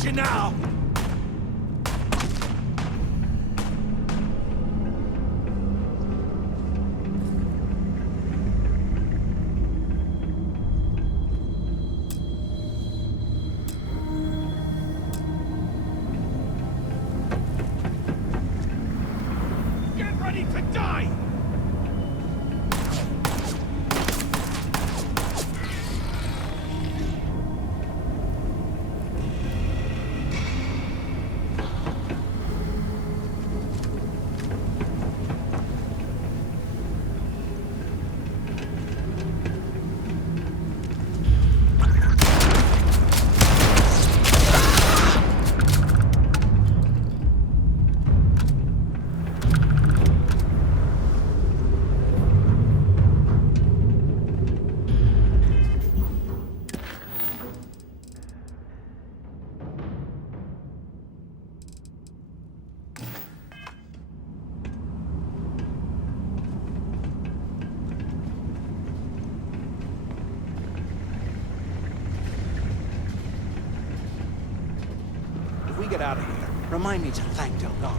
got you now! Get ready to die! If we get out of here, remind me to thank Delgado.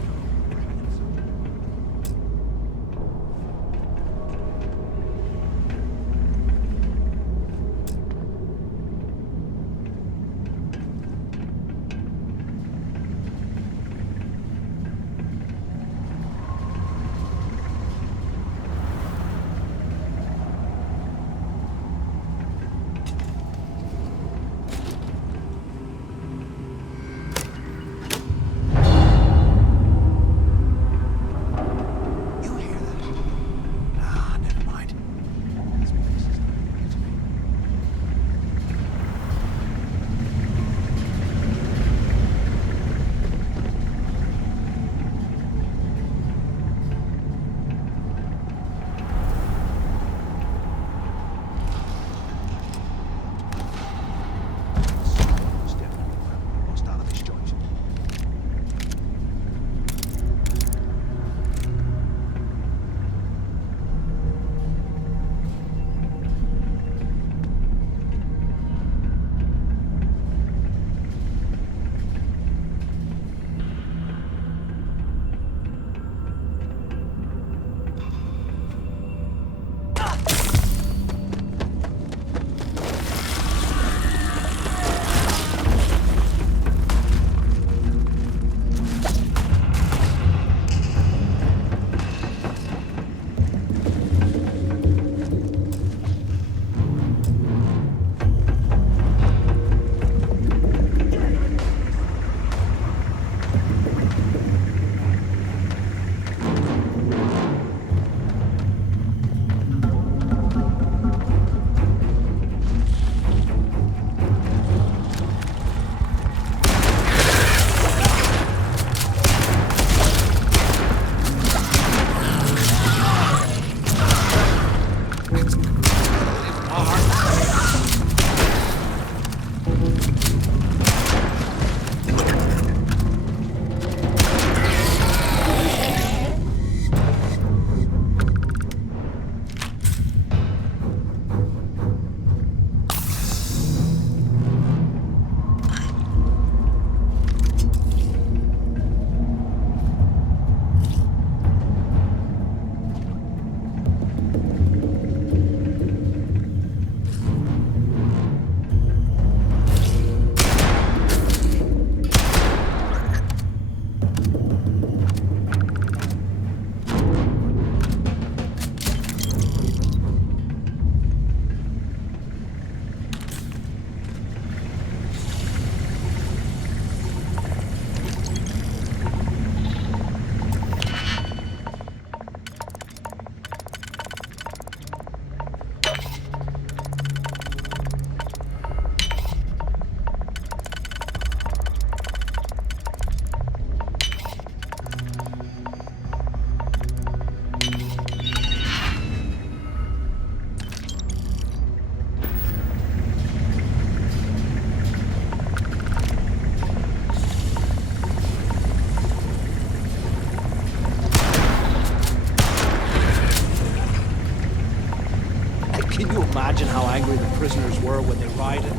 Can you imagine how angry the prisoners were when they rioted?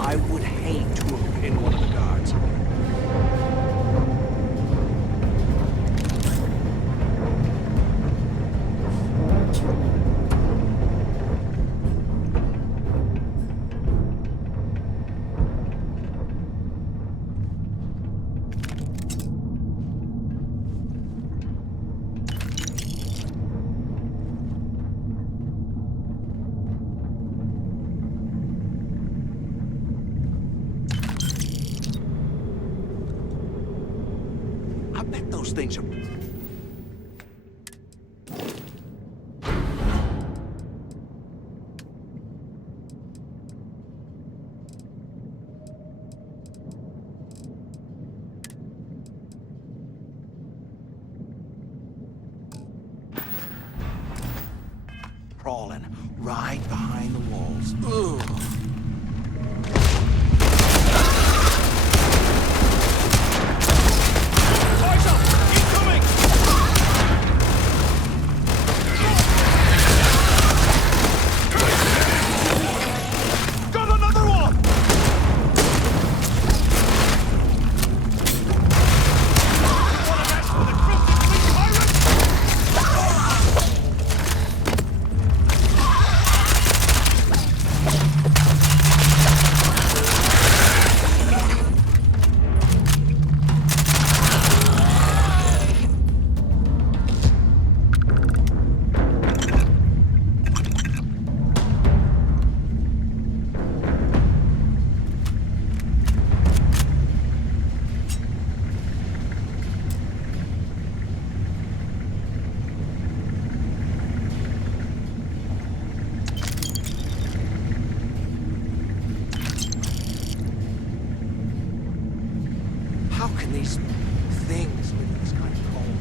I I would hate to have been one of the guards. I bet those things are... crawling right behind the walls. Ugh. How can these things live this kind of cold?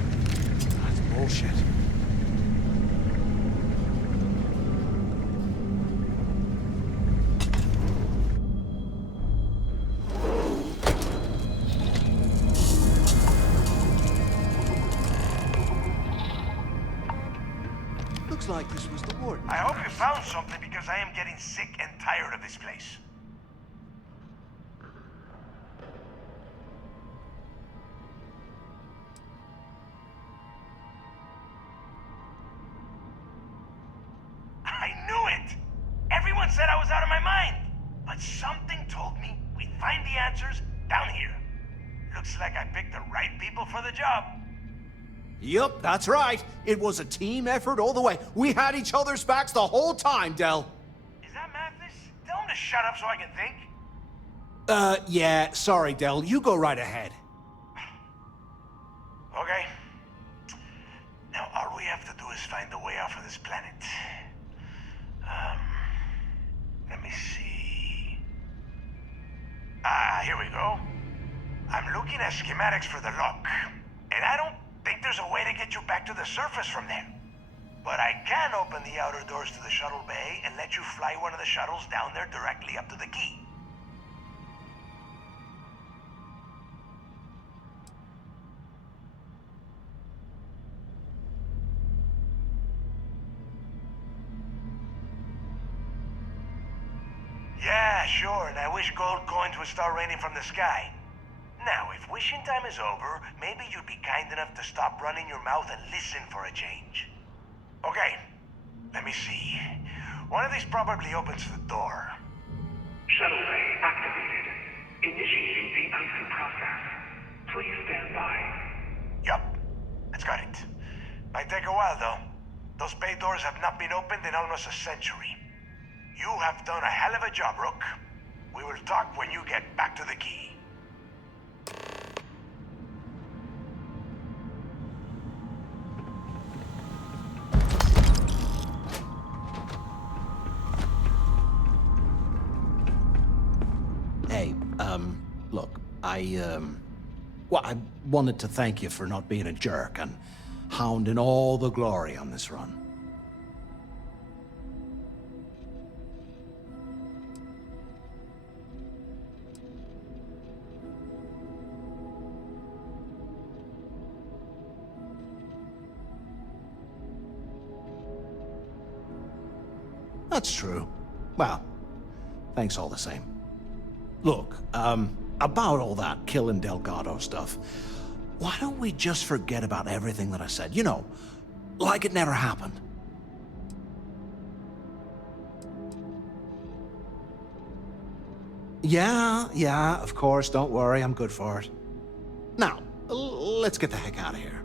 That's bullshit. Looks like this was the warden. I hope you found something because I am getting sick and tired of this place. I knew it! Everyone said I was out of my mind. But something told me we'd find the answers down here. Looks like I picked the right people for the job. Yup, that's right. It was a team effort all the way. We had each other's backs the whole time, Del. Is that Mathis? Tell him to shut up so I can think. Yeah, sorry, Del. You go right ahead. Okay. Now all we have to do is find a way off of this planet. Let me see. Here we go. I'm looking at schematics for the lock, and I don't think there's a way to get you back to the surface from there. But I can open the outer doors to the shuttle bay and let you fly one of the shuttles down there directly up to the key. Yeah, sure, and I wish gold coins would start raining from the sky. Now, if wishing time is over, maybe you'd be kind enough to stop running your mouth and listen for a change. Okay, let me see. One of these probably opens the door. Shuttle bay activated. Initiating the icing process. Please stand by. Yup, that's got it. Might take a while, though. Those bay doors have not been opened in almost a century. You have done a hell of a job, Rook. We will talk when you get back to the key. Hey, look, well, I wanted to thank you for not being a jerk and hounding all the glory on this run. That's true. Well, thanks all the same. Look, about all that killing Delgado stuff, why don't we just forget about everything that I said? You know, like it never happened. Yeah, of course, don't worry, I'm good for it. Now, let's get the heck out of here.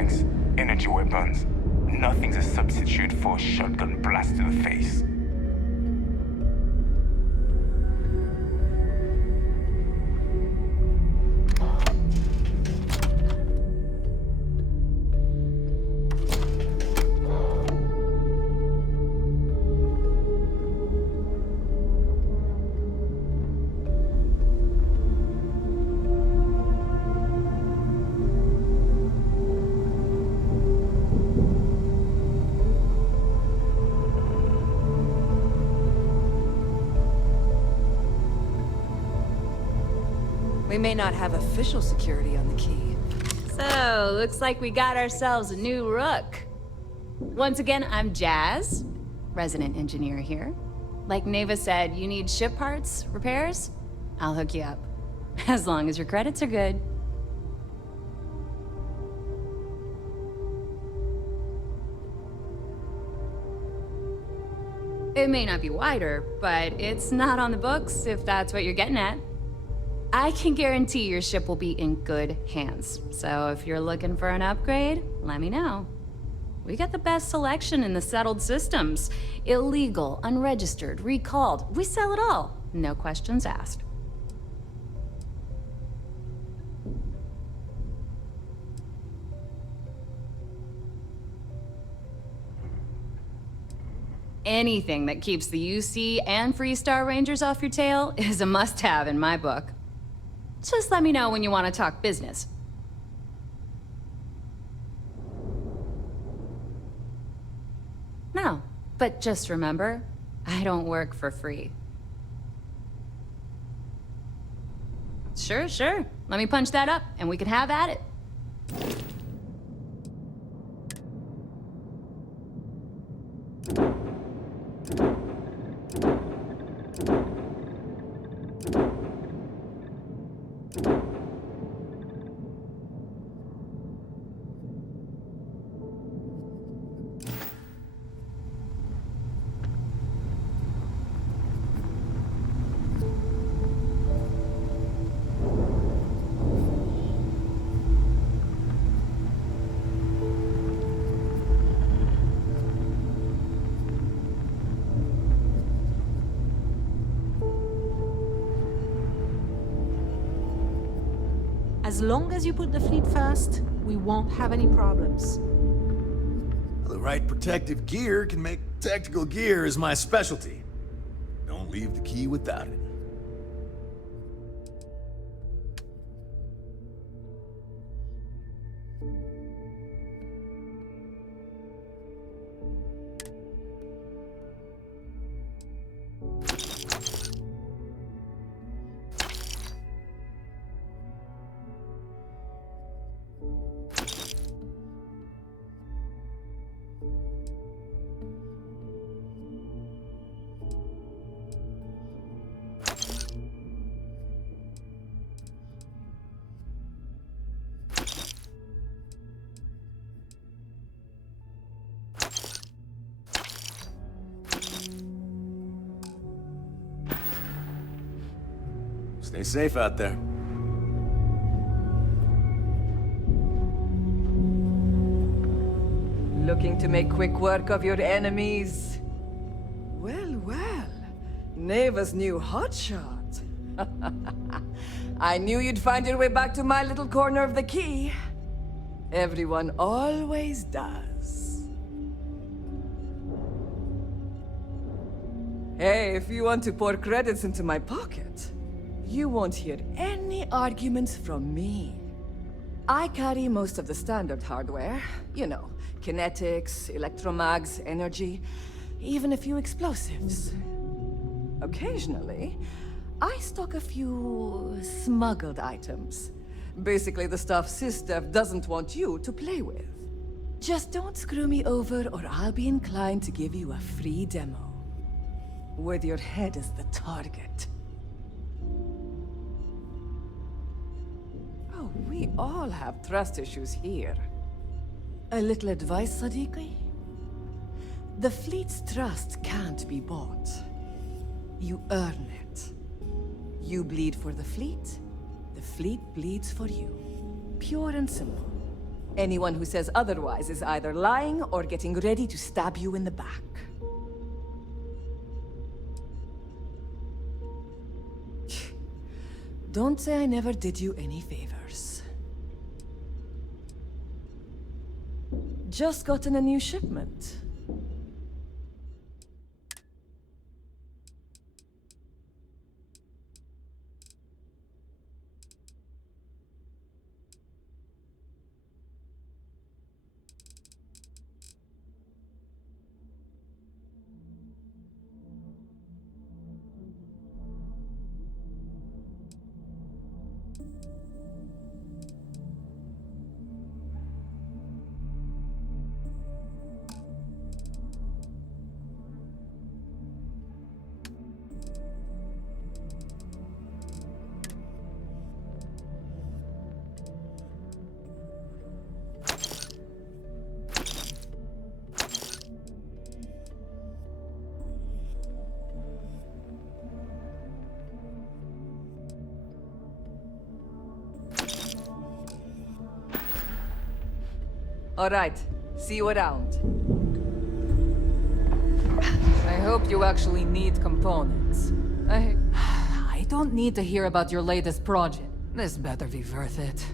tanks, energy weapons. Nothing's a substitute for a shotgun blast to the face. We may not have official security on the key. So, looks like we got ourselves a new rook. Once again, I'm Jazz, resident engineer here. Like Neva said, you need ship parts, repairs? I'll hook you up. As long as your credits are good. It may not be wider, but it's not on the books, if that's what you're getting at. I can guarantee your ship will be in good hands. So if you're looking for an upgrade, let me know. We got the best selection in the settled systems. Illegal, unregistered, recalled. We sell it all. No questions asked. Anything that keeps the UC and Freestar Rangers off your tail is a must-have in my book. Just let me know when you want to talk business. No, but just remember, I don't work for free. Sure. Let me punch that up, and we can have at it. As long as you put the fleet first, we won't have any problems. The right protective gear can make tactical gear is my specialty. Don't leave the key without it. Stay safe out there. Looking to make quick work of your enemies? Well. Neva's new hotshot. I knew you'd find your way back to my little corner of the key. Everyone always does. Hey, if you want to pour credits into my pocket, you won't hear any arguments from me. I carry most of the standard hardware. You know, kinetics, electromags, energy, even a few explosives. Occasionally, I stock a few smuggled items. Basically the stuff SysDev doesn't want you to play with. Just don't screw me over or I'll be inclined to give you a free demo. With your head as the target. Oh, we all have trust issues here. A little advice, Sadiqi? The fleet's trust can't be bought. You earn it. You bleed for the fleet bleeds for you. Pure and simple. Anyone who says otherwise is either lying or getting ready to stab you in the back. Don't say I never did you any favors. Just gotten a new shipment. All right, see you around. I hope you actually need components. I don't need to hear about your latest project. This better be worth it.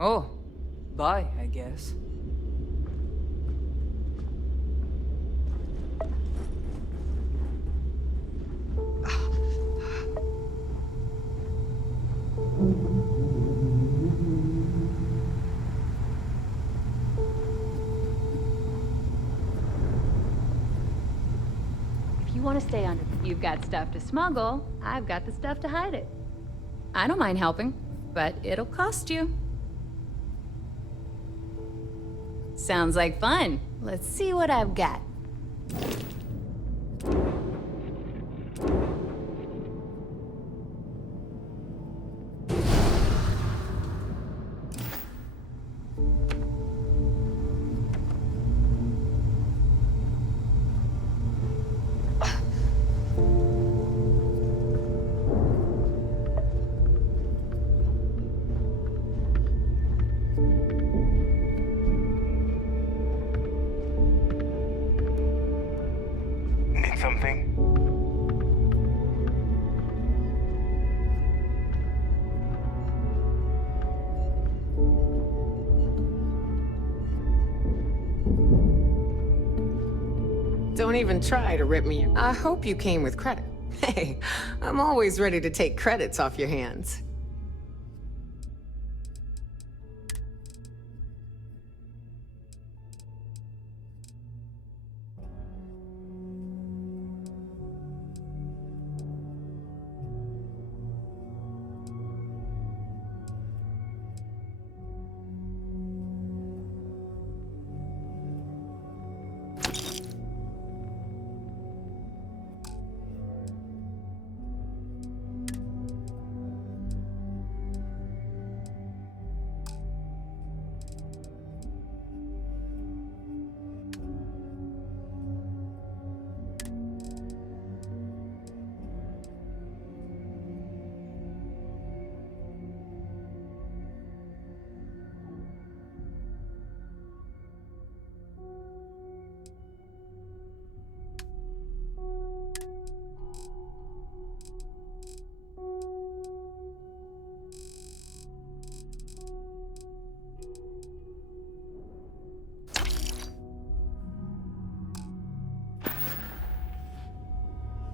Oh, bye, I guess. If you want to stay under, you've got stuff to smuggle, I've got the stuff to hide it. I don't mind helping, but it'll cost you. Sounds like fun. Let's see what I've got. Something? Don't even try to rip me. I hope you came with credit. Hey, I'm always ready to take credits off your hands.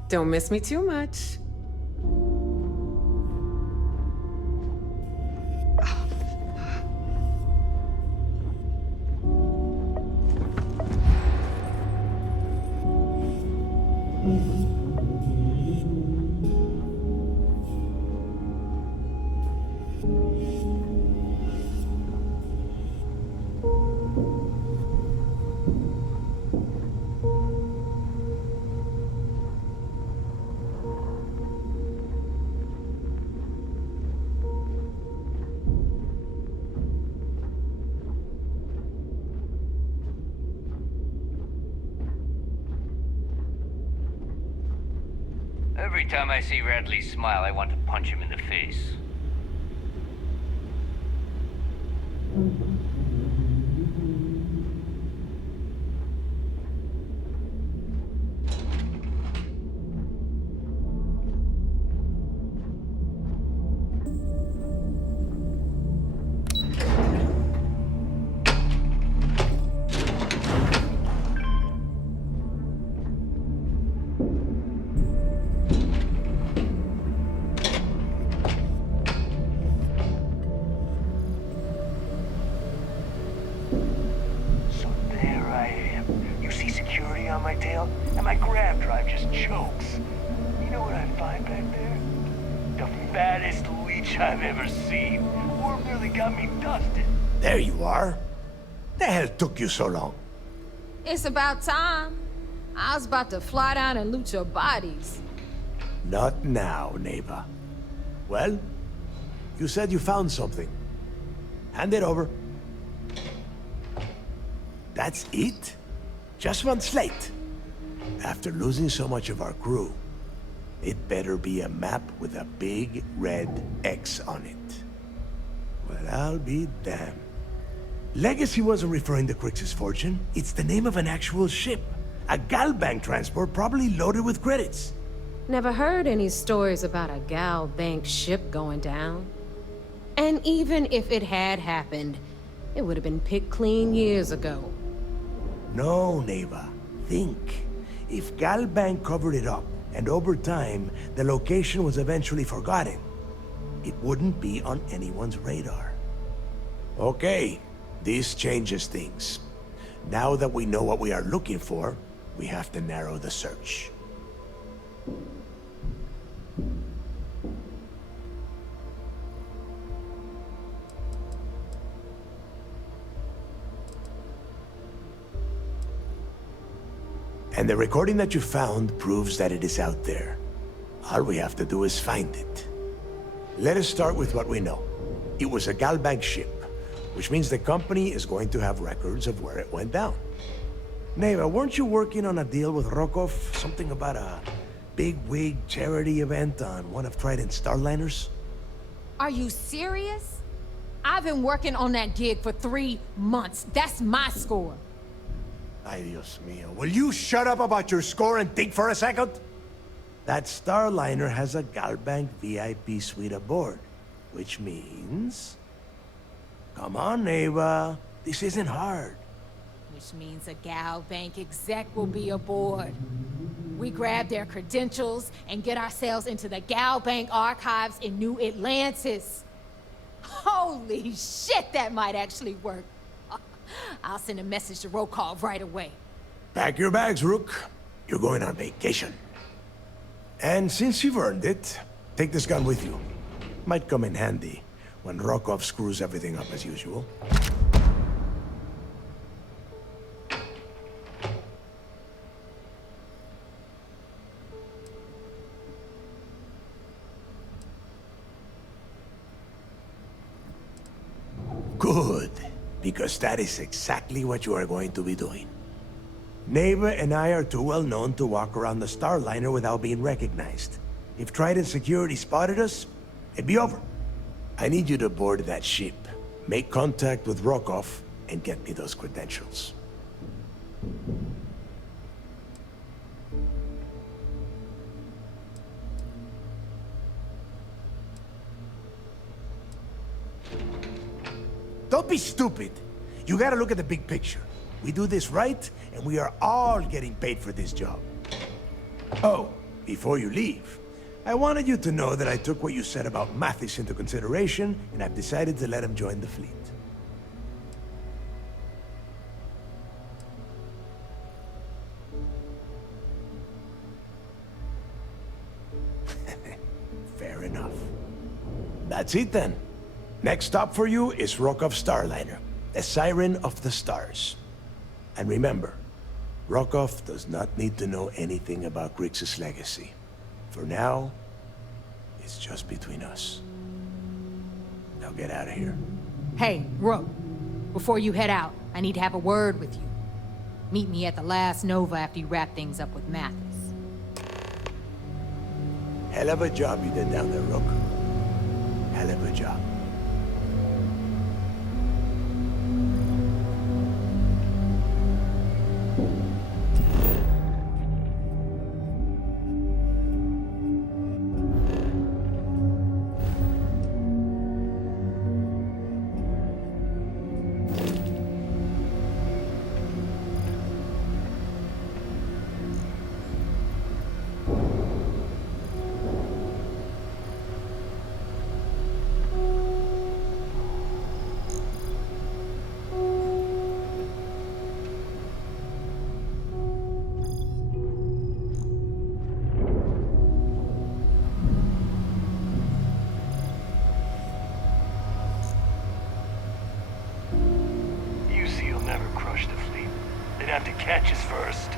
Don't miss me too much. Every time I see Radley smile, I want to punch him in the face. On my tail, and my grab drive just chokes. You know what I find back there? The fattest leech I've ever seen. Worm nearly got me dusted. There you are. The hell took you so long? It's about time. I was about to fly down and loot your bodies. Not now, neighbor. Well, you said you found something. Hand it over. That's it? Just one slate. After losing so much of our crew, it better be a map with a big red X on it. Well, I'll be damned. Legacy wasn't referring to Crix's fortune. It's the name of an actual ship. A Galbank transport probably loaded with credits. Never heard any stories about a Gal Bank ship going down. And even if it had happened, it would have been picked clean years ago. No, neighbor. Think. If Galbank covered it up, and over time, the location was eventually forgotten, it wouldn't be on anyone's radar. Okay, this changes things. Now that we know what we are looking for, we have to narrow the search. And the recording that you found proves that it is out there. All we have to do is find it. Let us start with what we know. It was a Galbank ship, which means the company is going to have records of where it went down. Neva, weren't you working on a deal with Rokov? Something about a big-wig charity event on one of Trident's Starliners? Are you serious? I've been working on that gig for 3 months. That's my score. Ay, Dios mío. Will you shut up about your score and think for a second? That Starliner has a Galbank VIP suite aboard, which means... Come on, Ava. This isn't hard. Which means a Gal Bank exec will be aboard. We grab their credentials and get ourselves into the Gal Bank archives in New Atlantis. Holy shit, that might actually work. I'll send a message to Rokov right away. Pack your bags, Rook. You're going on vacation. And since you've earned it, take this gun with you. Might come in handy when Rokov screws everything up as usual. Good, because that is exactly what you are going to be doing. Neva and I are too well known to walk around the Starliner without being recognized. If Trident Security spotted us, it'd be over. I need you to board that ship, make contact with Rokov, and get me those credentials. Don't be stupid. You gotta look at the big picture. We do this right, and we are all getting paid for this job. Oh, before you leave, I wanted you to know that I took what you said about Mathis into consideration, and I've decided to let him join the fleet. Fair enough. That's it then. Next stop for you is Rokov Starliner, the Siren of the Stars. And remember, Rokov does not need to know anything about Grixis' legacy. For now, it's just between us. Now get out of here. Hey, Rook, before you head out, I need to have a word with you. Meet me at the last Nova after you wrap things up with Mathis. Hell of a job you did down there, Rook. Hell of a job. Have to catch us first.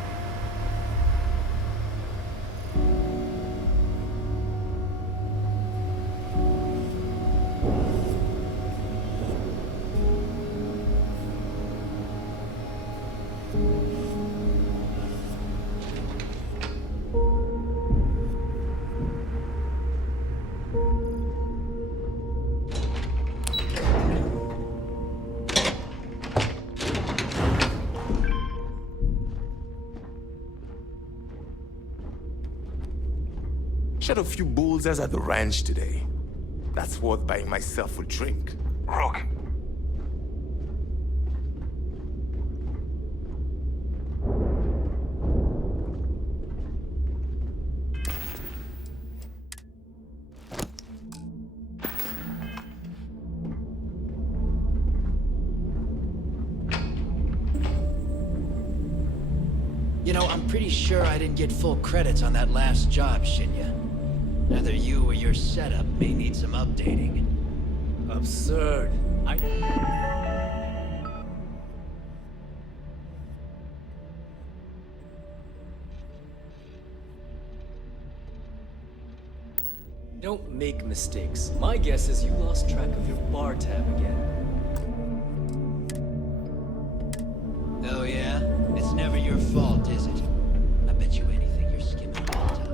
Shot a few bullseyes at the ranch today. That's worth buying myself a drink. Rook. You know, I'm pretty sure I didn't get full credits on that last job, Shinya. Either you or your setup may need some updating. Absurd. Don't make mistakes. My guess is you lost track of your bar tab again. Oh yeah? It's never your fault, is it? I bet you anything you're skipping all the time.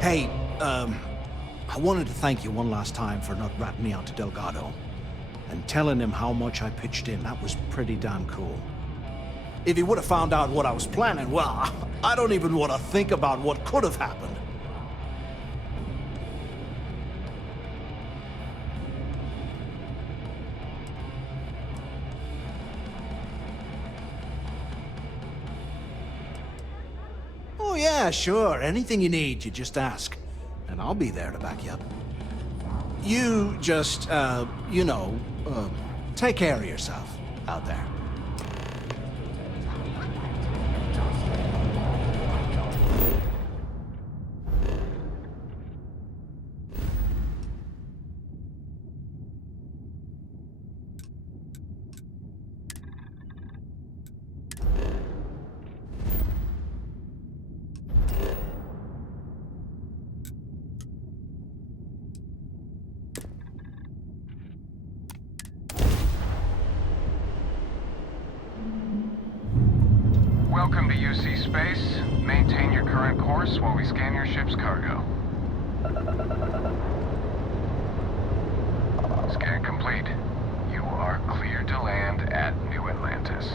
Hey, wanted to thank you one last time for not ratting me out to Delgado. And telling him how much I pitched in. That was pretty damn cool. If he would have found out what I was planning, well, I don't even want to think about what could have happened. Oh yeah, sure. Anything you need, you just ask. And I'll be there to back you up. You just, take care of yourself out there. Welcome to UC Space. Maintain your current course while we scan your ship's cargo. Scan complete. You are cleared to land at New Atlantis.